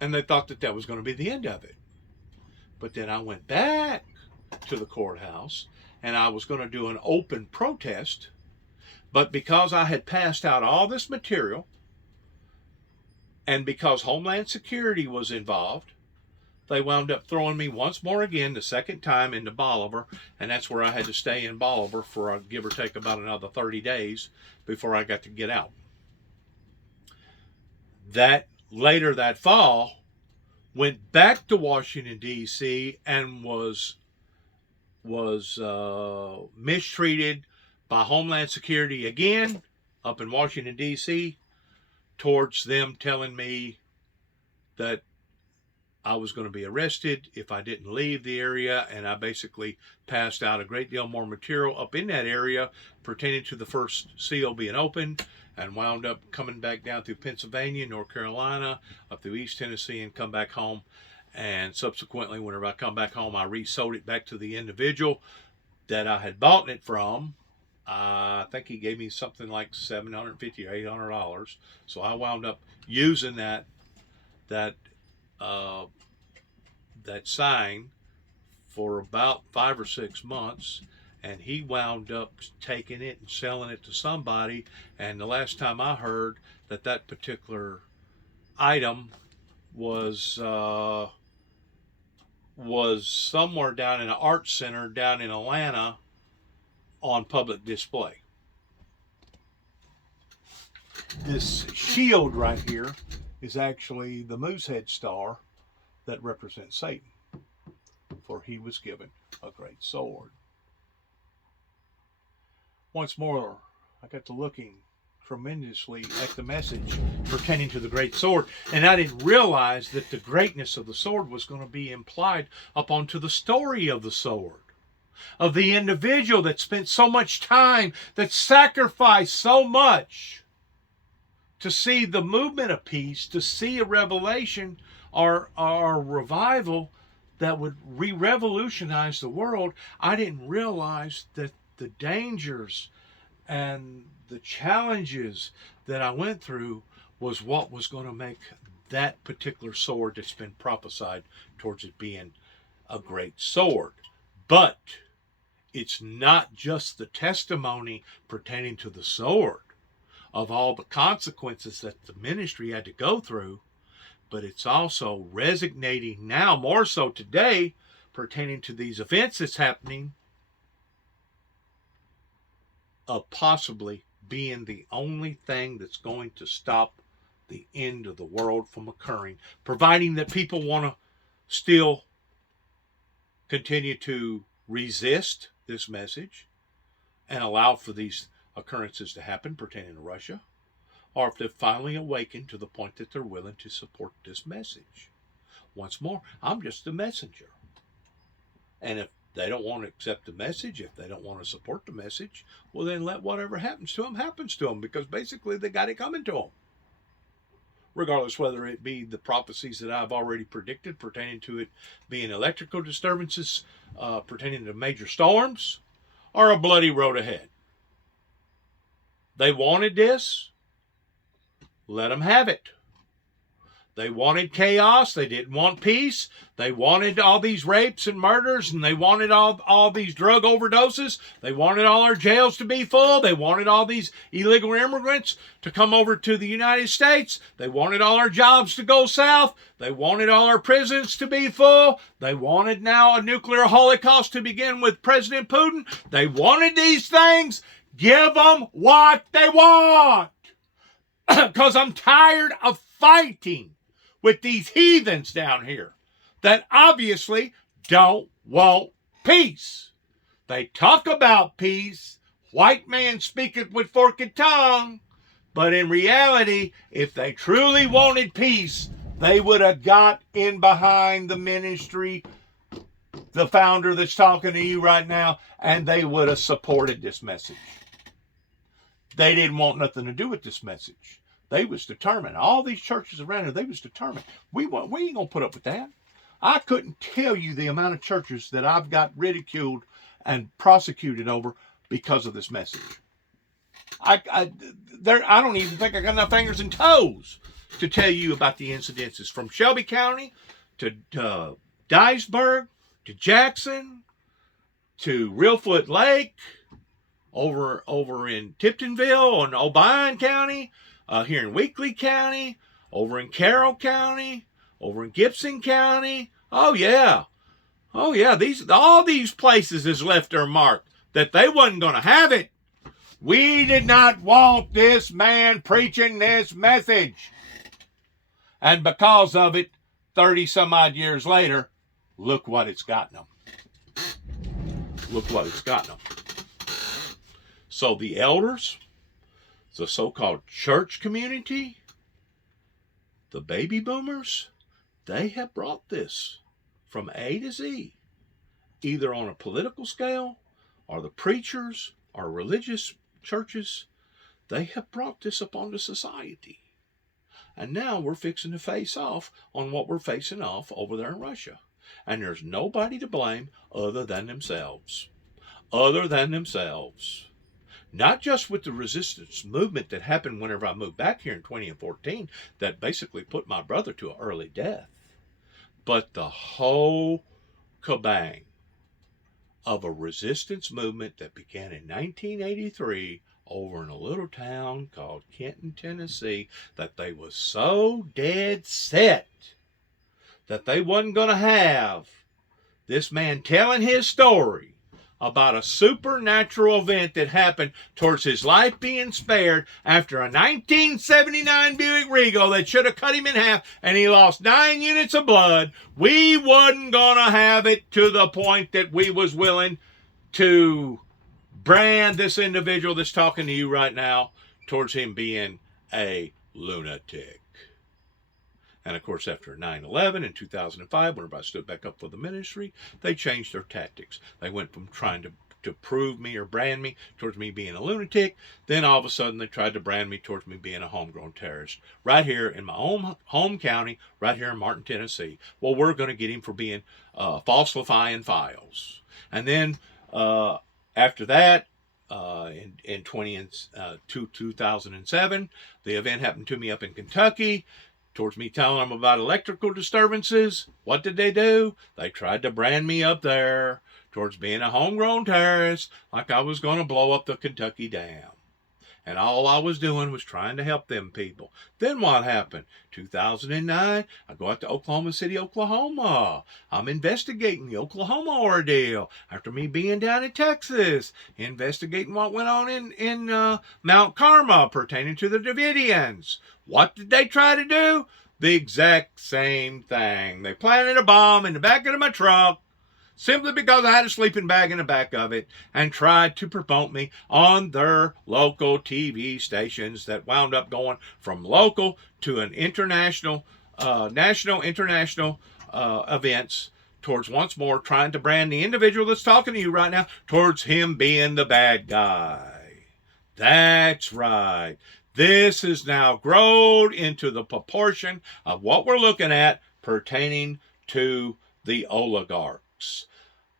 And they thought that that was going to be the end of it. But then I went back to the courthouse and I was going to do an open protest. But because I had passed out all this material, and because Homeland Security was involved, they wound up throwing me once more again, the second time, into Bolivar, and that's where I had to stay in Bolivar for give or take about another 30 days before I got to get out. That later that fall, went back to Washington, D.C. and was mistreated by Homeland Security again up in Washington, D.C., towards them telling me that I was going to be arrested if I didn't leave the area, and I basically passed out a great deal more material up in that area pertaining to the first seal being opened, and wound up coming back down through Pennsylvania, North Carolina, up through East Tennessee, and come back home. And subsequently, whenever I come back home, I resold it back to the individual that I had bought it from. I think he gave me something like $750 or $800. So I wound up using that sign for about 5 or 6 months, and he wound up taking it and selling it to somebody. And the last time I heard that particular item was somewhere down in an art center down in Atlanta on public display. This shield right here is actually the Moosehead star that represents Satan, for he was given a great sword. Once more, I got to looking tremendously at the message pertaining to the great sword, and I didn't realize that the greatness of the sword was going to be implied upon to the story of the sword, of the individual that spent so much time, that sacrificed so much to see the movement of peace, to see a revelation or a revival that would re-revolutionize the world. I didn't realize that the dangers and the challenges that I went through was what was going to make that particular sword that's been prophesied towards it being a great sword. But it's not just the testimony pertaining to the sword of all the consequences that the ministry had to go through, but it's also resonating now more so today pertaining to these events that's happening, of possibly being the only thing that's going to stop the end of the world from occurring, providing that people want to still continue to resist this message and allow for these occurrences to happen pertaining to Russia, or if they've finally awakened to the point that they're willing to support this message. Once more, I'm just a messenger. And if they don't want to accept the message, if they don't want to support the message, well, then let whatever happens to them, because basically they got it coming to them. Regardless whether it be the prophecies that I've already predicted pertaining to it being electrical disturbances, pertaining to major storms, or a bloody road ahead. They wanted this, let them have it. They wanted chaos. They didn't want peace. They wanted all these rapes and murders, and they wanted all these drug overdoses. They wanted all our jails to be full. They wanted all these illegal immigrants to come over to the United States. They wanted all our jobs to go south. They wanted all our prisons to be full. They wanted now a nuclear holocaust to begin with President Putin. They wanted these things. Give them what they want. Because I'm tired of fighting with these heathens down here that obviously don't want peace. They talk about peace. White man speaketh with forked tongue. But in reality, if they truly wanted peace, they would have got in behind the ministry, the founder that's talking to you right now, and they would have supported this message. They didn't want nothing to do with this message. They was determined. All these churches around here, they was determined. We ain't gonna put up with that. I couldn't tell you the amount of churches that I've got ridiculed and prosecuted over because of this message. I don't even think I got enough fingers and toes to tell you about the incidences from Shelby County to Dyersburg to Jackson to Reelfoot Lake, over in Tiptonville and Obion County, here in Weakley County, over in Carroll County, over in Gibson County. Oh yeah. All these places has left their mark that they wasn't going to have it. We did not want this man preaching this message. And because of it, 30 some odd years later, look what it's gotten them. Look what it's gotten them. So the elders, the so-called church community, the baby boomers, they have brought this from A to Z, either on a political scale or the preachers or religious churches. They have brought this upon the society. And now we're fixing to face off on what we're facing off over there in Russia. And there's nobody to blame other than themselves. Other than themselves. Not just with the resistance movement that happened whenever I moved back here in 2014 that basically put my brother to an early death, but the whole kabang of a resistance movement that began in 1983 over in a little town called Kenton, Tennessee, that they was so dead set that they wasn't going to have this man telling his story about a supernatural event that happened towards his life being spared after a 1979 Buick Regal that should have cut him in half and he lost 9 units of blood. We wasn't gonna have it to the point that we was willing to brand this individual that's talking to you right now towards him being a lunatic. And of course, after 9/11 in 2005, whenever I stood back up for the ministry, they changed their tactics. They went from trying to prove me or brand me towards me being a lunatic. Then all of a sudden, they tried to brand me towards me being a homegrown terrorist. Right here in my own home county, right here in Martin, Tennessee. Well, we're going to get him for being falsifying files. And then after that, in 2007, the event happened to me up in Kentucky. Towards me telling them about electrical disturbances. What did they do? They tried to brand me up there towards being a homegrown terrorist, like I was going to blow up the Kentucky Dam. And all I was doing was trying to help them people. Then what happened? 2009, I go out to Oklahoma City, Oklahoma. I'm investigating the Oklahoma ordeal after me being down in Texas, investigating what went on in Mount Carmel pertaining to the Davidians. What did they try to do? The exact same thing. They planted a bomb in the back of my truck simply because I had a sleeping bag in the back of it and tried to promote me on their local TV stations that wound up going from local to an international, international events towards once more trying to brand the individual that's talking to you right now towards him being the bad guy. That's right. This is now grown into the proportion of what we're looking at pertaining to the oligarchs.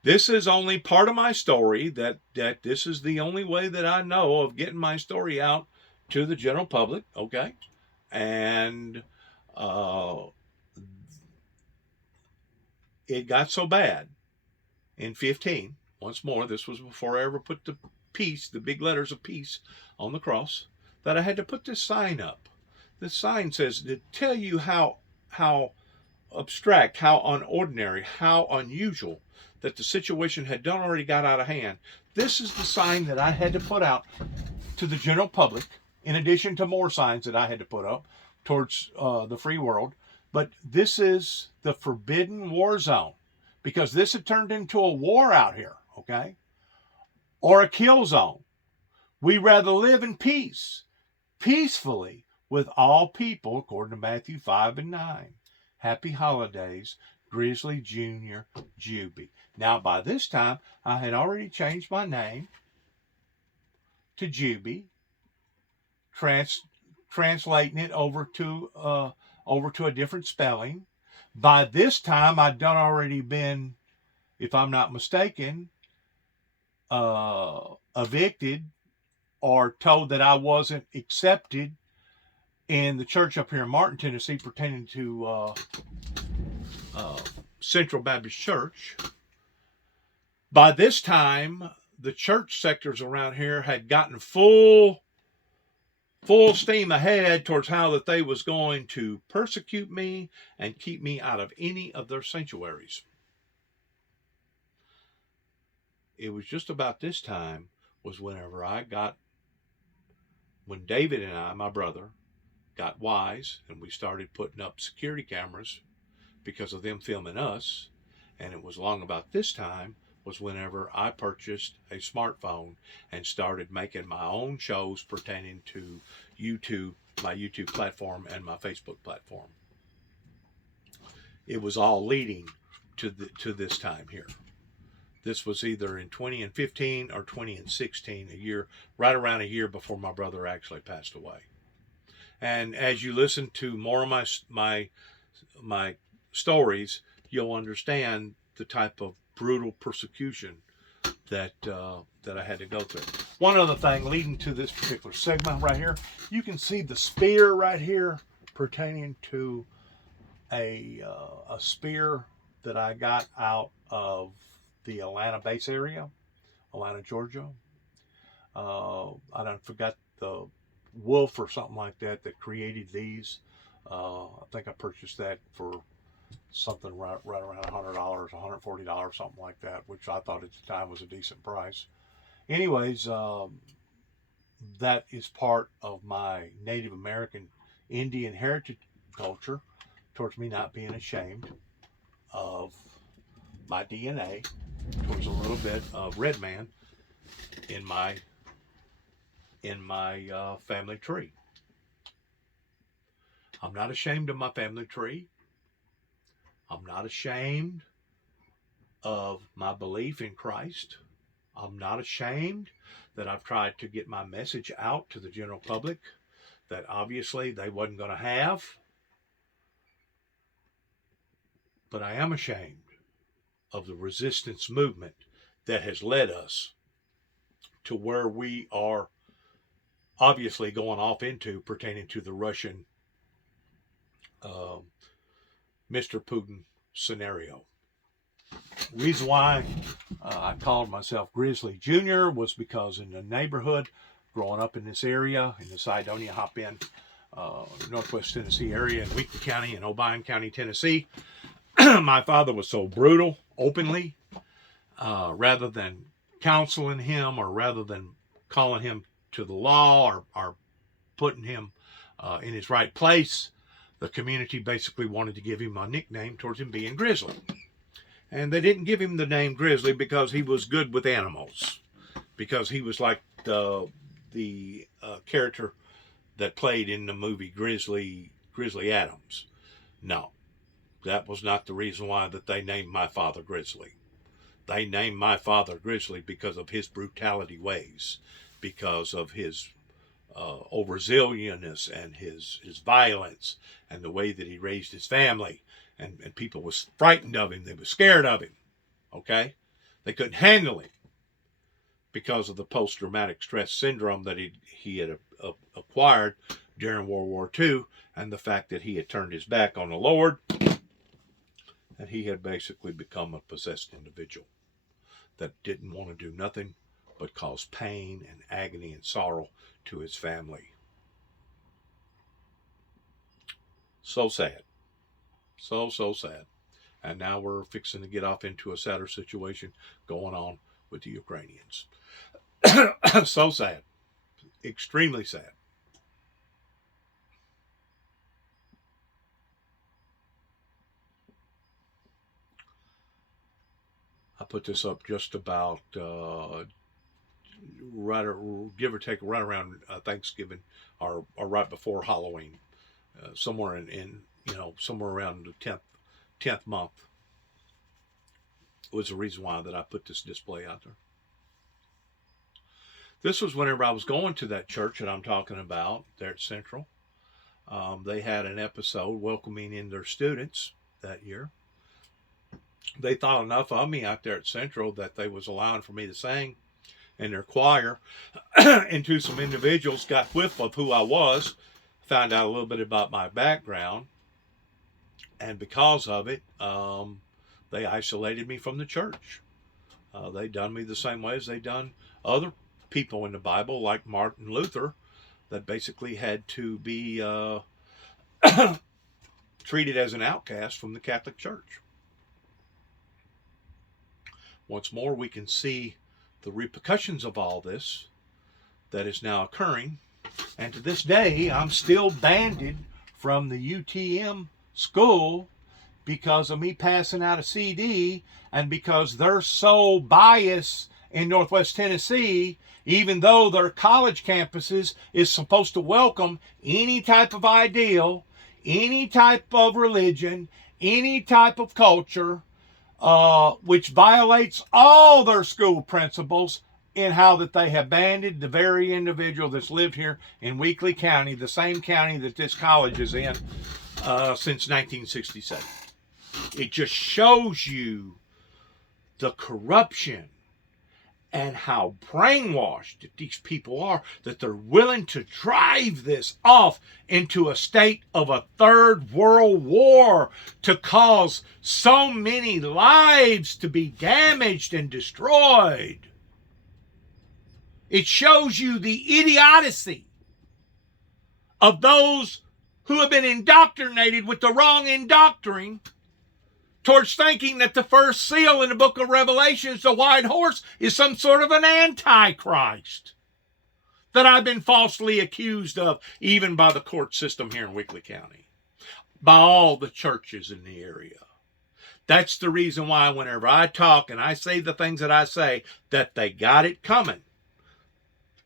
This is only part of my story, that this is the only way that I know of getting my story out to the general public, okay? And it got so bad in 15, once more, this was before I ever put the peace, the big letters of peace on the cross, that I had to put this sign up. This sign says to tell you how abstract, how unordinary, how unusual that the situation had done already got out of hand. This is the sign that I had to put out to the general public, in addition to more signs that I had to put up towards the free world. But this is the forbidden war zone, because this had turned into a war out here, okay? Or a kill zone. We rather live in peace, peacefully with all people, according to Matthew 5:9. Happy holidays, Grizzly Jr. Juby. Now, by this time, I had already changed my name to Juby, translating it over to a different spelling. By this time, I'd done already been, if I'm not mistaken, evicted or told that I wasn't accepted in the church up here in Martin, Tennessee, pertaining to Central Baptist Church. By this time, the church sectors around here had gotten full steam ahead towards how that they was going to persecute me and keep me out of any of their sanctuaries. It was just about this time was when David and I, my brother, got wise and we started putting up security cameras because of them filming us. And it was along about this time was whenever I purchased a smartphone and started making my own shows pertaining to YouTube, my YouTube platform and my Facebook platform. It was all leading to this time here. This was either in 2015 or 2016, right around a year before my brother actually passed away. And as you listen to more of my stories, you'll understand the type of brutal persecution that I had to go through. One other thing leading to this particular segment right here, you can see the spear right here pertaining to a spear that I got out of the Atlanta base area, Atlanta, Georgia. I don't forgot the wolf or something like that created these. I think I purchased that for something right around $100, $140, something like that, which I thought at the time was a decent price. Anyways, that is part of my Native American Indian heritage culture towards me not being ashamed of my DNA, towards a little bit of red man in my family tree. I'm not ashamed of my family tree. I'm not ashamed of my belief in Christ. I'm not ashamed that I've tried to get my message out to the general public that obviously they wasn't going to have. But I am ashamed of the resistance movement that has led us to where we are obviously going off into pertaining to the Russian Mr. Putin scenario. The reason why I called myself Grizzly Jr. was because in the neighborhood, growing up in this area, in the Cydonia Hop-In, Northwest Tennessee area, in Wheaton County and Obion County, Tennessee, my father was so brutal, openly, rather than counseling him or rather than calling him to the law or putting him in his right place, the community basically wanted to give him a nickname towards him being Grizzly. And they didn't give him the name Grizzly because he was good with animals, because he was like the character that played in the movie Grizzly Adams. No, that was not the reason why that they named my father Grizzly. They named my father Grizzly because of his brutality ways, because of his overzealousness and his violence and the way that he raised his family. And people was frightened of him. They were scared of him. Okay? They couldn't handle him because of the post-traumatic stress syndrome that he had acquired during World War II, and the fact that he had turned his back on the Lord, and he had basically become a possessed individual that didn't want to do nothing but cause pain and agony and sorrow to his family. So sad. So sad. And now we're fixing to get off into a sadder situation going on with the Ukrainians. So sad. Extremely sad. I put this up just about give or take right around Thanksgiving or right before Halloween, somewhere in somewhere around the 10th month was the reason why that I put this display out there. This was whenever I was going to that church that I'm talking about there at Central. They had an episode welcoming in their students that year. They thought enough of me out there at Central that they was allowing for me to sing in their choir. And to some individuals got whiff of who I was, found out a little bit about my background, and because of it, they isolated me from the church. They done me the same way as they done other people in the Bible, like Martin Luther, that basically had to be treated as an outcast from the Catholic Church. Once more, we can see the repercussions of all this that is now occurring. And to this day, I'm still banned from the UTM school because of me passing out a CD, and because they're so biased in Northwest Tennessee, even though their college campuses is supposed to welcome any type of ideal, any type of religion, any type of culture, which violates all their school principles, in how that they have banned the very individual that's lived here in Weakley County, the same county that this college is in, since 1967. It just shows you the corruption and how brainwashed these people are, that they're willing to drive this off into a state of a third world war to cause so many lives to be damaged and destroyed. It shows you the idiocy of those who have been indoctrinated with the wrong indoctrination towards thinking that the first seal in the book of Revelations, the white horse, is some sort of an antichrist that I've been falsely accused of, even by the court system here in Weakley County, by all the churches in the area. That's the reason why whenever I talk and I say the things that I say, that they got it coming.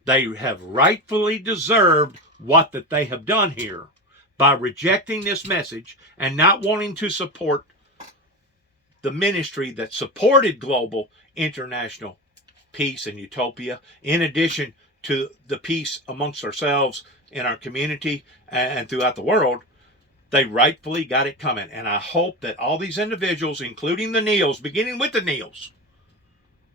They have rightfully deserved what that they have done here by rejecting this message and not wanting to support the ministry that supported global international peace and utopia, in addition to the peace amongst ourselves in our community and throughout the world. They rightfully got it coming. And I hope that all these individuals, including the Neils, beginning with the Neils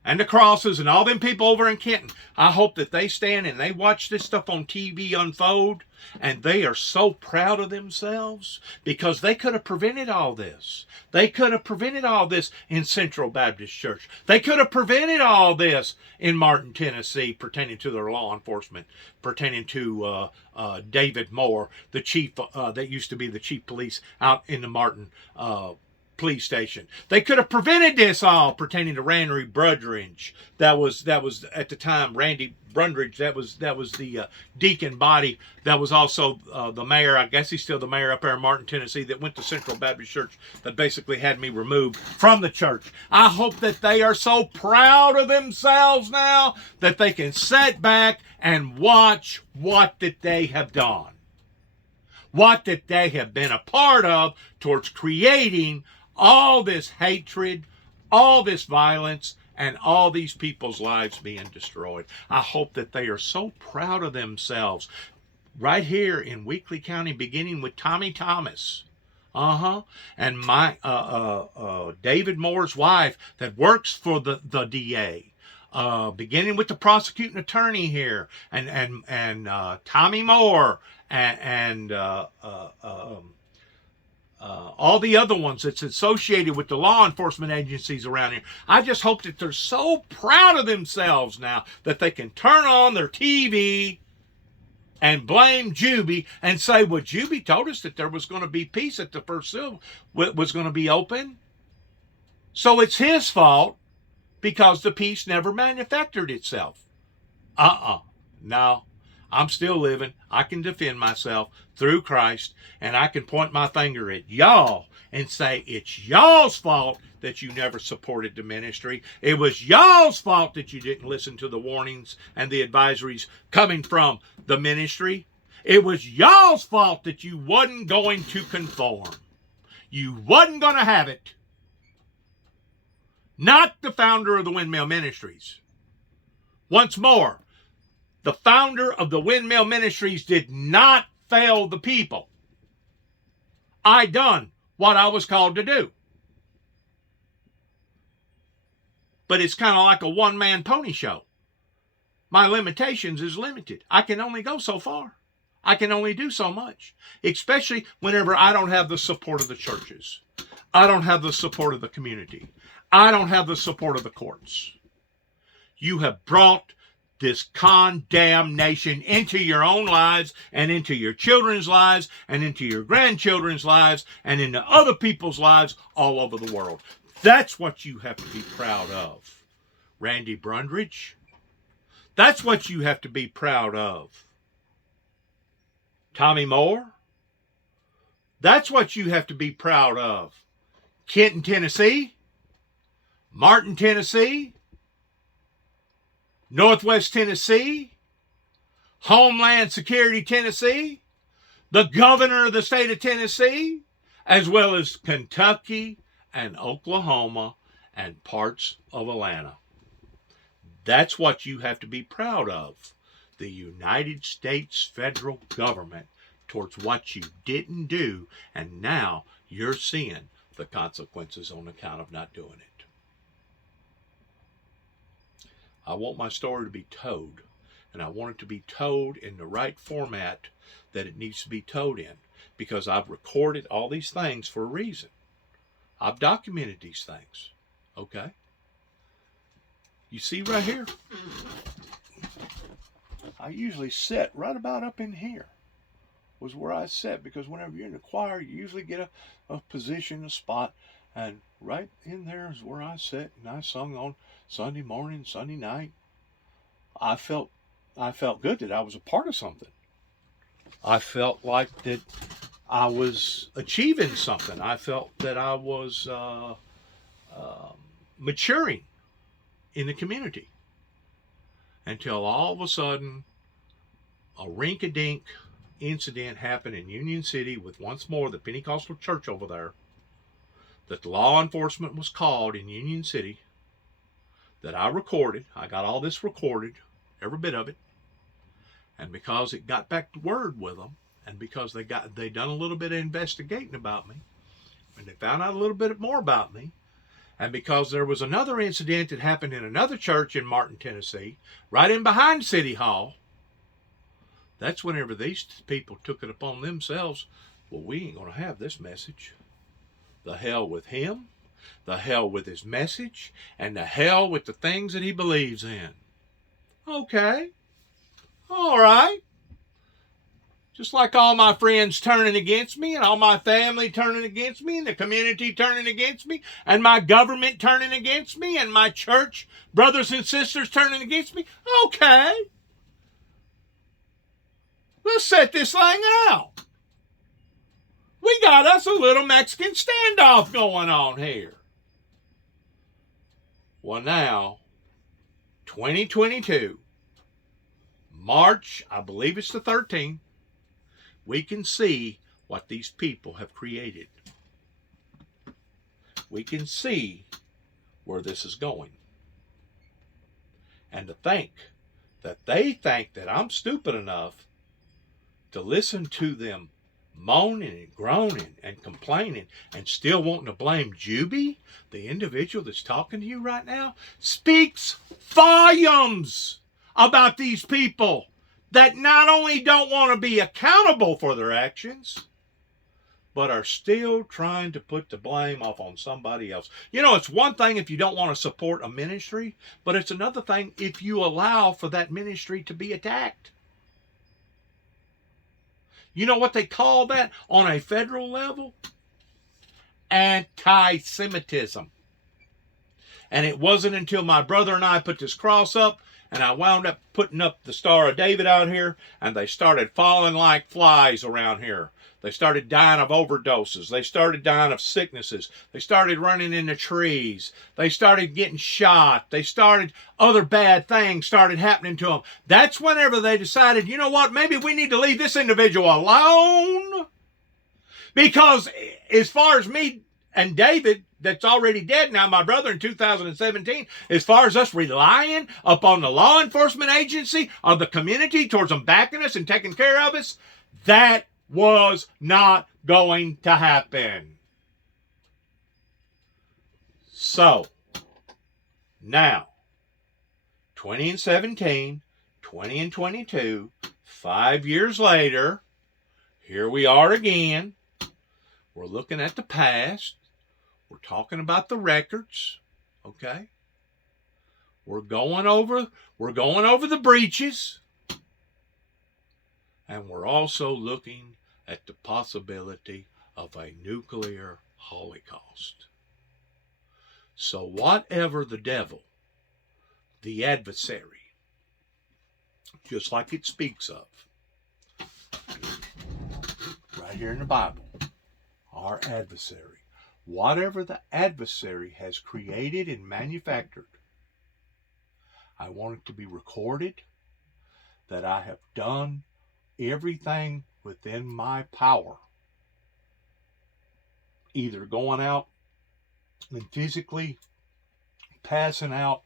and the Crosses and all them people over in Kenton, I hope that they stand and they watch this stuff on TV unfold, and they are so proud of themselves because they could have prevented all this. They could have prevented all this in Central Baptist Church. They could have prevented all this in Martin, Tennessee, pertaining to their law enforcement, pertaining to David Moore, the chief that used to be the chief police out in the Martin police station. They could have prevented this all pertaining to Randy Brundridge. That was at the time Randy Brundridge. That was the deacon body. That was also the mayor. I guess he's still the mayor up there in Martin, Tennessee, that went to Central Baptist Church, that basically had me removed from the church. I hope that they are so proud of themselves now that they can sit back and watch what that they have done, what that they have been a part of towards creating all this hatred, all this violence, and all these people's lives being destroyed. I hope that they are so proud of themselves. Right here in Weakley County, beginning with Tommy Thomas. And my David Moore's wife that works for the DA. Beginning with the prosecuting attorney here, and Tommy Moore, and all the other ones that's associated with the law enforcement agencies around here. I just hope that they're so proud of themselves now that they can turn on their TV and blame Juby and say, well, Juby told us that there was going to be peace at the first seal was going to be open. So it's his fault because the peace never manufactured itself. No. I'm still living. I can defend myself through Christ, and I can point my finger at y'all and say it's y'all's fault that you never supported the ministry. It was y'all's fault that you didn't listen to the warnings and the advisories coming from the ministry. It was y'all's fault that you wasn't going to conform. You wasn't going to have it. Not the founder of the Windmill Ministries. Once more, the founder of the Windmill Ministries did not fail the people. I done what I was called to do. But it's kind of like a one-man pony show. My limitations is limited. I can only go so far. I can only do so much, especially whenever I don't have the support of the churches. I don't have the support of the community. I don't have the support of the courts. You have brought this condemnation into your own lives and into your children's lives and into your grandchildren's lives and into other people's lives all over the world. That's what you have to be proud of. Randy Brundridge, that's what you have to be proud of. Tommy Moore, that's what you have to be proud of. Kenton, Tennessee, Martin, Tennessee, Northwest Tennessee, Homeland Security, Tennessee, the governor of the state of Tennessee, as well as Kentucky and Oklahoma and parts of Atlanta. That's what you have to be proud of. The United States federal government towards what you didn't do, and now you're seeing the consequences on account of not doing it. I want my story to be told, and I want it to be told in the right format that it needs to be told in, because I've recorded all these things for a reason. I've documented these things, okay? You see right here? I usually sit right about up in here was where I sit, because whenever you're in the choir, you usually get a position, a spot, and right in there is where I sit, and I sung on Sunday morning, Sunday night. I felt good that I was a part of something. I felt like that I was achieving something. I felt that I was maturing in the community, until all of a sudden a rink-a-dink incident happened in Union City with, once more, the Pentecostal church over there, that the law enforcement was called in Union City, that I recorded. I got all this recorded, every bit of it. And because it got back to word with them, and because they done a little bit of investigating about me, and they found out a little bit more about me, and because there was another incident that happened in another church in Martin, Tennessee, right in behind City Hall, that's whenever these people took it upon themselves. Well, we ain't going to have this message. The hell with him, the hell with his message, and the hell with the things that he believes in. Okay. All right. Just like all my friends turning against me, and all my family turning against me, and the community turning against me, and my government turning against me, and my church brothers and sisters turning against me. Okay. Let's set this thing out. We got us a little Mexican standoff going on here. Well, now, 2022, March, I believe it's the 13th, we can see what these people have created. We can see where this is going. And to think that they think that I'm stupid enough to listen to them moaning and groaning and complaining and still wanting to blame Juby, the individual that's talking to you right now, speaks volumes about these people that not only don't want to be accountable for their actions, but are still trying to put the blame off on somebody else. You know, it's one thing if you don't want to support a ministry, but it's another thing if you allow for that ministry to be attacked. You know what they call that on a federal level? Anti-Semitism. And it wasn't until my brother and I put this cross up, and I wound up putting up the Star of David out here, and they started falling like flies around here. They started dying of overdoses. They started dying of sicknesses. They started running into trees. They started getting shot. They started, other bad things started happening to them. That's whenever they decided, you know what, maybe we need to leave this individual alone. Because as far as me and David, that's already dead now, my brother in 2017, as far as us relying upon the law enforcement agency or the community towards them backing us and taking care of us, that was not going to happen. So, now, 20 and 17, 20 and 22, 5 years later, here we are again. We're looking at the past. We're talking about the records, okay? We're going over the breaches. And we're also looking at the possibility of a nuclear holocaust. So whatever the devil, the adversary, just like it speaks of, right here in the Bible, our adversary, whatever the adversary has created and manufactured, I want it to be recorded that I have done everything within my power, either going out and physically passing out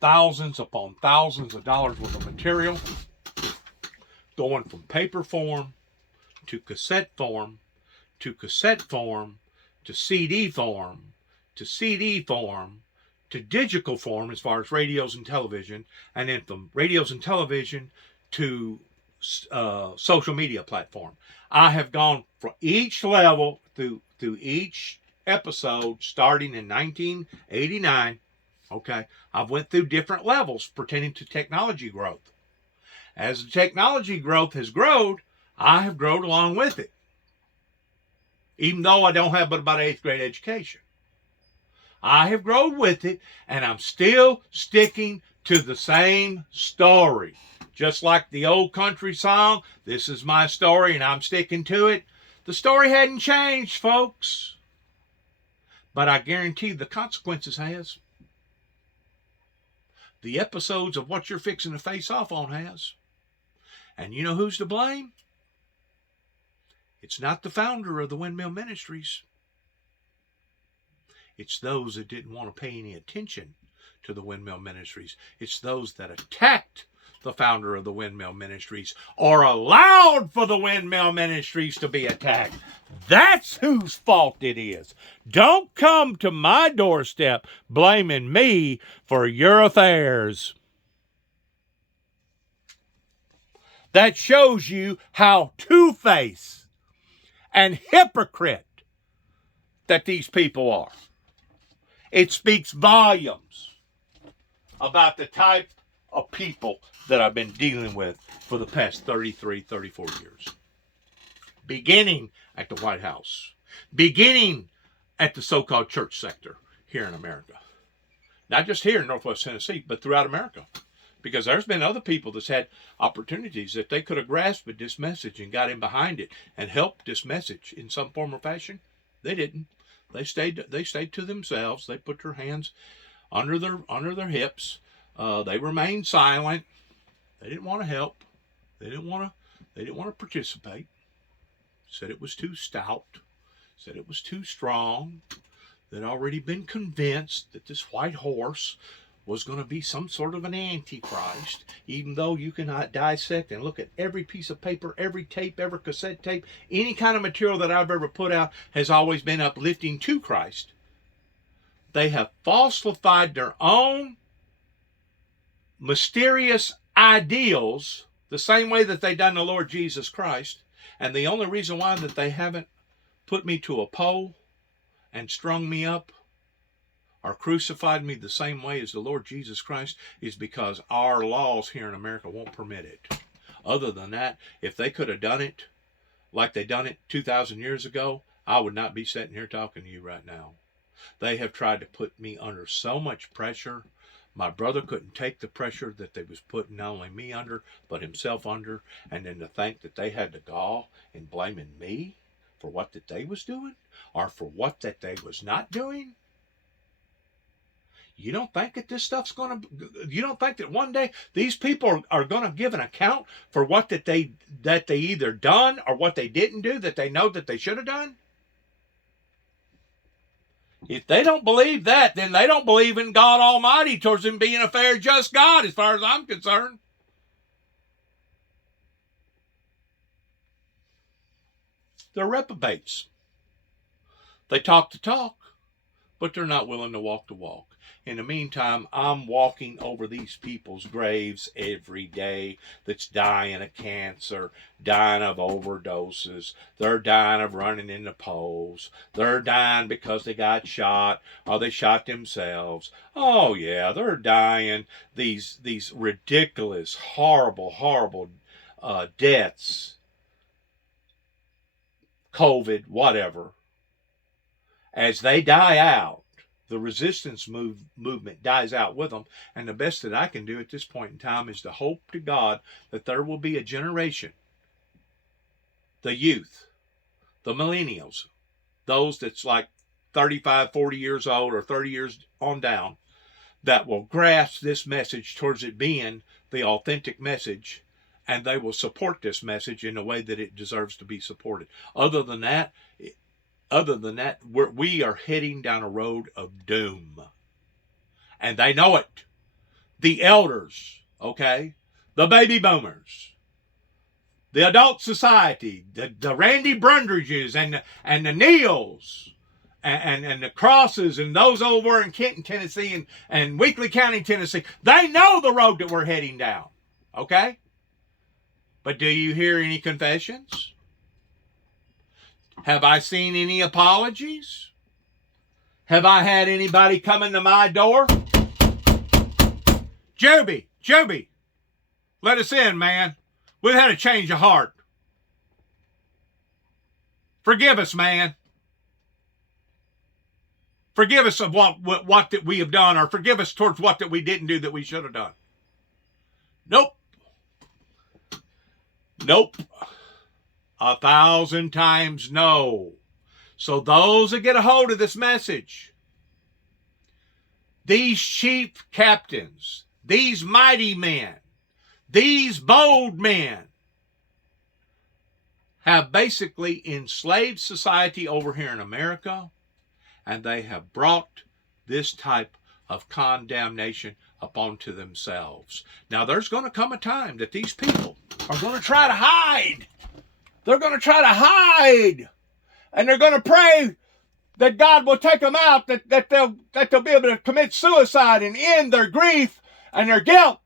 thousands upon thousands of dollars worth of material, going from paper form to cassette form to cassette form to CD form to CD form to digital form as far as radios and television, and then from radios and television to social media platform. I have gone for each level through each episode starting in 1989. Okay, I've went through different levels pertaining to technology growth. As the technology growth has grown, I have grown along with it. Even though I don't have but about 8th grade education. I have grown with it, and I'm still sticking to the same story. Just like the old country song, this is my story and I'm sticking to it. The story hadn't changed, folks. But I guarantee the consequences has. The episodes of what you're fixing to face off on has. And you know who's to blame? It's not the founder of the Windmill Ministries. It's those that didn't want to pay any attention to the Windmill Ministries. It's those that attacked the founder of the Windmill Ministries or allowed for the Windmill Ministries to be attacked. That's whose fault it is. Don't come to my doorstep blaming me for your affairs. That shows you how two-faced and hypocrite that these people are. It speaks volumes about the type of people that I've been dealing with for the past 33, 34 years. Beginning at the White House. Beginning at the so-called church sector here in America. Not just here in Northwest Tennessee, but throughout America. Because there's been other people that's had opportunities that they could have grasped this message and got in behind it and helped this message in some form or fashion. They didn't. They stayed to themselves. They put their hands under their hips. They remained silent. They didn't want to help. They didn't want to participate. Said it was too stout. Said it was too strong. They'd already been convinced that this white horse was going to be some sort of an antichrist, even though you cannot dissect and look at every piece of paper, every tape, every cassette tape, any kind of material that I've ever put out has always been uplifting to Christ. They have falsified their own mysterious ideals the same way that they done the Lord Jesus Christ. And the only reason why that they haven't put me to a pole and strung me up or crucified me the same way as the Lord Jesus Christ is because our laws here in America won't permit it. Other than that, if they could have done it like they done it 2,000 years ago, I would not be sitting here talking to you right now. They have tried to put me under so much pressure. My brother couldn't take the pressure that they was putting not only me under, but himself under. And then to think that they had the gall in blaming me for what that they was doing or for what that they was not doing. You don't think that this stuff's you don't think that one day these people are going to give an account for what that they either done or what they didn't do that they know that they should have done? If they don't believe that, then they don't believe in God Almighty towards him being a fair, just God, as far as I'm concerned. They're reprobates. They talk the talk, but they're not willing to walk the walk. In the meantime, I'm walking over these people's graves every day that's dying of cancer, dying of overdoses. They're dying of running into poles. They're dying because they got shot or they shot themselves. Oh yeah, they're dying these ridiculous, horrible deaths, COVID, whatever. As they die out, the resistance movement dies out with them. And the best that I can do at this point in time is to hope to God that there will be a generation, the youth, the millennials, those that's like 35, 40 years old or 30 years on down, that will grasp this message towards it being the authentic message, and they will support this message in a way that it deserves to be supported. Other than that, we are heading down a road of doom. And they know it. The elders, okay? The baby boomers, the adult society, the Randy Brundridges and the Neils and the Crosses and those over in Kenton, Tennessee and Weakley County, Tennessee. They know the road that we're heading down, okay? But do you hear any confessions? Have I seen any apologies? Have I had anybody come into my door? Joby, let us in, man. We've had a change of heart. Forgive us, man. Forgive us of what that we have done, or forgive us towards what that we didn't do that we should have done. Nope. 1,000 times no. So those that get a hold of this message, these chief captains, these mighty men, these bold men, have basically enslaved society over here in America, and they have brought this type of condemnation upon to themselves. Now, there's going to come a time that these people are going to try to hide. They're going to try to hide, and they're going to pray that God will take them out, that they'll be able to commit suicide and end their grief and their guilt.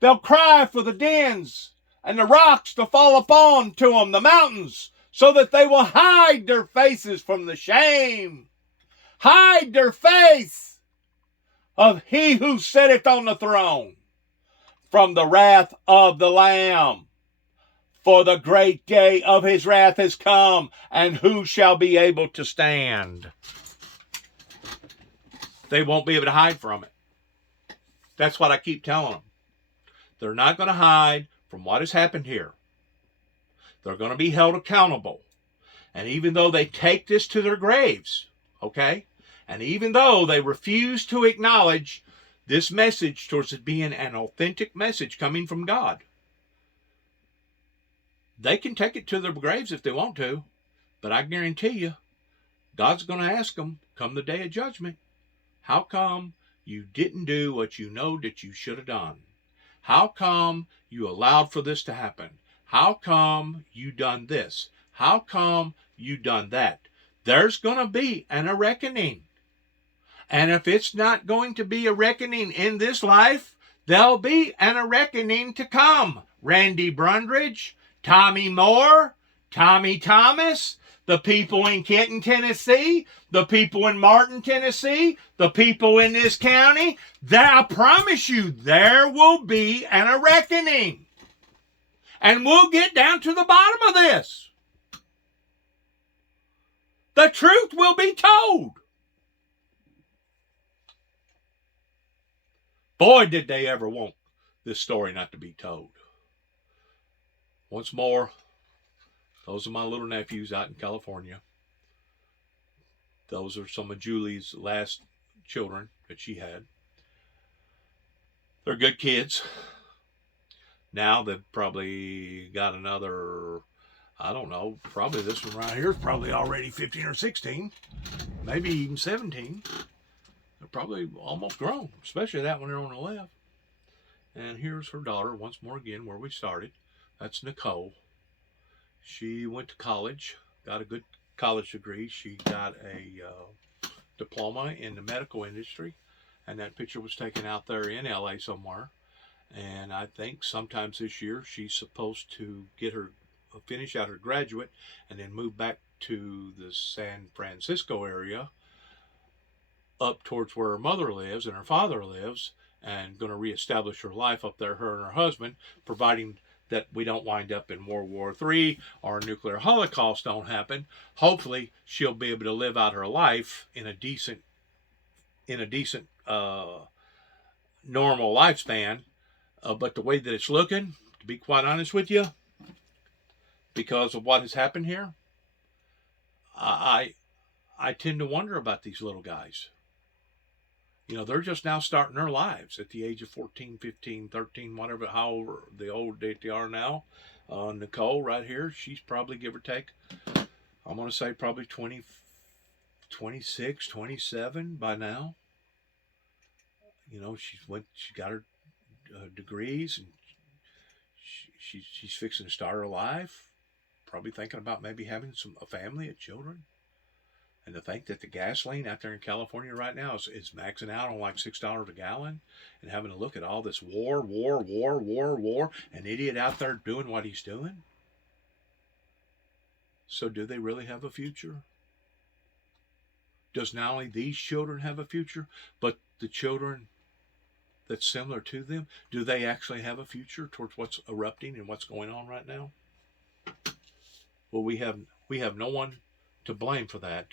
They'll cry for the dens and the rocks to fall upon to them, the mountains, so that they will hide their faces from the shame. Hide their face of he who sitteth on the throne from the wrath of the Lamb. For the great day of his wrath has come, and who shall be able to stand? They won't be able to hide from it. That's what I keep telling them. They're not going to hide from what has happened here. They're going to be held accountable. And even though they take this to their graves, okay, and even though they refuse to acknowledge this message towards it being an authentic message coming from God, they can take it to their graves if they want to, but I guarantee you, God's going to ask them come the day of judgment, how come you didn't do what you know that you should have done? How come you allowed for this to happen? How come you done this? How come you done that? There's going to be a reckoning. And if it's not going to be a reckoning in this life, there'll be a reckoning to come. Randy Brundridge, Tommy Moore, Tommy Thomas, the people in Kenton, Tennessee, the people in Martin, Tennessee, the people in this county, I promise you, there will be a reckoning. And we'll get down to the bottom of this. The truth will be told. Boy, did they ever want this story not to be told. Once more, those are my little nephews out in California. Those are some of Julie's last children that she had. They're good kids. Now they've probably got another, I don't know, probably this one right here is probably already 15 or 16, maybe even 17. They're probably almost grown, especially that one there on the left. And here's her daughter once more again where we started. That's Nicole. She went to college, got a good college degree. She got a diploma in the medical industry, and that picture was taken out there in LA somewhere. And I think sometimes this year she's supposed to get her finish out her graduate and then move back to the San Francisco area, up towards where her mother lives and her father lives, and going to reestablish her life up there, her and her husband, providing that we don't wind up in World War III or a nuclear holocaust don't happen. Hopefully she'll be able to live out her life in a decent normal lifespan. But the way that it's looking, to be quite honest with you, because of what has happened here, I tend to wonder about these little guys. You know, they're just now starting their lives at the age of 14, 15, 13, whatever, however the old date they are now. Nicole right here, she's probably, give or take, I'm going to say probably 20, 26, 27 by now. You know, she got her degrees, and she's fixing to start her life. Probably thinking about maybe having a family, children. And to think that the gasoline out there in California right now is maxing out on like $6 a gallon, and having to look at all this war, an idiot out there doing what he's doing. So do they really have a future? Does not only these children have a future, but the children that's similar to them, do they actually have a future towards what's erupting and what's going on right now? Well, we have no one to blame for that,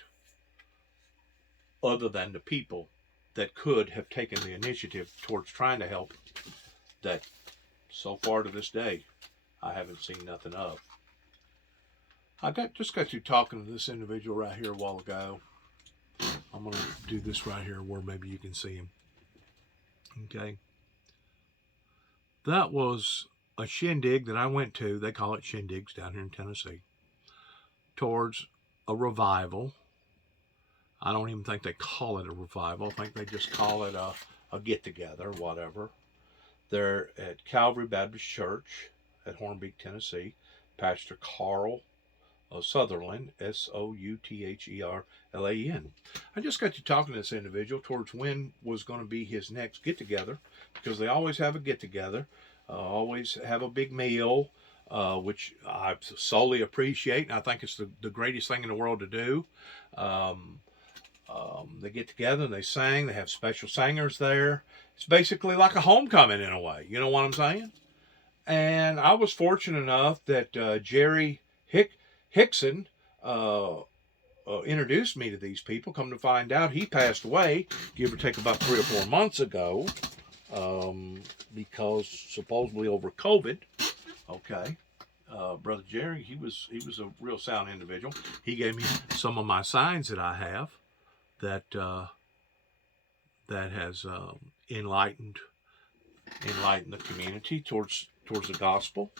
other than the people that could have taken the initiative towards trying to help, that so far to this day I haven't seen nothing of. I just got through talking to this individual right here a while ago. I'm going to do this right here where maybe you can see him. Okay. That was a shindig that I went to. They call it shindigs down here in Tennessee. Towards a revival. I don't even think they call it a revival. I think they just call it a get-together, whatever. They're at Calvary Baptist Church at Hornbeak, Tennessee. Pastor Carl Sutherland, Southerland. I just got to talking to this individual towards when was going to be his next get-together, because they always have a get-together, always have a big meal, which I solely appreciate, and I think it's the greatest thing in the world to do. They get together and they sing. They have special singers there. It's basically like a homecoming in a way. You know what I'm saying? And I was fortunate enough that Jerry Hickson introduced me to these people. Come to find out, he passed away, give or take about 3 or 4 months ago, because supposedly over COVID. Okay. Brother Jerry, he was a real sound individual. He gave me some of my signs that I have that has enlightened the community towards the gospel.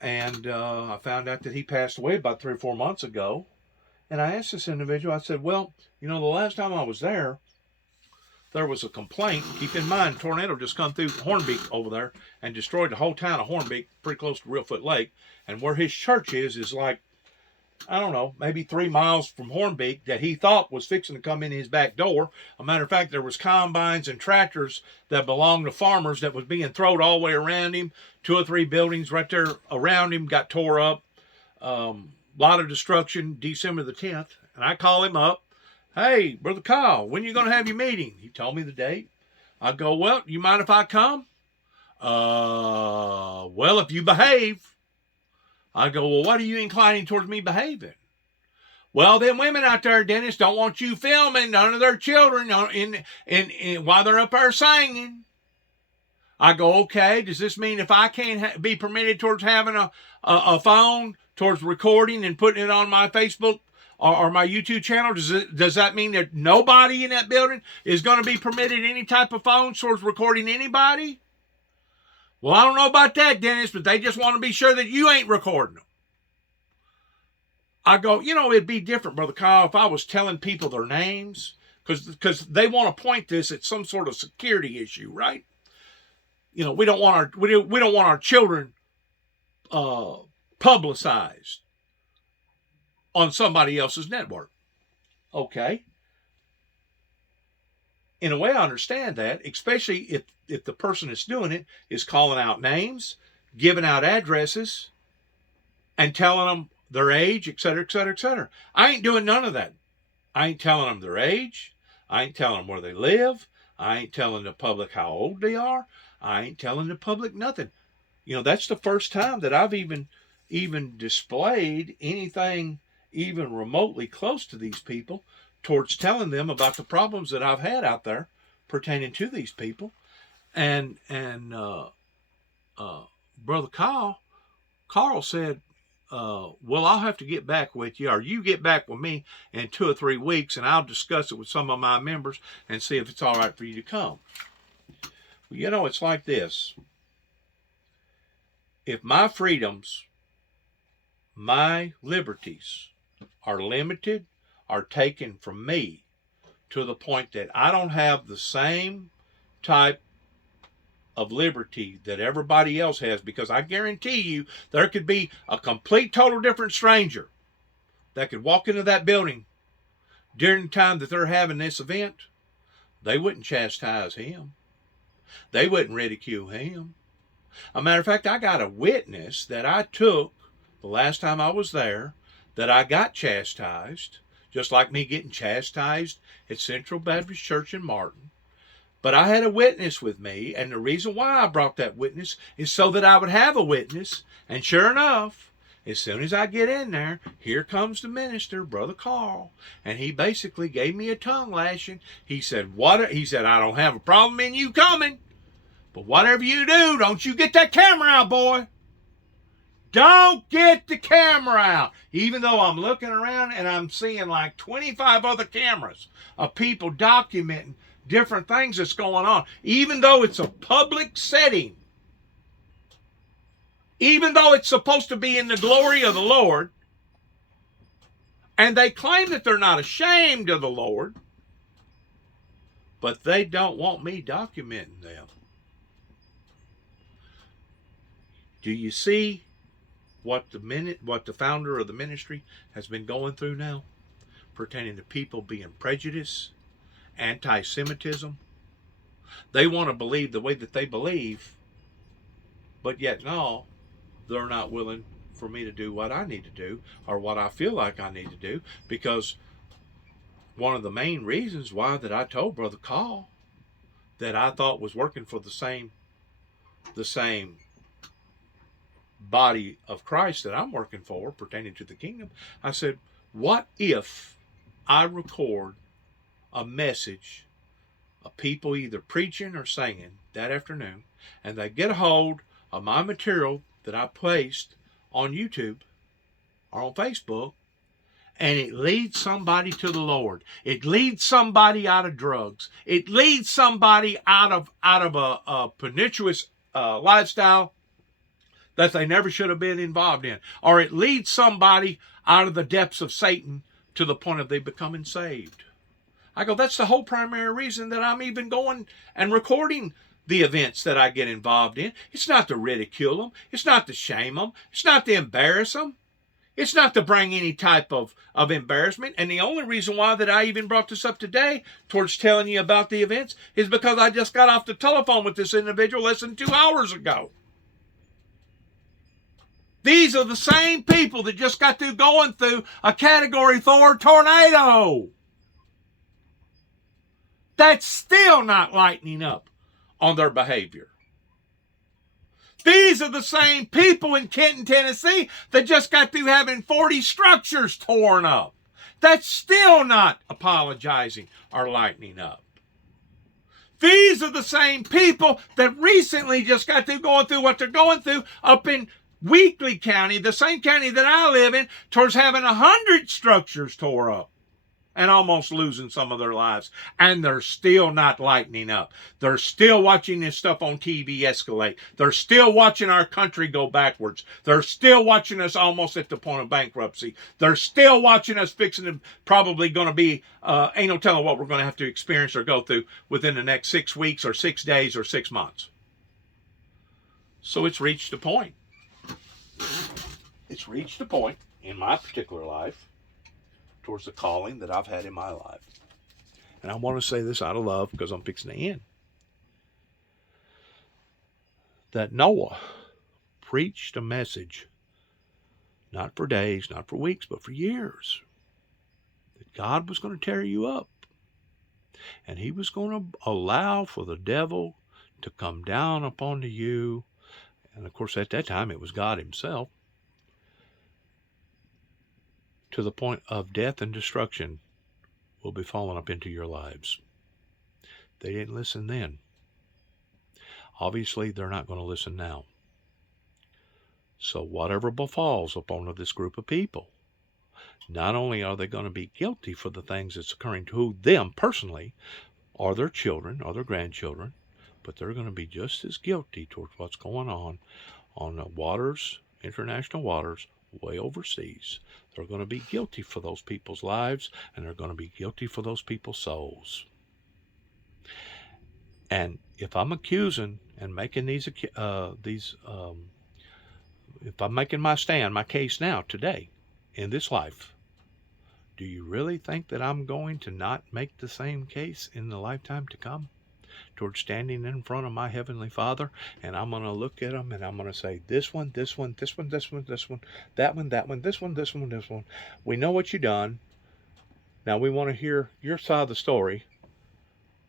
And I found out that he passed away about 3 or 4 months ago. And I asked this individual, I said, well, you know, the last time I was there was a complaint. Keep in mind, tornado just come through Hornbeak over there and destroyed the whole town of Hornbeak, pretty close to Reelfoot Lake. And where his church is like, I don't know, maybe 3 miles from Hornbeak, that he thought was fixing to come in his back door. A matter of fact, there was combines and tractors that belonged to farmers that was being thrown all the way around him. 2 or 3 buildings right there around him got tore up. Lot of destruction, December the 10th. And I call him up. Hey, Brother Kyle, when are you going to have your meeting? He told me the date. I go, well, you mind if I come? Well, if you behave. I go, well, what are you inclining towards me behaving? Well, them women out there, Dennis, don't want you filming none of their children in while they're up there singing. I go, okay, does this mean if I can't be permitted towards having a phone, towards recording and putting it on my Facebook or my YouTube channel, does that mean that nobody in that building is going to be permitted any type of phone towards recording anybody? Well, I don't know about that, Dennis, but they just want to be sure that you ain't recording them. I go, you know, it'd be different, Brother Kyle, if I was telling people their names, because they want to point this at some sort of security issue, right? You know, we don't want our children publicized. on somebody else's network. Okay. In a way, I understand that, especially if the person that's doing it is calling out names, giving out addresses, and telling them their age, et cetera, et cetera, et cetera. I ain't doing none of that. I ain't telling them their age. I ain't telling them where they live. I ain't telling the public how old they are. I ain't telling the public nothing. You know, that's the first time that I've even displayed anything even remotely close to these people towards telling them about the problems that I've had out there pertaining to these people. And Brother Carl said, well, I'll have to get back with you, or you get back with me in 2 or 3 weeks, and I'll discuss it with some of my members and see if it's all right for you to come. Well, you know, it's like this. If my freedoms, my liberties are limited, are taken from me to the point that I don't have the same type of liberty that everybody else has, because I guarantee you there could be a complete, total different stranger that could walk into that building during the time that they're having this event. They wouldn't chastise him. They wouldn't ridicule him. A matter of fact, I got a witness that I took the last time I was there that I got chastised, just like me getting chastised at Central Baptist Church in Martin. But I had a witness with me, and the reason why I brought that witness is so that I would have a witness. And sure enough, as soon as I get in there, here comes the minister, Brother Carl, and he basically gave me a tongue lashing. He said, He said, I don't have a problem in you coming, but whatever you do, don't you get that camera out, boy. Don't get the camera out. Even though I'm looking around and I'm seeing like 25 other cameras of people documenting different things that's going on, even though it's a public setting, even though it's supposed to be in the glory of the Lord, and they claim that they're not ashamed of the Lord, but they don't want me documenting them. Do you see what the founder of the ministry has been going through now, pertaining to people being prejudiced, anti-Semitism? They want to believe the way that they believe, but yet no, they're not willing for me to do what I need to do, or what I feel like I need to do, because one of the main reasons why that I told Brother Carl that I thought was working for the same body of Christ that I'm working for pertaining to the kingdom, I said, what if I record a message of people either preaching or singing that afternoon, and they get a hold of my material that I placed on YouTube or on Facebook, and it leads somebody to the Lord. It leads somebody out of drugs. It leads somebody out of a pernicious lifestyle that they never should have been involved in. Or it leads somebody out of the depths of Satan to the point of they becoming saved. I go, that's the whole primary reason that I'm even going and recording the events that I get involved in. It's not to ridicule them. It's not to shame them. It's not to embarrass them. It's not to bring any type of embarrassment. And the only reason why that I even brought this up today towards telling you about the events is because I just got off the telephone with this individual less than 2 hours ago. These are the same people that just got through going through a Category 4 tornado. That's still not lightening up on their behavior. These are the same people in Kenton, Tennessee that just got through having 40 structures torn up. That's still not apologizing or lightening up. These are the same people that recently just got through going through what they're going through up in Weakley County, the same county that I live in, towards having 100 structures tore up and almost losing some of their lives. And they're still not lightening up. They're still watching this stuff on TV escalate. They're still watching our country go backwards. They're still watching us almost at the point of bankruptcy. They're still watching us fixing to probably going to be, ain't no telling what we're going to have to experience or go through within the next 6 weeks or 6 days or 6 months. So it's reached a point. It's reached a point in my particular life towards the calling that I've had in my life. And I want to say this out of love because I'm fixing to end. That Noah preached a message, not for days, not for weeks, but for years, that God was going to tear you up. And he was going to allow for the devil to come down upon you. And of course, at that time, it was God himself, to the point of death and destruction will be falling up into your lives. They didn't listen then. Obviously, they're not going to listen now. So whatever befalls upon this group of people, not only are they going to be guilty for the things that's occurring to them personally, or their children, or their grandchildren, but they're going to be just as guilty towards what's going on the waters, international waters, way overseas. They're going to be guilty for those people's lives, and they're going to be guilty for those people's souls. And if I'm accusing and making if I'm making my stand, my case now, today, in this life, do you really think that I'm going to not make the same case in the lifetime to come towards standing in front of my Heavenly Father? And I'm going to look at them and I'm going to say, this one, this one, this one, this one, this one, that one, that one, this one, this one, this one. We know what you done. Now we want to hear your side of the story,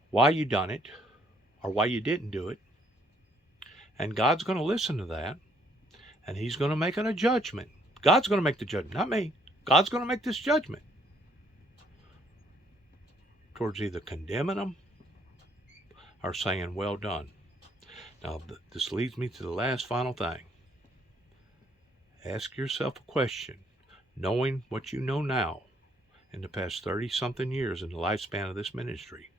why you done it, or why you didn't do it. And God's going to listen to that, and he's going to make a judgment. God's going to make the judgment, not me. God's going to make this judgment towards either condemning them or saying, well done. Now, this leads me to the last final thing. Ask yourself a question, knowing what you know now in the past 30-something years in the lifespan of this ministry.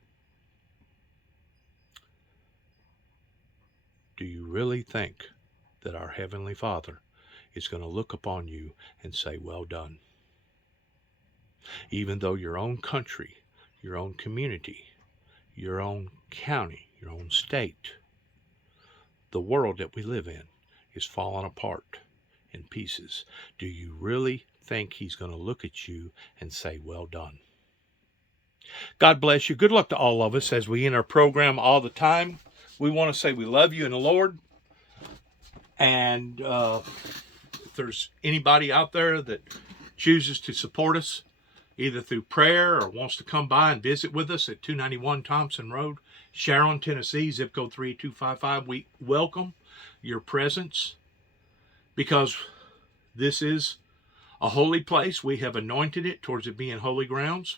Do you really think that our Heavenly Father is going to look upon you and say, well done? Even though your own country, your own community, your own county, your own state, the world that we live in is falling apart in pieces. Do you really think he's going to look at you and say, well done? God bless you. Good luck to all of us as we end our program all the time. We want to say we love you in the Lord. And if there's anybody out there that chooses to support us, either through prayer or wants to come by and visit with us at 291 Thompson Road, Sharon, Tennessee, zip code 38255, we welcome your presence, because this is a holy place. We have anointed it towards it being holy grounds.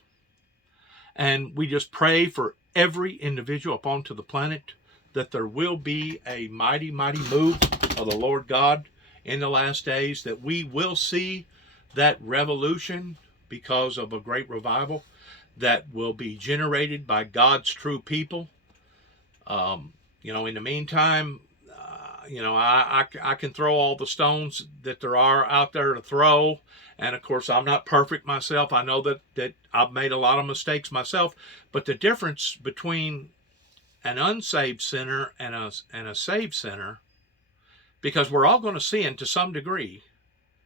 And we just pray for every individual upon to the planet that there will be a mighty, mighty move of the Lord God in the last days, that we will see that revolution because of a great revival that will be generated by God's true people. In the meantime, I can throw all the stones that there are out there to throw. And of course, I'm not perfect myself. I know that I've made a lot of mistakes myself. But the difference between an unsaved sinner and a saved sinner, because we're all going to sin to some degree,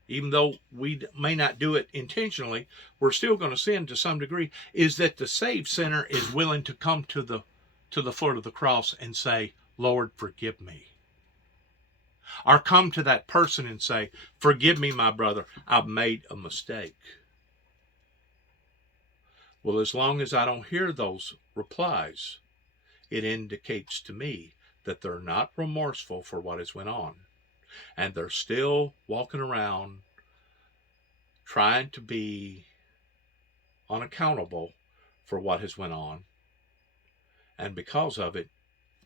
even though we may not do it intentionally, we're still going to sin to some degree, is that the saved sinner is willing to come to the foot of the cross and say, Lord, forgive me. Or come to that person and say, forgive me, my brother, I've made a mistake. Well, as long as I don't hear those replies, it indicates to me that they're not remorseful for what has went on. And they're still walking around trying to be unaccountable for what has went on. And because of it,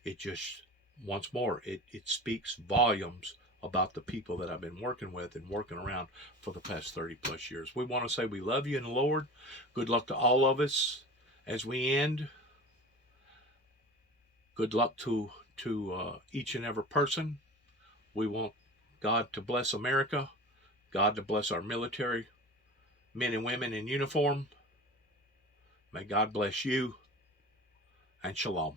it just, once more, it speaks volumes about the people that I've been working with and working around for the past 30 plus years. We want to say we love you in the Lord. Good luck to all of us as we end. Good luck to each and every person. We want God to bless America, God to bless our military, men and women in uniform. May God bless you, and shalom.